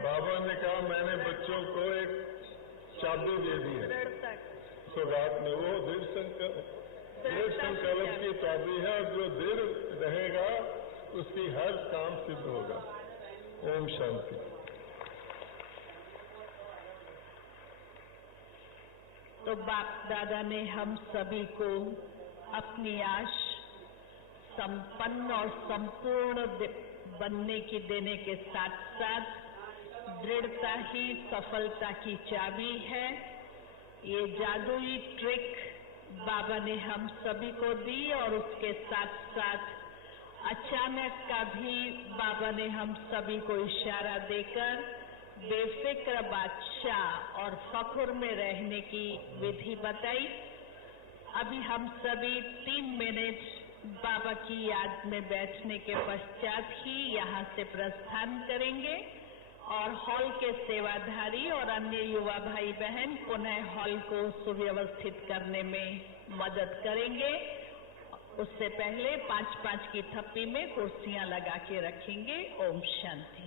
बाबा ने कहा मैंने बच्चों को एक चाबी दे दी है सौगात में, वो दृढ़ संकल्प की चाबी है, और जो दृढ़ रहेगा उसकी हर काम सिद्ध होगा। ओम शांति। तो बाप दादा ने हम सभी को अपनी आश संपन्न और संपूर्ण बनने की देने के साथ साथ दृढ़ता ही सफलता की चाबी है। ये जादुई ट्रिक बाबा ने हम सभी को दी, और उसके साथ साथ अचानक का भी बाबा ने हम सभी को इशारा देकर बेफिक्र बादशाह और फख्र में रहने की विधि बताई। अभी हम सभी 3 मिनट बाबा की याद में बैठने के पश्चात ही यहाँ से प्रस्थान करेंगे, और हॉल के सेवाधारी और अन्य युवा भाई बहन पुनः हॉल को सुव्यवस्थित करने में मदद करेंगे। उससे पहले 5-5 की थप्पी में कुर्सियां लगा के रखेंगे। ओम शांति।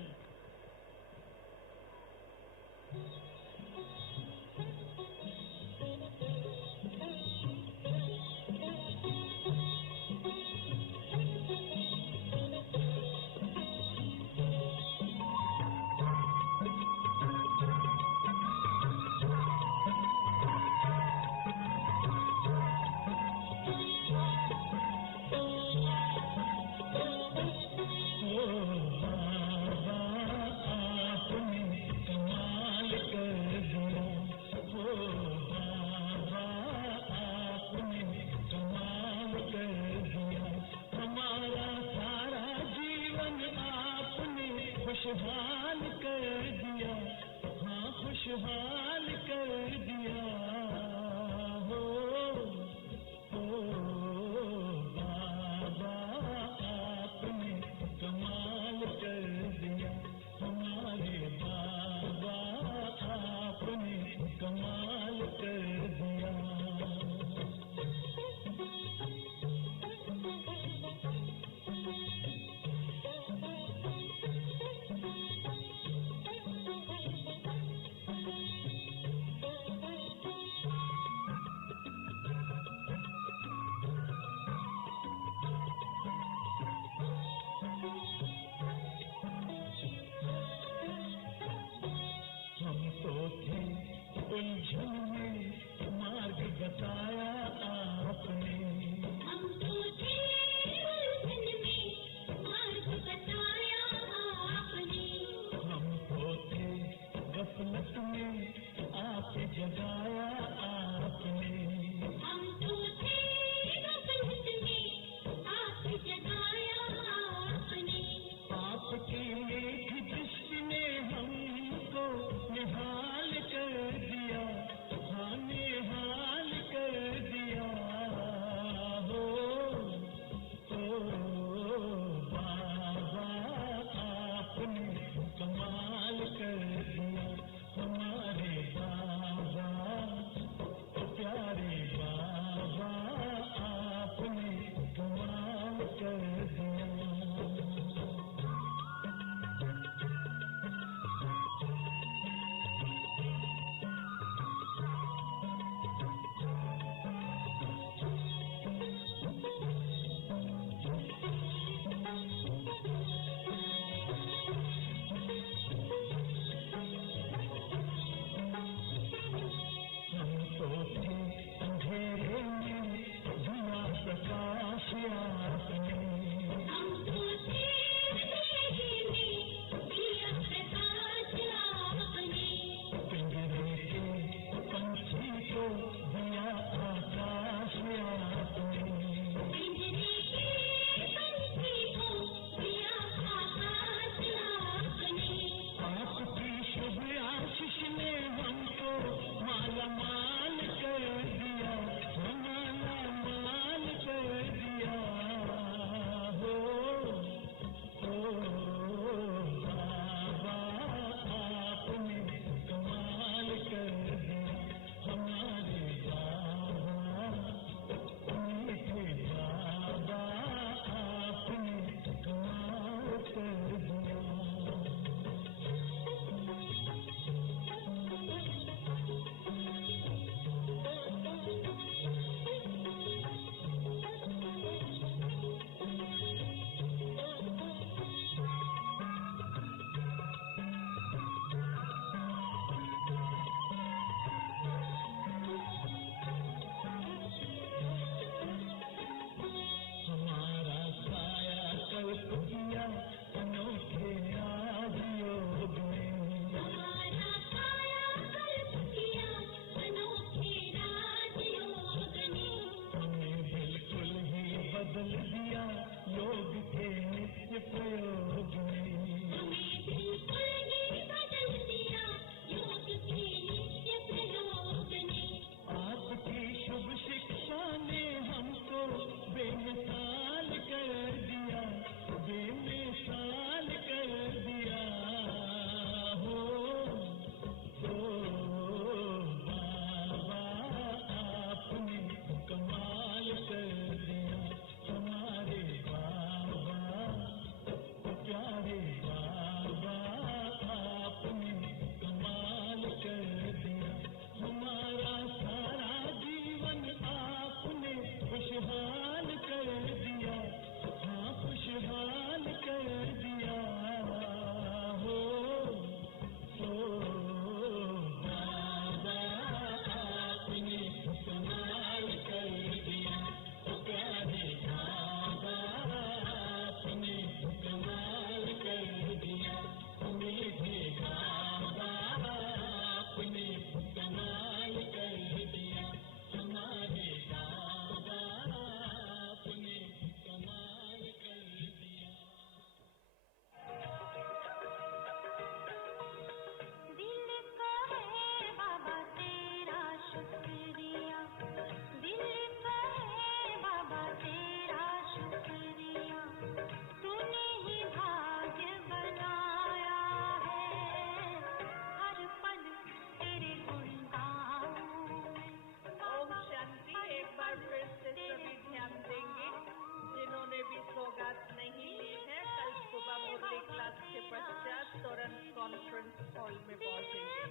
कॉन्फ्रेंस हॉल में पहुंचेंगे।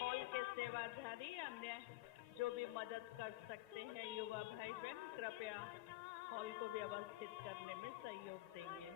हॉल के सेवाधारी अन्य जो भी मदद कर सकते हैं युवा भाई बहन कृपया हॉल को व्यवस्थित करने में सहयोग देंगे।